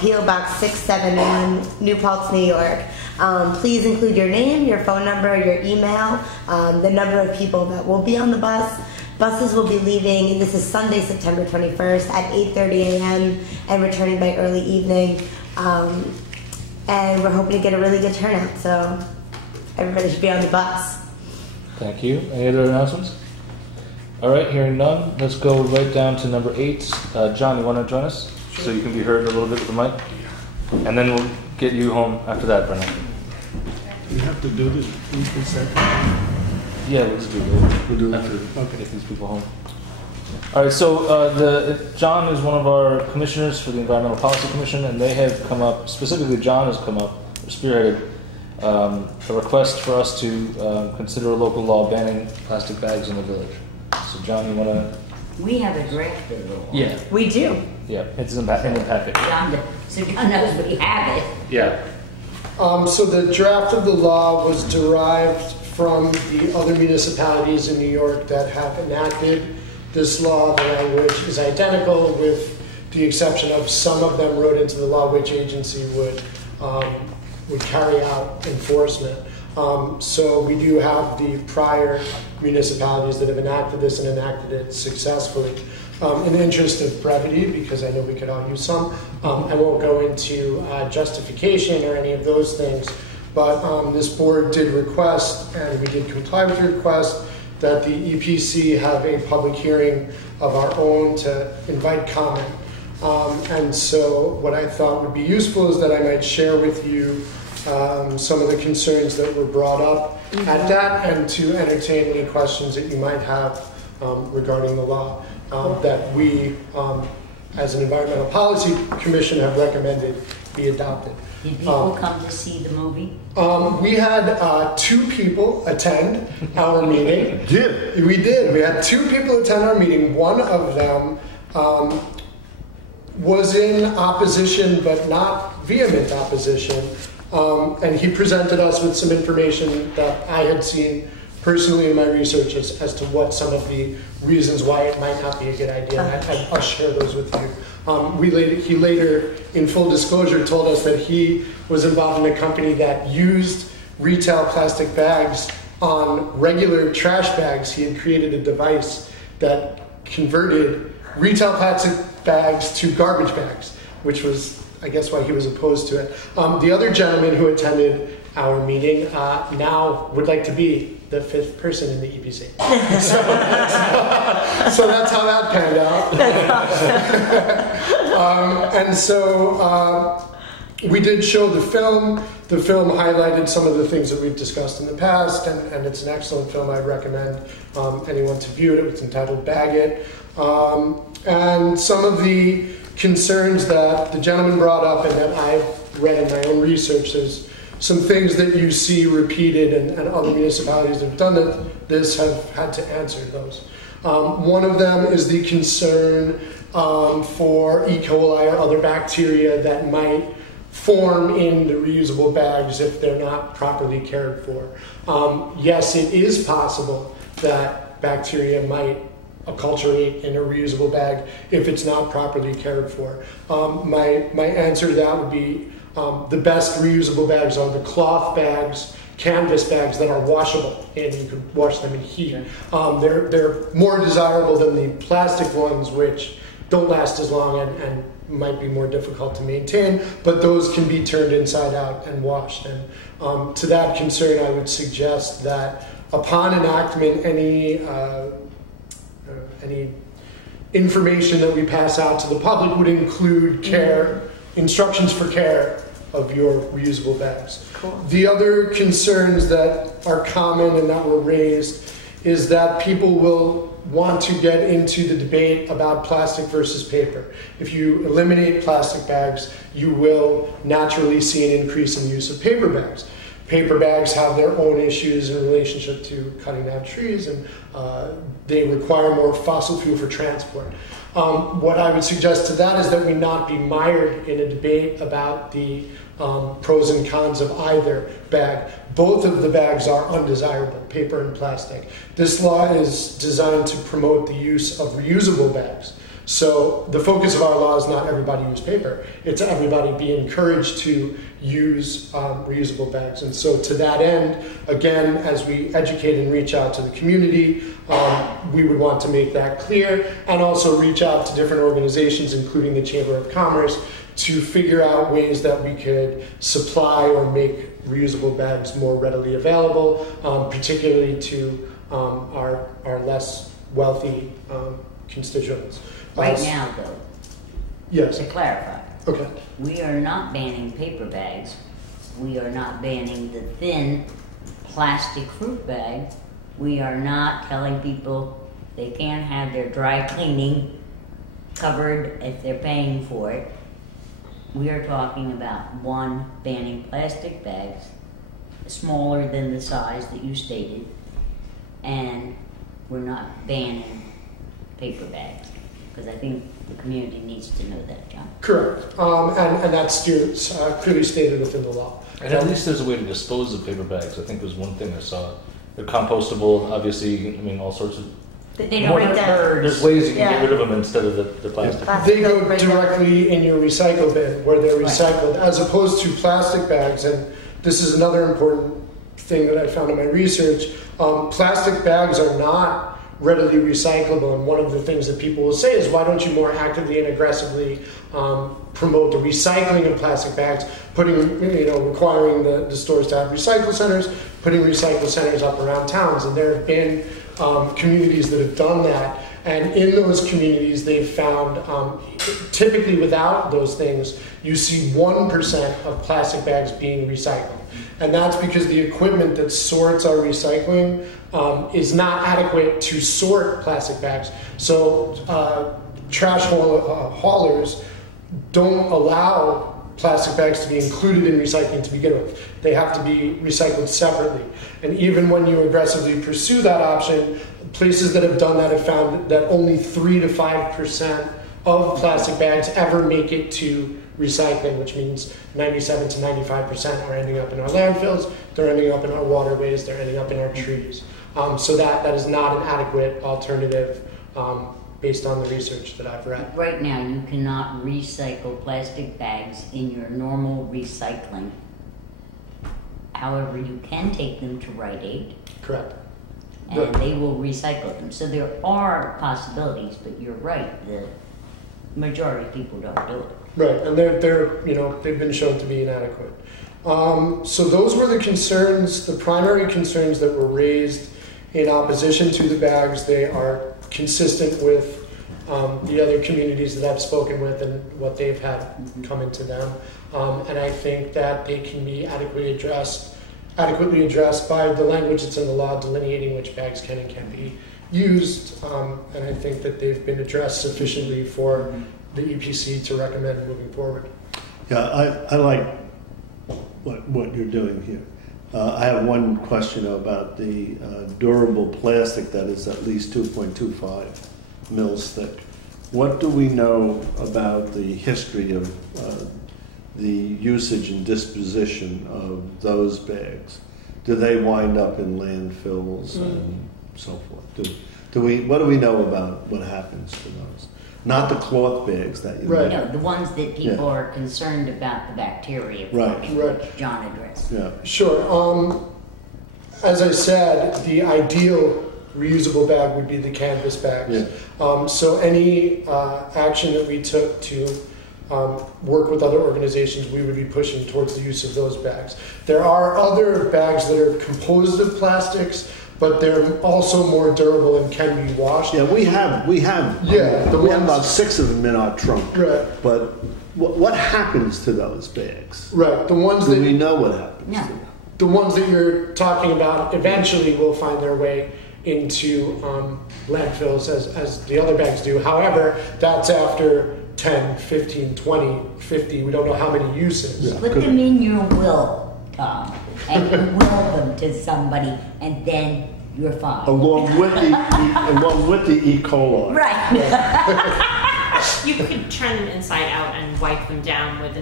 P.O. Box 671, New Paltz, New York. Please include your name, your phone number, your email, the number of people that will be on the bus. Buses will be leaving, this is Sunday, September 21st at 8:30 a.m. and returning by early evening. And we're hoping to get a really good turnout, so everybody should be on the bus. Thank you. Any other announcements? All right, hearing none, let's go right down to number 8. John, you want to join us? So you can be heard a little bit with the mic? And then we'll get you home after that, Brennan. You have to do this in second. Yeah, we'll just do it. We'll do it after get these people home. All right, so John is one of our commissioners for the Environmental Policy Commission, and they have come up, specifically John has come up, spearheaded a request for us to consider a local law banning plastic bags in the village. So John, you want to? We have a draft of the law. Yeah. We do. Yeah, it's in the packet. So John knows we have it. Yeah. So the draft of the law was derived from the other municipalities in New York that have enacted this law. The language is identical, with the exception of some of them wrote into the law which agency would carry out enforcement. So we do have the prior municipalities that have enacted this and enacted it successfully. In the interest of brevity, because I know we could all use some, I won't go into justification or any of those things, but this board did request, and we did comply with the request, that the EPC have a public hearing of our own to invite comment. And so what I thought would be useful is that I might share with you some of the concerns that were brought up at that, and to entertain any questions that you might have regarding the law that we, as an Environmental Policy Commission, have recommended be adopted. Did people come to see the movie? We had 2 people attend our meeting. We did. We had 2 people attend our meeting. One of them was in opposition, but not vehement opposition. And he presented us with some information that I had seen personally in my research as to what some of the reasons why it might not be a good idea. And I'll share those with you. He later, in full disclosure, told us that he was involved in a company that used retail plastic bags on regular trash bags. He had created a device that converted retail plastic bags to garbage bags, which was, I guess, why he was opposed to it. The other gentleman who attended our meeting now would like to be the 5th person in the EPC. So that's how that panned out. And so we did show the film. The film highlighted some of the things that we've discussed in the past, and it's an excellent film. I'd recommend anyone to view it. It's entitled Bag It. And some of the concerns that the gentleman brought up and that I've read in my own research, there's some things that you see repeated, and other municipalities that have done this have had to answer those. One of them is the concern for E. coli or other bacteria that might form in the reusable bags if they're not properly cared for. Yes, it is possible that bacteria might acculturate in a reusable bag if it's not properly cared for. My answer to that would be the best reusable bags are the cloth bags, canvas bags that are washable, and you can wash them in heat. They're more desirable than the plastic ones, which don't last as long and might be more difficult to maintain, but those can be turned inside out and washed. And to that concern, I would suggest that upon enactment, any information that we pass out to the public would include instructions for care of your reusable bags. Cool. The other concerns that are common and that were raised is that people will want to get into the debate about plastic versus paper. If you eliminate plastic bags, you will naturally see an increase in the use of paper bags. Paper bags have their own issues in relationship to cutting down trees, and they require more fossil fuel for transport. What I would suggest to that is that we not be mired in a debate about the pros and cons of either bag. Both of the bags are undesirable, paper and plastic. This law is designed to promote the use of reusable bags. So the focus of our law is not everybody use paper. It's everybody be encouraged to use reusable bags. And so to that end, again, as we educate and reach out to the community, we would want to make that clear, and also reach out to different organizations, including the Chamber of Commerce, to figure out ways that we could supply or make reusable bags more readily available, particularly to our less wealthy constituents. Right now, though, yes. To clarify, okay, we are not banning paper bags. We are not banning the thin plastic fruit bag. We are not telling people they can't have their dry cleaning covered if they're paying for it. We are talking about, one, banning plastic bags smaller than the size that you stated, and we're not banning paper bags, because I think the community needs to know that, John. Correct, and that's clearly stated within the law. And at least there's a way to dispose of paper bags. I think was one thing I saw. They're compostable, obviously. I mean, all sorts of. But they don't make There's ways you can get rid of them instead of the plastic. They go directly in your recycle bin where they're recycled, as opposed to plastic bags. And this is another important thing that I found in my research. Plastic bags are not readily recyclable, and one of the things that people will say is, why don't you more actively and aggressively promote the recycling of plastic bags, requiring the stores to have recycle centers, putting recycle centers up around towns. And there have been communities that have done that, and in those communities they've found, typically without those things, you see 1% of plastic bags being recycled. And that's because the equipment that sorts our recycling is not adequate to sort plastic bags. So trash haulers don't allow plastic bags to be included in recycling to begin with. They have to be recycled separately. And even when you aggressively pursue that option, places that have done that have found that only 3 to 5% of plastic bags ever make it to recycling, which means 97 to 95% are ending up in our landfills, they're ending up in our waterways, they're ending up in our trees. So that is not an adequate alternative based on the research that I've read. Right now, you cannot recycle plastic bags in your normal recycling. However, you can take them to Rite Aid. Correct. And they will recycle them. So there are possibilities, but you're right, the majority of people don't do it. Right, and they've been shown to be inadequate. So those were the concerns, the primary concerns that were raised in opposition to the bags. They are consistent with the other communities that I've spoken with and what they've had come into them. And I think that they can be adequately addressed by the language that's in the law delineating which bags can and can't be used. And I think that they've been addressed sufficiently for the EPC to recommend moving forward. Yeah, I like what you're doing here. I have one question about the durable plastic that is at least 2.25 mils thick. What do we know about the history of the usage and disposition of those bags? Do they wind up in landfills and so forth? What do we know about what happens to those? Not the cloth bags that you right. No, the ones that people are concerned about the bacteria forming, which John addressed. Yeah, sure. As I said, the ideal reusable bag would be the canvas bags. Yeah. So any action that we took to work with other organizations, we would be pushing towards the use of those bags. There are other bags that are composed of plastics, but they're also more durable and can be washed. Yeah, we have about 6 of them in our trunk. Right. But what happens to those bags? Right. The ones that we know what happens to them. The ones that you're talking about eventually will find their way into landfills as the other bags do. However, that's after 10, 15, 20, 50, we don't know how many uses. Put them in your will, Tom. and you will them to somebody, and then you're fine. Along with the E. coli. Right. You could turn them inside out and wipe them down with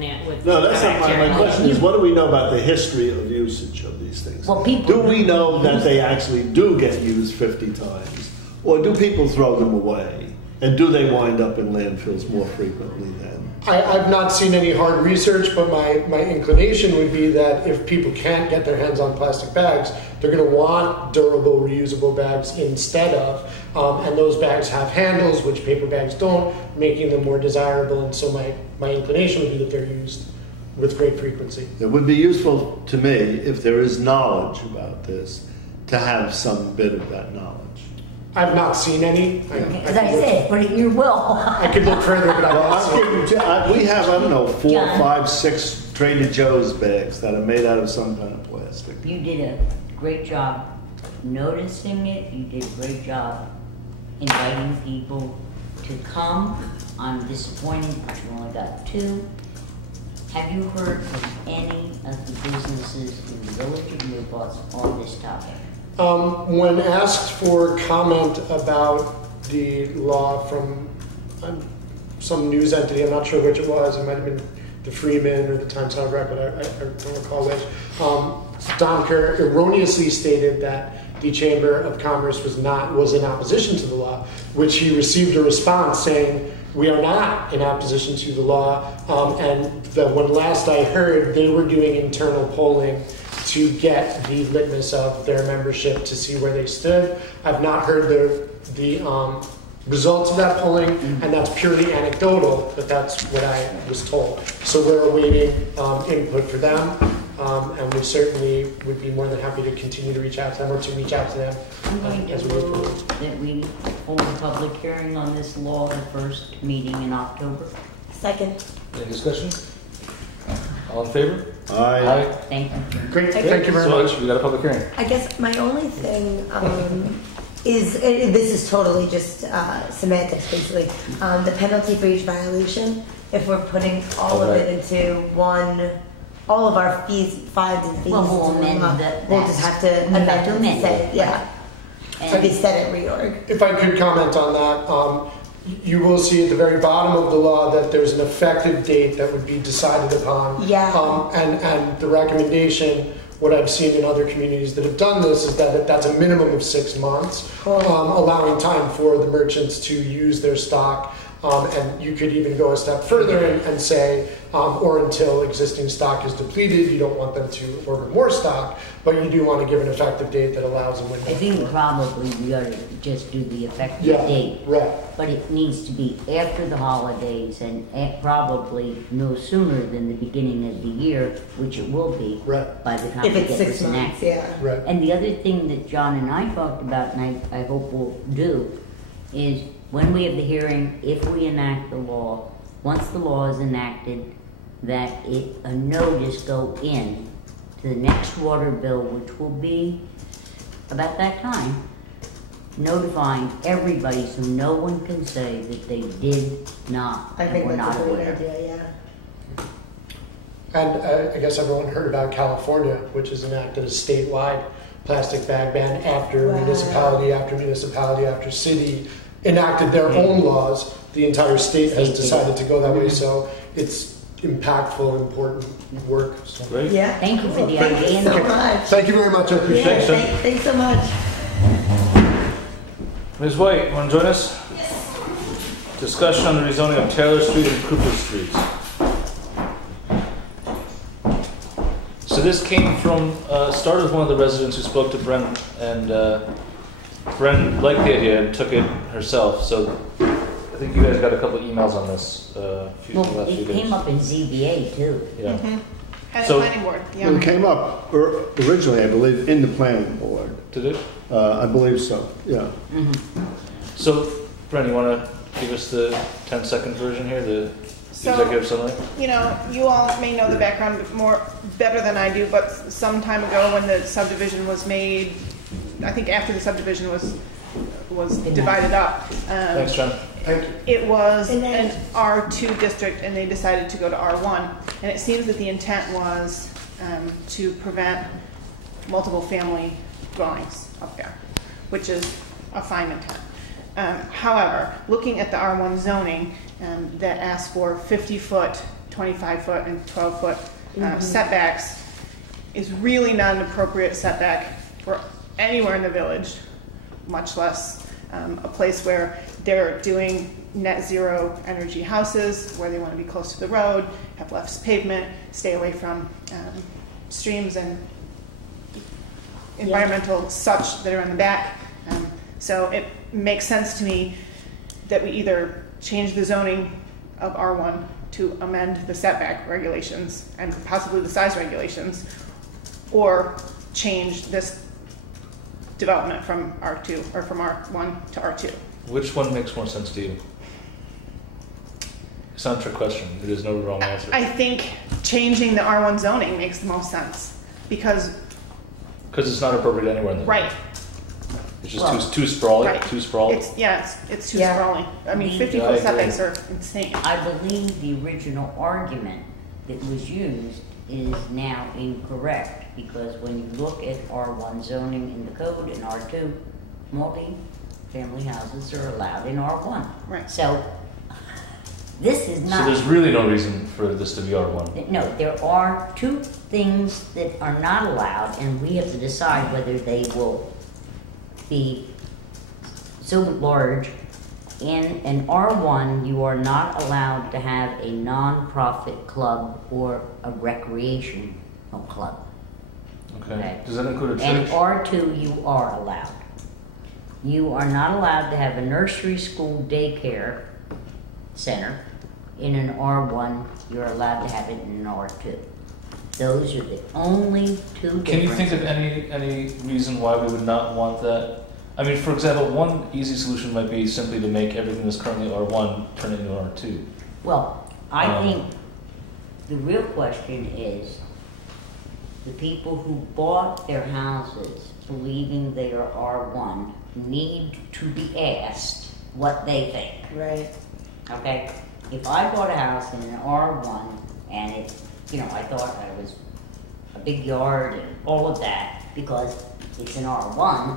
No, that's not my question. Is what do we know about the history of usage of these things? Well, people do we know that they actually do get used 50 times, or do people throw them away? And do they wind up in landfills more frequently then? I've not seen any hard research, but my inclination would be that if people can't get their hands on plastic bags, they're going to want durable, reusable bags instead of, and those bags have handles, which paper bags don't, making them more desirable, and so my inclination would be that they're used with great frequency. It would be useful to me, if there is knowledge about this, to have some bit of that knowledge. I've not seen any. As I said, put it in your will. I could look further, but we have, I don't know, 4, 5, 6 Trader Joe's bags that are made out of some kind of plastic. You did a great job noticing it. You did a great job inviting people to come. I'm disappointed that you only got 2. Have you heard from any of the businesses in the village of New Paltz on this topic? When asked for comment about the law from some news entity, I'm not sure which it was, it might have been the Freeman or the Times Record, I don't recall which, Don Kerr erroneously stated that the Chamber of Commerce was in opposition to the law, which he received a response saying, we are not in opposition to the law, and when last I heard, they were doing internal polling to get the litmus of their membership to see where they stood. I've not heard the results of that polling, and that's purely anecdotal, but that's what I was told. So we're awaiting input for them, and we certainly would be more than happy to continue to reach out to them, or to reach out to them as we move forward. That we hold a public hearing on this law, the first meeting in October. Second. Any discussion? All in favor? Aye. Thank you. Great. Thank you very much. We got a public hearing. I guess my only thing is, this is totally just semantics, basically. The penalty for each violation, if we're putting all of it into one, all of our fees, fines and fees, Well, we'll amend that. we'll just have to amend it to say, yeah, to be set at reorg. If I could comment on that, you will see at the very bottom of the law that there's an effective date that would be decided upon. Yeah. And the recommendation, what I've seen in other communities that have done this, is that that's a minimum of 6 months, allowing time for the merchants to use their stock. And you could even go a step further and say, or until existing stock is depleted, you don't want them to order more stock, but you do want to give an effective date that allows a window. I think probably we ought to just do the effective date. Right. But it needs to be after the holidays and probably no sooner than the beginning of the year, which it will be by the time If we it's get 6 this months, enacted. yeah. Right. And the other thing that John and I talked about, and I hope we'll do, is when we have the hearing, if we enact the law, once the law is enacted, that a notice go in to the next water bill, which will be about that time, notifying everybody so no one can say that they did not and were not aware. And I guess everyone heard about California, which has enacted a statewide plastic bag ban after municipality after municipality after city enacted their own laws. The entire state has decided to go that way, so it's impactful, important work. So. Great. Yeah. Thank you for the Thank idea. you so much. Thank you very much. I appreciate it. Thanks so much. Ms. White, you want to join us? Yes. Discussion on the rezoning of Taylor Street and Cooper Streets. So this came from, started with one of the residents who spoke to Bren, and Bren liked the idea and took it herself. So I think you guys got a couple of emails on this last few It days. came up in ZBA too. Yeah. As So- a planning board, yeah. Well, it came up originally, I believe, in the planning board. Did it? I believe so, yeah. So, Bren, you want to give us the 10-second version here, the executive summary? You know, you all may know the background better than I do, but some time ago when the subdivision was made, I think after the subdivision was divided up. Thanks, John. Thank you. It was an R2 district, and they decided to go to R1. And it seems that the intent was to prevent multiple family dwellings up there, which is a fine intent. However, looking at the R1 zoning that asks for 50-foot, 25-foot, and 12-foot setbacks is really not an appropriate setback for anywhere in the village, much less a place where they're doing net zero energy houses, where they want to be close to the road, have less pavement, stay away from streams and environmental such that are in the back. So it makes sense to me that we either change the zoning of R1 to amend the setback regulations and possibly the size regulations, or change this development from R2 or from R1 to R2. Which one makes more sense to you? It's not a trick question. There's no wrong answer. I think changing the R1 zoning makes the most sense because it's not appropriate anywhere in the right. It's just too sprawling. Right. Too sprawling. It's too sprawling. I mean, 50-foot setbacks are insane. I believe the original argument that was used is now incorrect, because when you look at R1 zoning in the code and R2, multi-family houses are allowed in R1. Right. So this is not. So there's really no reason for this to be R1. No, there are two things that are not allowed, and we have to decide whether they will be so large. In an R1, you are not allowed to have a non-profit club or a recreational club. Okay. Does that include a church? And R2, you are allowed. You are not allowed to have a nursery school daycare center. In an R1, you're allowed to have it in an R2. Those are the only two differences. Can you think of any reason why we would not want that? I mean, for example, one easy solution might be simply to make everything that's currently R1 turn into R2. Well, I think the real question is the people who bought their houses believing they are R1 need to be asked what they think. Right. Okay? If I bought a house in an R1 and it, I thought I was a big yard and all of that because it's an R1,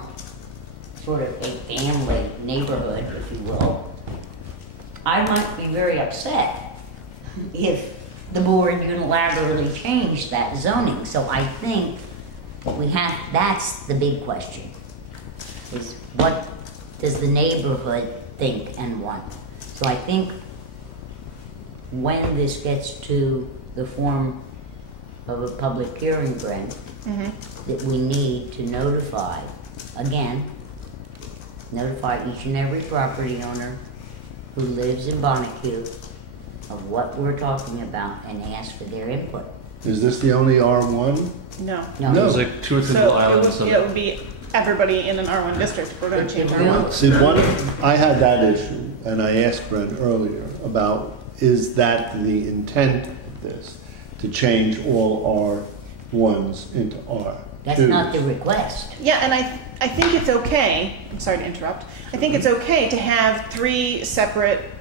sort of a family neighborhood, if you will, I might be very upset if the board unilaterally changed that zoning. So I think that's the big question, is what does the neighborhood think and want? So I think when this gets to the form of a public hearing, Brent, that we need to notify each and every property owner who lives in Bonnecue of what we're talking about and ask for their input. Is this the only R1? No. There's like 2 or 3 little islands. It would be everybody in an R1 district if we're going to change R1. See, I had that issue, and I asked Brent earlier about, is that the intent of this, to change all R1s into R2s? That's not the request. Yeah, and I think it's okay, I'm sorry to interrupt, I think it's okay to have 3 separate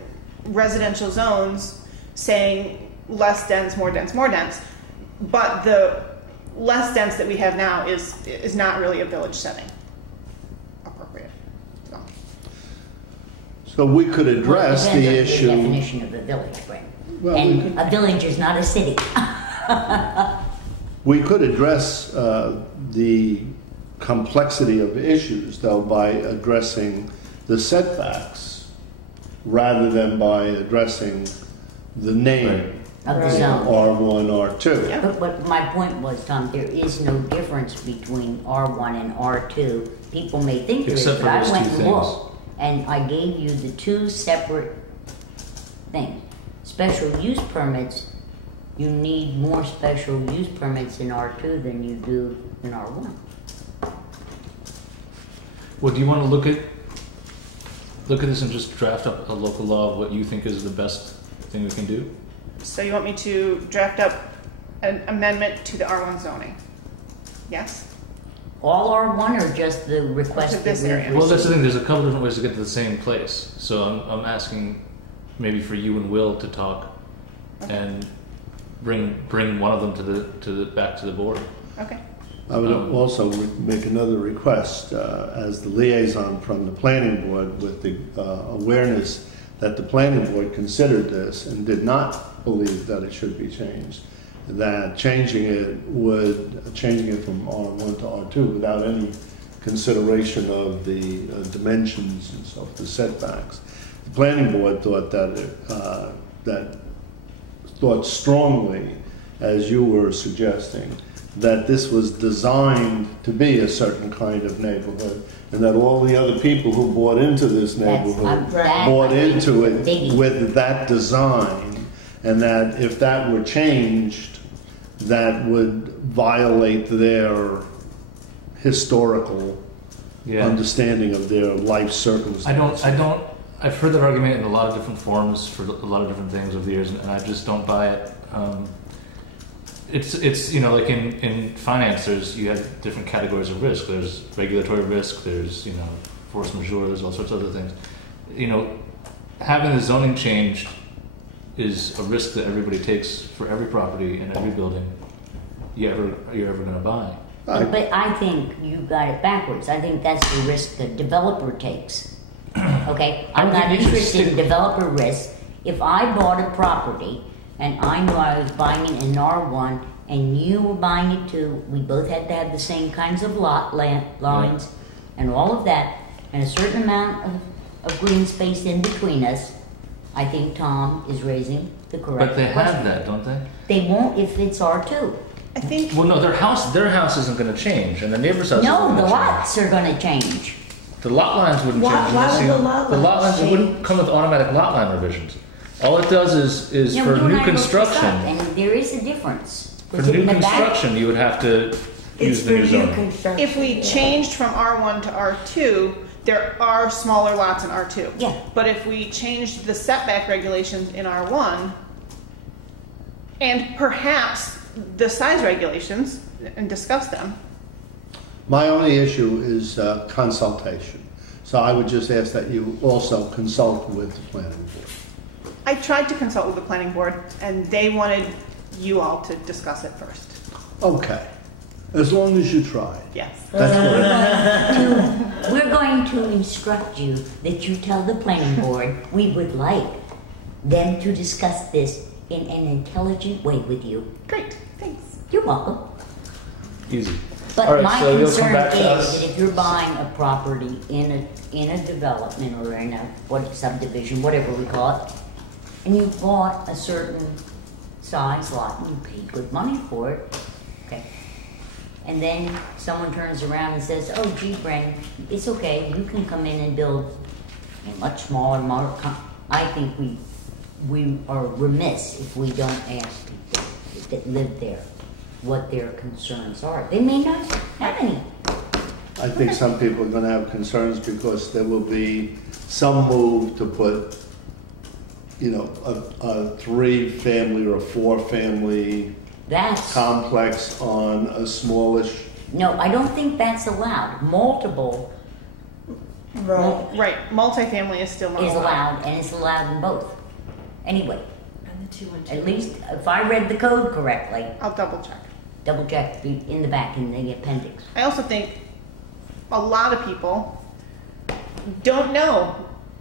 residential zones saying less dense, more dense, more dense, but the less dense that we have now is not really a village setting appropriate. So we could address the issue. The definition of a village, Brent. Well, and a village is not a city. We could address the complexity of issues, though, by addressing the setbacks rather than by addressing the name of the zone. R1, R2. But my point was, Tom, there is no difference between R1 and R2. People may think there is, but I went and looked, and I gave you the 2 separate things. Special use permits, you need more special use permits in R2 than you do in R1. Well, do you want to look at this and just draft up a local law of what you think is the best thing we can do? So you want me to draft up an amendment to the R1 zoning? Yes? All R1 or just the request of this area? Well, that's the thing. There's a couple different ways to get to the same place. So I'm asking maybe for you and Will to talk and bring one of them back to the board. Okay. I would also make another request as the liaison from the planning board with the awareness that the planning board considered this and did not believe that it should be changed, that changing it from R1 to R2 without any consideration of the dimensions and so forth, the setbacks. The planning board thought that thought strongly, as you were suggesting, that this was designed to be a certain kind of neighborhood, and that all the other people who bought into this neighborhood bought into it with that design, and that if that were changed, that would violate their historical understanding of their life circumstances. I've heard that argument in a lot of different forms for a lot of different things over the years, and I just don't buy it. It's like in finance, you have different categories of risk. There's regulatory risk. There's force majeure. There's all sorts of other things. Having the zoning changed is a risk that everybody takes for every property and every building you're ever going to buy. But I think you got it backwards. I think that's the risk the developer takes. Okay, I'm not interested in developer risk. If I bought a property and I knew I was buying it in R1 and you were buying it too, we both had to have the same kinds of lot lines and all of that, and a certain amount of green space in between us, I think Tom is raising the correct question. But they have that, don't they? They won't if it's R2. I think. Well, no, their house isn't going to change, and the neighbor's house isn't going to change. No, the lots are going to change. The lot lines wouldn't change. Why would the lot lines change? Wouldn't come with automatic lot line revisions. All it does is for new construction. And there is a difference. For new construction, you would have to use the new zoning. If we changed from R1 to R2, there are smaller lots in R2. Yeah. But if we changed the setback regulations in R1, and perhaps the size regulations, and discuss them. My only issue is consultation. So I would just ask that you also consult with the planning board. I tried to consult with the planning board, and they wanted you all to discuss it first. Okay. As long as you try. Yes. We're going to instruct you that you tell the planning board we would like them to discuss this in an intelligent way with you. Great, thanks. You're welcome. Easy. But my concern is that if you're buying a property in a development or in a subdivision, whatever we call it, and you bought a certain size lot and you paid good money for it, okay, and then someone turns around and says, "Oh, gee, Bren, it's okay. You can come in and build a much smaller model." I think we are remiss if we don't ask people that live there what their concerns are. They may not have any. I think some people are going to have concerns because there will be some move to put, a 3-family or a 4-family complex on a smallish. No, I don't think that's allowed. Multiple. Right. Multifamily is still not allowed. Is allowed, and it's allowed in both. Anyway. At least, if I read the code correctly. I'll double check. Double check in the back in the appendix. I also think a lot of people don't know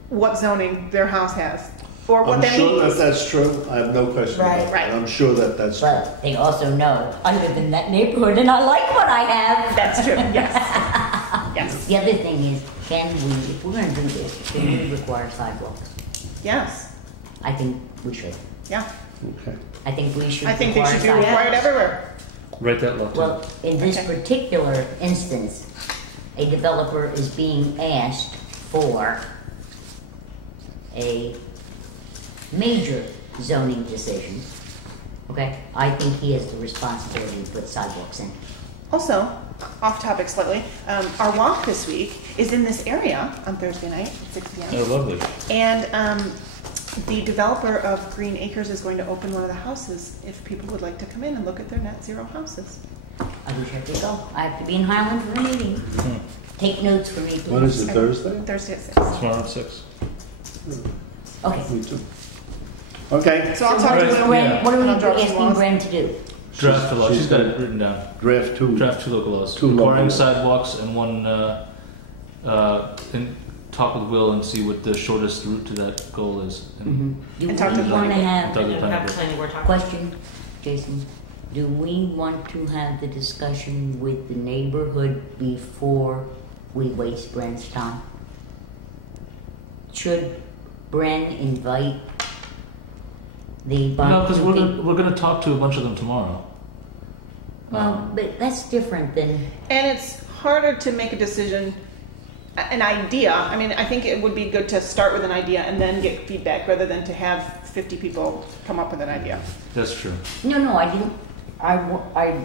what zoning their house has or what that means. I'm sure that's true. I have no question about that. I'm sure that's true. But they also know I live in that neighborhood and I like what I have. That's true, yes. Yes. The other thing is, if we're going to do this, can we require sidewalks? Yes. I think we should. Yeah. Okay. I think we should. I think they should be required everywhere. Write that law. Well, in this particular instance, a developer is being asked for a major zoning decision. Okay, I think he has the responsibility to put sidewalks in. Also, off topic slightly, our walk this week is in this area on Thursday night at 6 p.m. Oh, lovely. And the developer of Green Acres is going to open one of the houses if people would like to come in and look at their net zero houses. I wish I could go. I have to be in Highland for a meeting. Take notes for me, please. When is it, Thursday? Thursday at 6. Tomorrow at 6. Okay. Me too. Okay. So I'll talk to Gwen. What are we asking Gwen to do? Draft 2 laws. She's got it written down. Draft 2. Draft 2 local laws. Two Requiring local laws. sidewalks and one. And talk with Will and see what the shortest route to that goal is. And Do we talk to the want to have Talk to the planning board. question, Jason? Do we want to have the discussion with the neighborhood before we waste Bren's time? Should Bren invite the No, because people? we're gonna talk to a bunch of them tomorrow. Well, but that's different than. And it's harder to make a decision, an idea. I mean, I think it would be good to start with an idea and then get feedback rather than to have 50 people come up with an idea. That's true. No, I didn't. I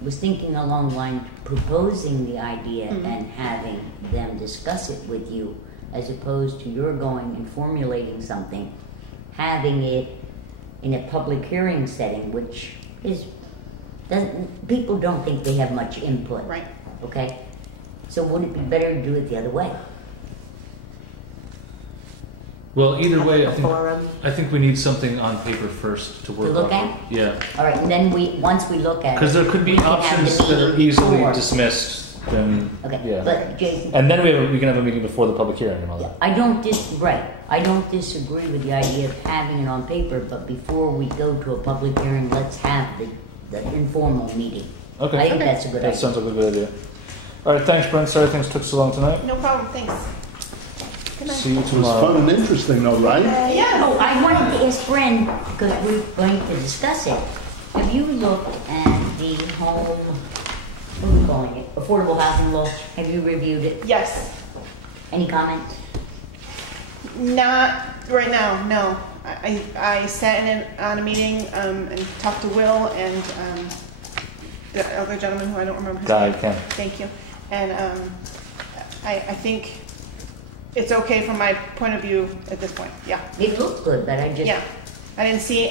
was thinking along the line of proposing the idea and having them discuss it with you, as opposed to your going and formulating something, having it in a public hearing setting, which is people don't think they have much input. Right. Okay. So wouldn't it be better to do it the other way? Well, either way, I think we need something on paper first to work To look on. at? Yeah. All right, and then once we look at it, Because there could be we can have options the that are meeting easily before. dismissed. Then, Okay, yeah. but Jason, And then we can have a meeting before the public hearing and all that. I don't disagree with the idea of having it on paper, but before we go to a public hearing, let's have the informal meeting. Okay. I think that's a good That idea. sounds like a good idea. All right, thanks, Brent. Sorry things took so long tonight. No problem, thanks. Good night. See you It was tomorrow. fun and interesting though, right? Yeah. Oh, I wanted to ask Bren, because we're going to discuss it. Have you looked at the home, what are we calling it, affordable housing law? Have you reviewed it? Yes. Any comments? Not right now, no. I sat in on a meeting and talked to Will and the other gentleman who I don't remember his Guy, name. Ken. Thank you. And I think it's okay from my point of view at this point. Yeah. It looks good, but I just. Yeah. I didn't see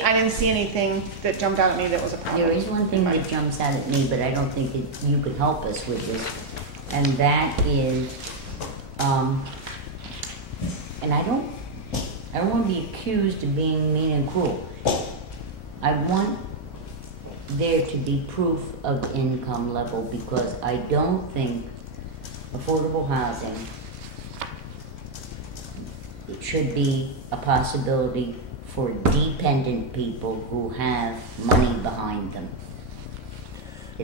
anything that jumped out at me that was a problem. There is one thing that jumps out at me, but I don't think you could help us with this, and that is, and I don't want to be accused of being mean and cruel. I want there to be proof of income level, because I don't think affordable housing, it should be a possibility for dependent people who have money behind them.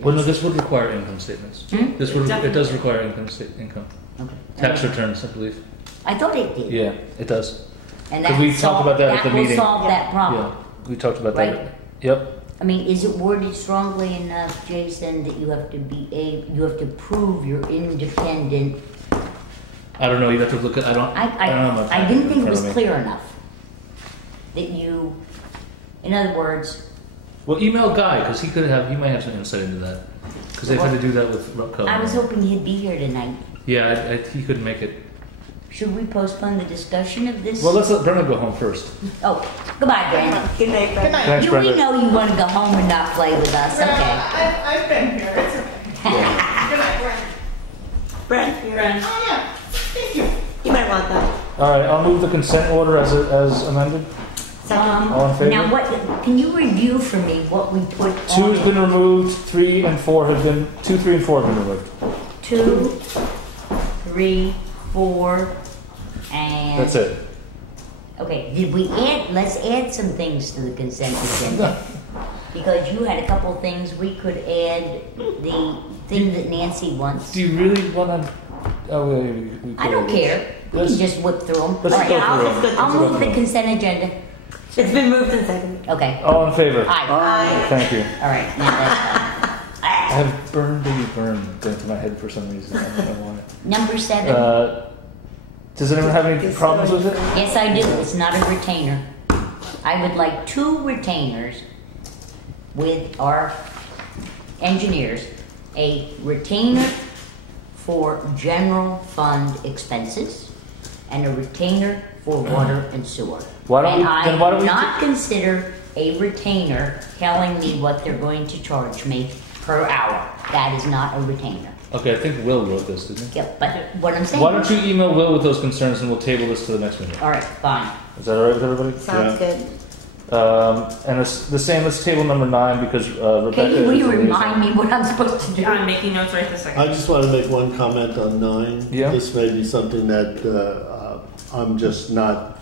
Well, no, this would require income statements. This would. It does require income. Okay. Tax returns, I believe. I thought it did. Yeah, it does. And Could that we talk about that at the will meeting? solve that problem. Yeah, we talked about Right? that. Yep. I mean, is it worded strongly enough, Jason, that you have to you have to prove you're independent? I don't know. You have to look at. I don't know. I didn't think it was clear enough that you, in other words. Well, email Guy, because he might have some insight into that, because they've had to do that with Rupco. I was hoping he'd be here tonight. Yeah, he couldn't make it. Should we postpone the discussion of this? Well, let's let Brenda go home first. Oh, goodbye, Brenda. Good night, Brenda. Good night. Thanks, Brenda. We know you want to go home and not play with us. Well, Okay. I've been here. It's okay. Good night, Brent. Brent, Oh, yeah. Thank you. you might want that. All right, I'll move the consent order as amended. All in favor? Now, can you review for me what we put 2 on? has been removed. 3 and 4 have been 2, 3, and 4 have been removed. 2, 3, 4, and... That's it. Okay, did we add, let's add some things to the consent agenda. Because you had a couple things, we could add the thing that Nancy wants. Do you really want to? Oh, we I don't care. We can just whip through them. Let's go through them. I'll move the consent agenda. It's been moved and seconded. Okay. All in favor? Aye. Thank you. All right, now that's I have burn going through my head for some reason. I don't know why. Number 7. Does anyone have any problems with it? Yes, I do. It's not a retainer. I would like 2 retainers with our engineers. A retainer for general fund expenses and a retainer for water and sewer. Why don't we- and then why don't we not consider a retainer telling me what they're going to charge me per hour. That is not a retainer. Okay, I think Will wrote this, didn't he? Yep, but what I'm saying. Why don't you email Will with those concerns and we'll table this to the next meeting? All right, fine. Is that all right with everybody? Sounds good. And it's the same as table number 9 because Rebecca. Katie, will you is remind me what I'm supposed to do? I'm making notes right this second. I just want to make one comment on 9. Yeah. This may be something that I'm just not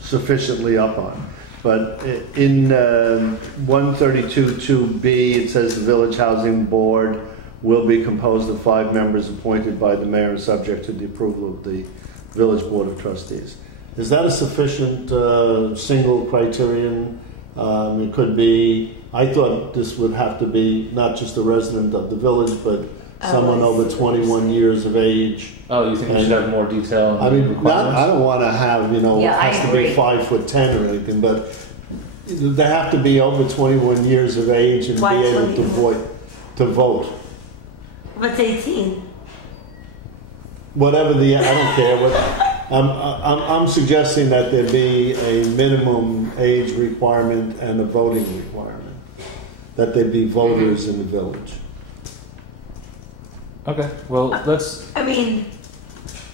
sufficiently up on. But in 132.2b, it says the Village Housing Board will be composed of 5 members appointed by the mayor and subject to the approval of the Village Board of Trustees. Is that a sufficient single criterion? It could be, I thought this would have to be not just a resident of the village, but someone over 21 years of age. Oh, you think we should have more detail? I mean, I don't want to have, it has to be 5'10" or anything, but they have to be over 21 years of age and Why be able 21? to vote. What's 18? Whatever I don't care. I'm suggesting that there be a minimum age requirement and a voting requirement. That they be voters in the village. Okay, well, let's I mean,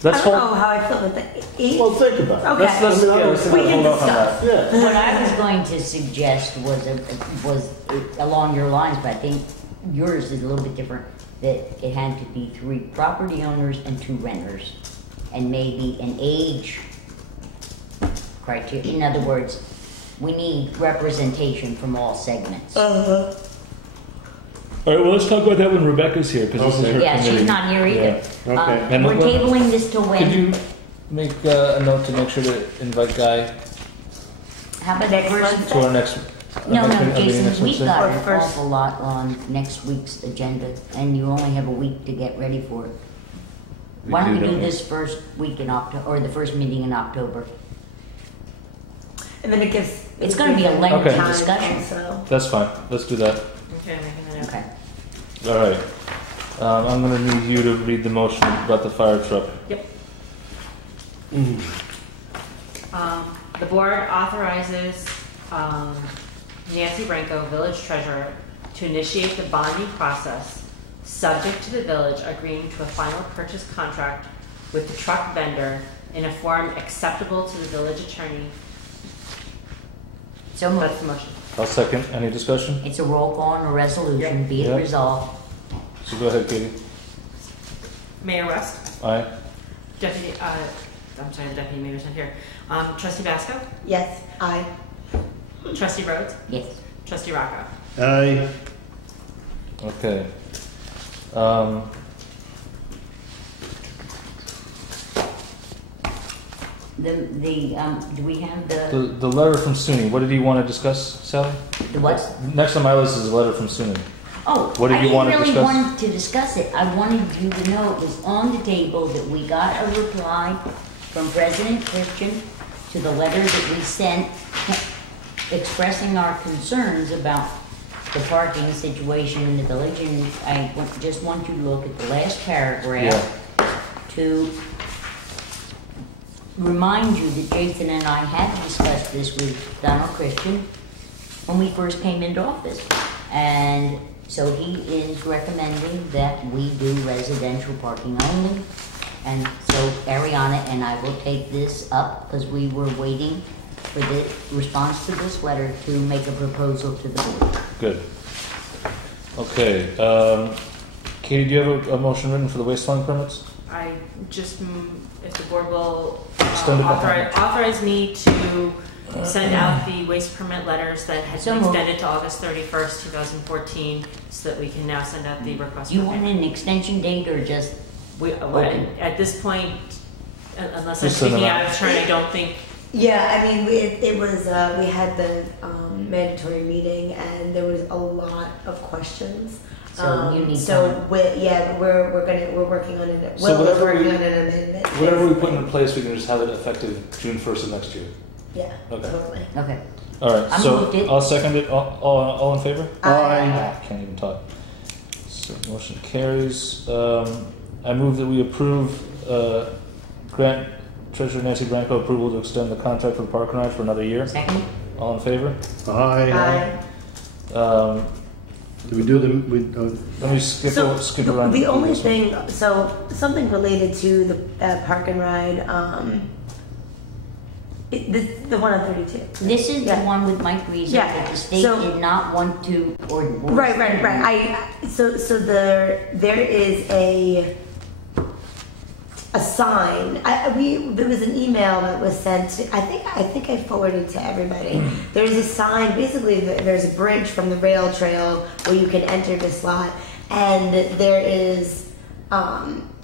let's I don't hold. know how I feel with that. Well, think about it. Okay. Let's We can hold off on discuss. that. Yeah. What I was going to suggest was along your lines, but I think yours is a little bit different. That it had to be 3 property owners and 2 renters, and maybe an age criteria. In other words, we need representation from all segments. All right, well, let's talk about that when Rebecca's here because this is her Yeah, committee. she's not here either. Yeah. Okay. And We're tabling this till when? Could you make a note to make sure to invite Guy How about next Wednesday? to our next? No, meeting Jason, next we've Wednesday? got an awful lot on next week's agenda, and you only have a week to get ready for it. Why don't we do this first week in October, or the first meeting in October? And then it gives. It's going to be a lengthy Okay. discussion. So. That's fine. Let's do that. Okay, I'm making that up. Okay. All right. I'm going to need you to read the motion about the fire truck. Yep. The board authorizes Nancy Branco, village treasurer, to initiate the bonding process subject to the village agreeing to a final purchase contract with the truck vendor in a form acceptable to the village attorney. So that's the motion. I'll second. Any discussion? It's a roll call and a resolution, be it Yep. resolved. So go ahead, Katie. Mayor West, Aye. deputy, I'm sorry, the deputy mayor's not here. Trustee Basco, Yes, aye. trustee Rhodes, Yes. trustee Rocco. Aye. Okay. Do we have The letter from SUNY. What did you want to discuss, Sally? the what? Next on my list is a letter from SUNY. Oh, What did I you didn't want to really discuss? want to discuss it. I wanted you to know it was on the table that we got a reply from President Christian to the letter that we sent expressing our concerns about the parking situation in the village. And just want you to look at the last paragraph to remind you that Jason and I had discussed this with Donald Christian when we first came into office. And so he is recommending that we do residential parking only. And so Ariana and I will take this up because we were waiting for the response to this letter to make a proposal to the board. Good. Okay. Katie, do you have a motion written for the waste hauling permits? I just, if the board will Extend it back. authorize me to send out the waste permit letters that had been extended to August 31st, 2014, so that we can now send out the request. Do you want an extension date or just? At this point, unless I'm Just send them speaking out. out of turn, I don't think. Yeah, I mean, it was, we had the mandatory meeting and there was a lot of questions. So you need so time. we're working on it. So Will is whatever working we- on an amendment. Whatever we put in place, we can just have it effective June 1st of next year. Yeah, Okay. totally. Okay. All right. I So moved it. I'll second it. All in favor? Aye. Can't even talk. So motion carries. I move that we approve grant Treasurer Nancy Branco approval to extend the contract for the park and ride for another year. Second. All in favor? Aye. Aye. Do we do the? Let me skip So around. the only thing, so something related to the park and ride, The one on 32. This is the one with Mike Reeser that the state did not want to, or the board. Right. So there is a sign. There was an email that was sent. I think I forwarded to everybody. There's a sign. Basically, there's a bridge from the rail trail where you can enter this lot, and there is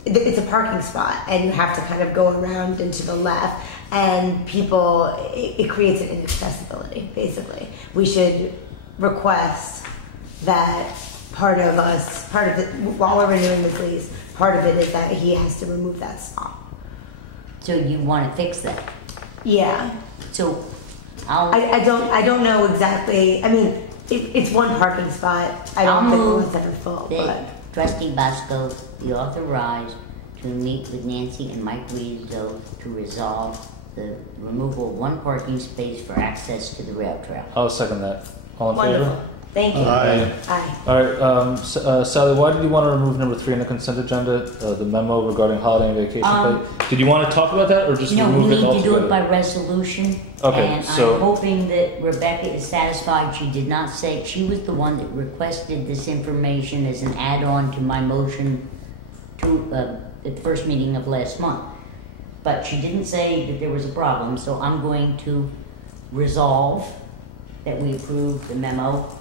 it's a parking spot, and you have to kind of go around and to the left. And people, it creates an inaccessibility. Basically, we should request that part of it, while we're renewing this lease, part of it is that he has to remove that stop. So you want to fix that? Yeah. So I don't know exactly. I mean, it's one parking spot. I don't think it's ever full. But Trustee Basco be authorized to meet with Nancy and Mike Rizzo to resolve the removal of one parking space for access to the rail trail. I'll second that. All in Wonderful. favor? Thank you. Aye. All right, Sally, why did you want to remove number 3 on the consent agenda, the memo regarding holiday and vacation pay? Did you want to talk about that, or just remove it altogether? No, we need to do it by resolution. Okay, and so I'm hoping that Rebecca is satisfied. She did not say, she was the one that requested this information as an add-on to my motion to at the first meeting of last month. But she didn't say that there was a problem, so I'm going to resolve that we approve the memo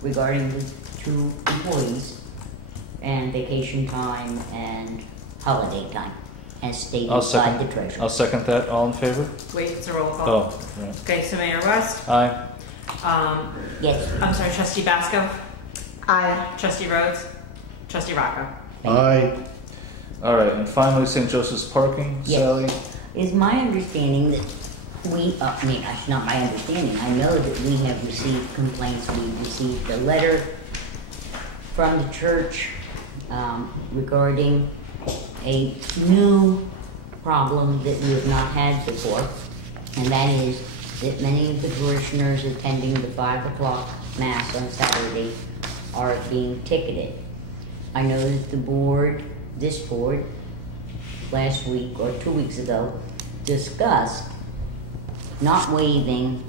regarding the 2 employees and vacation time and holiday time, as stated by the treasurer. I'll second that. All in favor? Wait, it's a roll call. Oh, right. Okay, so Mayor West? Aye. Yes. I'm sorry, Trustee Basco? Aye. Trustee Rhodes? Trustee Rocco? Aye. All right, and finally, St. Joseph's parking, Yes. Sally? It's my understanding that we, I mean, it's not my understanding, I know that we have received complaints. We received a letter from the church regarding a new problem that we have not had before, and that is that many of the parishioners attending the 5 o'clock Mass on Saturday are being ticketed. I know that the board, this board, last week or 2 weeks ago, discussed not waiving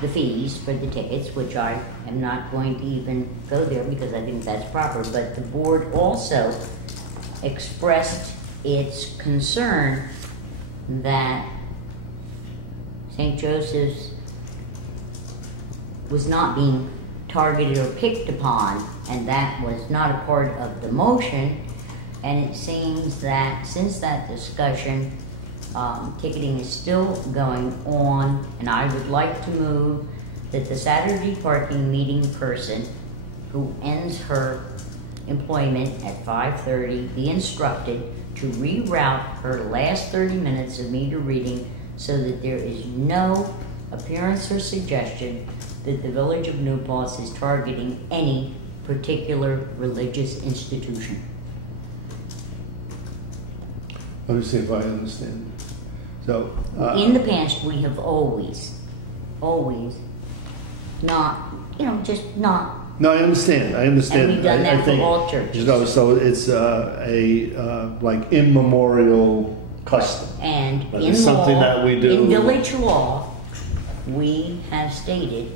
the fees for the tickets, which I am not going to even go there because I think that's proper, but the board also expressed its concern that St. Joseph's was not being targeted or picked upon, and that was not a part of the motion. And it seems that since that discussion, ticketing is still going on, and I would like to move that the Saturday parking meeting person who ends her employment at 5:30 be instructed to reroute her last 30 minutes of meter reading so that there is no appearance or suggestion that the Village of New Paltz is targeting any particular religious institution. Let me see if I understand. So, in the past, we have always not, just not. No, I understand. And we've done that for all churches. So it's like immemorial custom. And But in it's something law, that we do. in village law, we have stated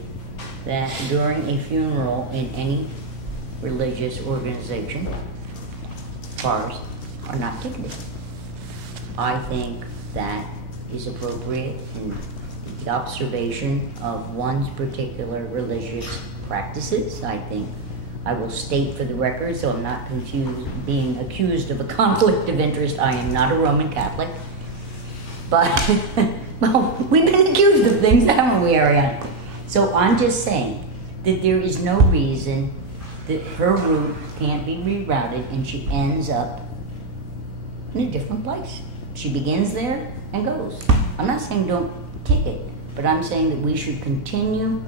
that during a funeral in any religious organization, cars are not ticketed. I think that is appropriate in the observation of one's particular religious practices. I think I will state for the record, so I'm not being accused of a conflict of interest. I am not a Roman Catholic, but well, we've been accused of things, haven't we, Ariane? So I'm just saying that there is no reason that her route can't be rerouted and she ends up in a different place. She begins there and goes. I'm not saying don't ticket, but I'm saying that we should continue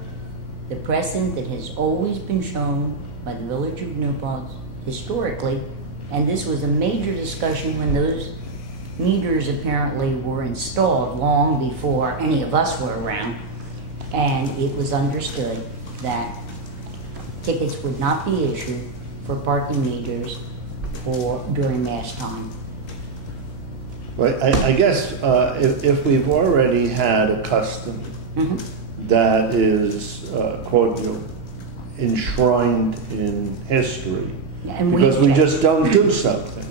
the precedent that has always been shown by the Village of New Paltz historically, and this was a major discussion when those meters apparently were installed long before any of us were around, and it was understood that tickets would not be issued for parking meters during Mass time. Right, I guess if we've already had a custom that is, quote, enshrined in history, And because we checked. just don't do something,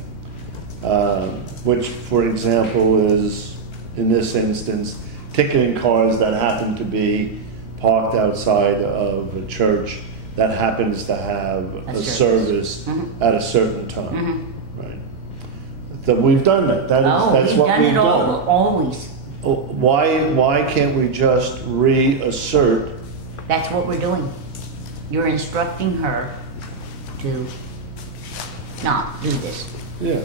which, for example, is, in this instance, ticketing cars that happen to be parked outside of a church that happens to have a service at a certain time. Right. That we've done that. That's we've what done we've it done. always. Why can't we just reassert? That's what we're doing. You're instructing her to not do this. Yeah.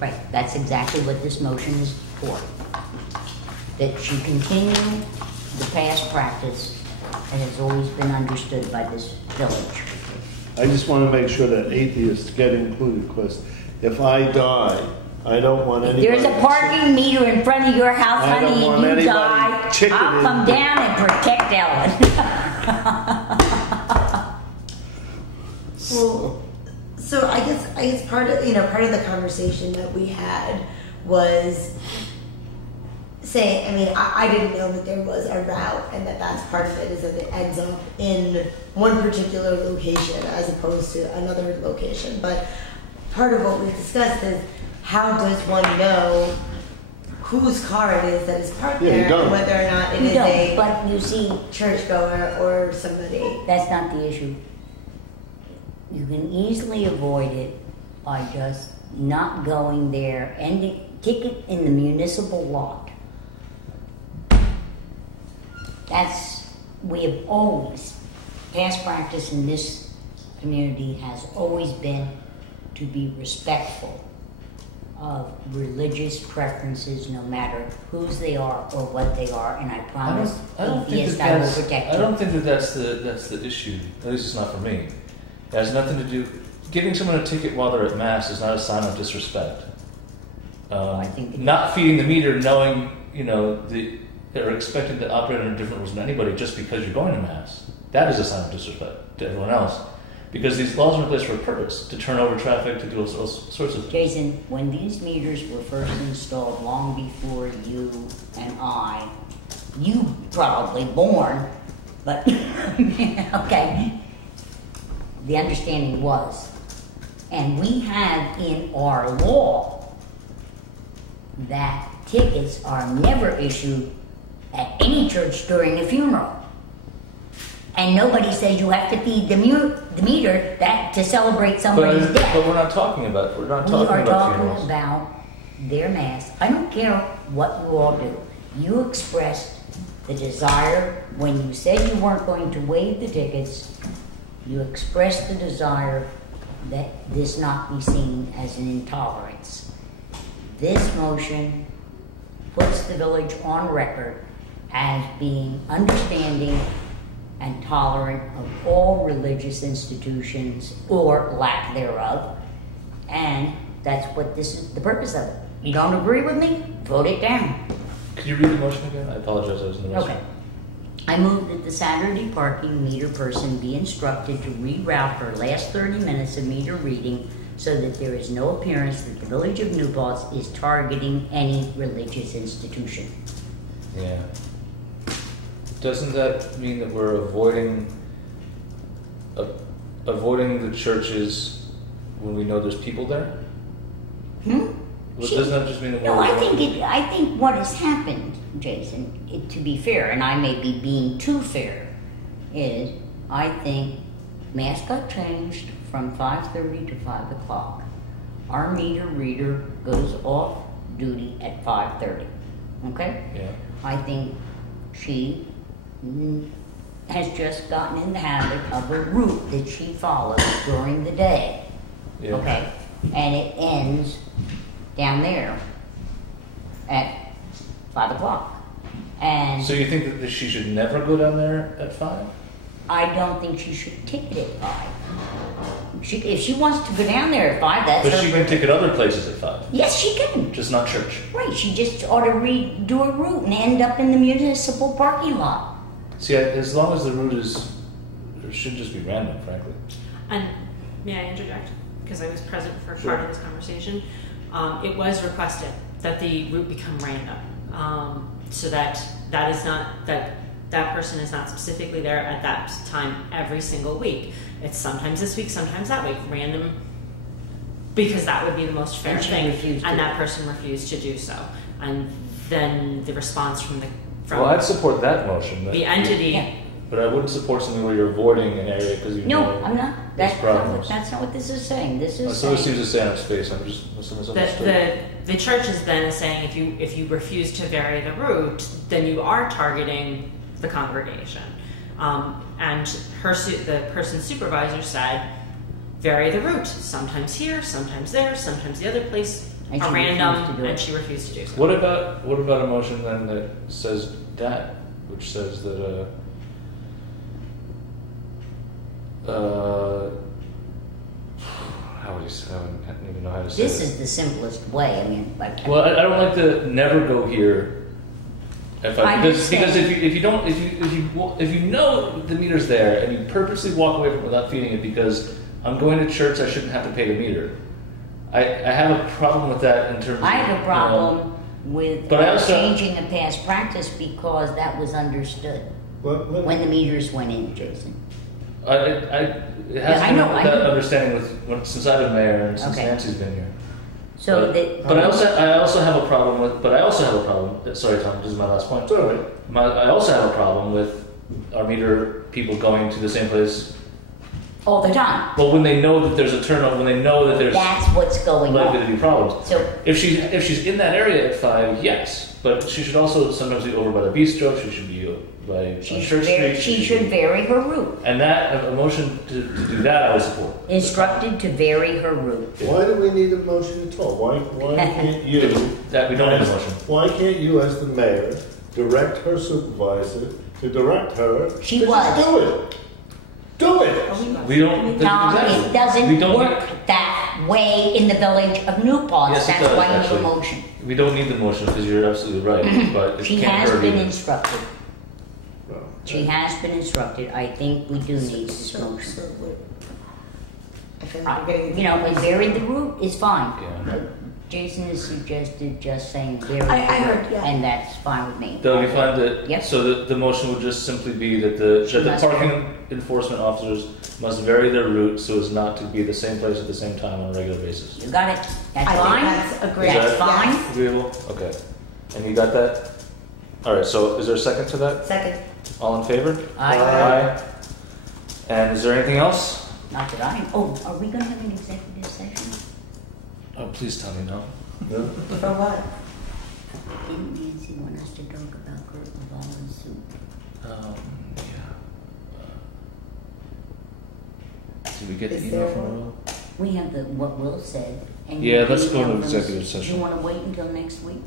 Right, that's exactly what this motion is for. That she continue the past practice that has always been understood by this village. I just want to make sure that atheists get included, because if I die, I don't want anybody. There's a parking meter in front of your house, I don't honey, want and you anybody die, ticketed. I'll come down and protect Ellen. Well, so I guess part of the conversation that we had was saying, I mean, I didn't know that there was a route, and that's part of it, is that it ends up in one particular location as opposed to another location. But part of what we discussed is, how does one know whose car it is that is parked there, and whether or not it is a but you see, churchgoer or somebody? That's not the issue. You can easily avoid it by just not going there and ticket in the municipal lot. We have always, past practice in this community has always been to be respectful of religious preferences, no matter whose they are or what they are, and I promise I don't think that that's the issue. At least it's not for me. It has nothing to do. Giving someone a ticket while they're at mass is not a sign of disrespect. Not feeding the meter, knowing they're expected to operate under different rules than anybody just because you're going to mass. That is a sign of disrespect to everyone else. Because these laws are in place for a purpose, to turn over traffic, to do all sorts of things. Jason, when these meters were first installed long before you and you probably born, but okay, the understanding was, and we have in our law that tickets are never issued at any church during a funeral. And nobody says you have to feed the meter to celebrate somebody's death. But we're not talking about funerals. We are talking about their mass. I don't care what you all do. You expressed the desire, when you said you weren't going to waive the tickets, you expressed the desire that this not be seen as an intolerance. This motion puts the village on record as being understanding and tolerant of all religious institutions or lack thereof, and that's what this is the purpose of it. You don't agree with me? Vote it down. Could you read the motion again? I apologize, I was in the motion. Okay. I move that the Saturday parking meter person be instructed to reroute her last 30 minutes of meter reading so that there is no appearance that the Village of New Paltz is targeting any religious institution. Yeah. Doesn't that mean that we're avoiding the churches when we know there's people there? Well, doesn't that just mean that we're... No, I think what has happened, Jason, to be fair, and I may be being too fair, is I think mass got changed from 5:30 to 5 o'clock. Our meter reader goes off duty at 5:30. Okay? Yeah. I think she has just gotten in the habit of a route that she follows during the day. Yeah. Okay? And it ends down there at 5 o'clock. And so you think that she should never go down there at 5? I don't think she should ticket at 5. If she wants to go down there at 5, that's But her. she can ticket other places at 5. Yes, she can. Just not church. Right, she just ought to do a route and end up in the municipal parking lot. See, as long as the route should just be random, frankly. And may I interject? Because I was present for part of this conversation. It was requested that the route become random, so that that person is not specifically there at that time every single week. It's sometimes this week, sometimes that week, random, because that would be the most fair thing. And that person refused to do so. And then the response from well, I'd support that motion. The entity. Yeah. But I wouldn't support something where you're avoiding an area because you know I'm not. That's not what this is saying. This is so it seems to say on its face. I'm just misunderstood. The church is then saying if you refuse to vary the route, then you are targeting the congregation. And the person's supervisor said, vary the route. Sometimes here, sometimes there, sometimes the other place. And a random, and she refused to do so. What about a motion then that says that, which says that how would you say? I don't even know how to say this. This is the simplest way. I mean, well, I don't like to never go here. Because if you know the meter's there and you purposely walk away from it without feeding it because I'm going to church, I shouldn't have to pay the meter. I have a problem with that in terms of... I have a problem with changing a past practice because that was understood when the meters went in, Jason. It has to do with that understanding since I've been mayor and since Nancy's been here. So I also have a problem with. Sorry, Tom. This is my last point. Sorry. I also have a problem with our meter people going to the same place all the time. Well, when they know that there's a turnover, when they know that there's that's what's going likely to on. be problems. So if she's in that area at 5, yes, but she should also sometimes be over by the bistro. She should be by Church Street. She should vary her route. And that a motion to do that, I would support. Instructed to vary her route. Why do we need a motion at all? Why can't you? That we don't need a motion. Why can't you, as the mayor, direct her supervisor to direct her? She was. Do it. Do it. We don't. Tom, exactly. it doesn't we don't work that way in the village of New Paltz. Yes, That's it does, why you actually. need a motion. We don't need the motion because you're absolutely right. But it She can't has hurt been either. instructed. She has been instructed. I think we do need this motion. I feel like we're getting... And vary the route is fine. Yeah. Jason has suggested just saying vary I the heard, route, yeah. and that's fine with me. Doug, you find that? Yep. So the motion would just simply be that the parking enforcement officers must vary their route so as not to be at the same place at the same time on a regular basis. You got it. That's I fine. think that's agreed. That's fine. Agreeable? Okay. And you got that? All right, so is there a second to that? Second. All in favor? Aye. Aye. And is there anything else? Not that I. Oh, are we going to have an executive session? Oh, please tell me no. No? For what? Didn't Nancy want us to talk about Kurt Laval's suit? Yeah. Did we get the Is email there from one? Will? We have what Will said. And Yeah, you let's go emailed to them. executive session. Do you want to wait until next week?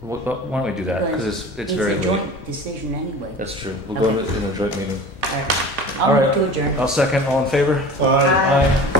Why don't we do that? Because it's very It's late. a joint decision anyway. That's true. We'll go in a joint meeting. All right. All I'll right. move to adjourn. I'll second. All in favor? Aye. Aye.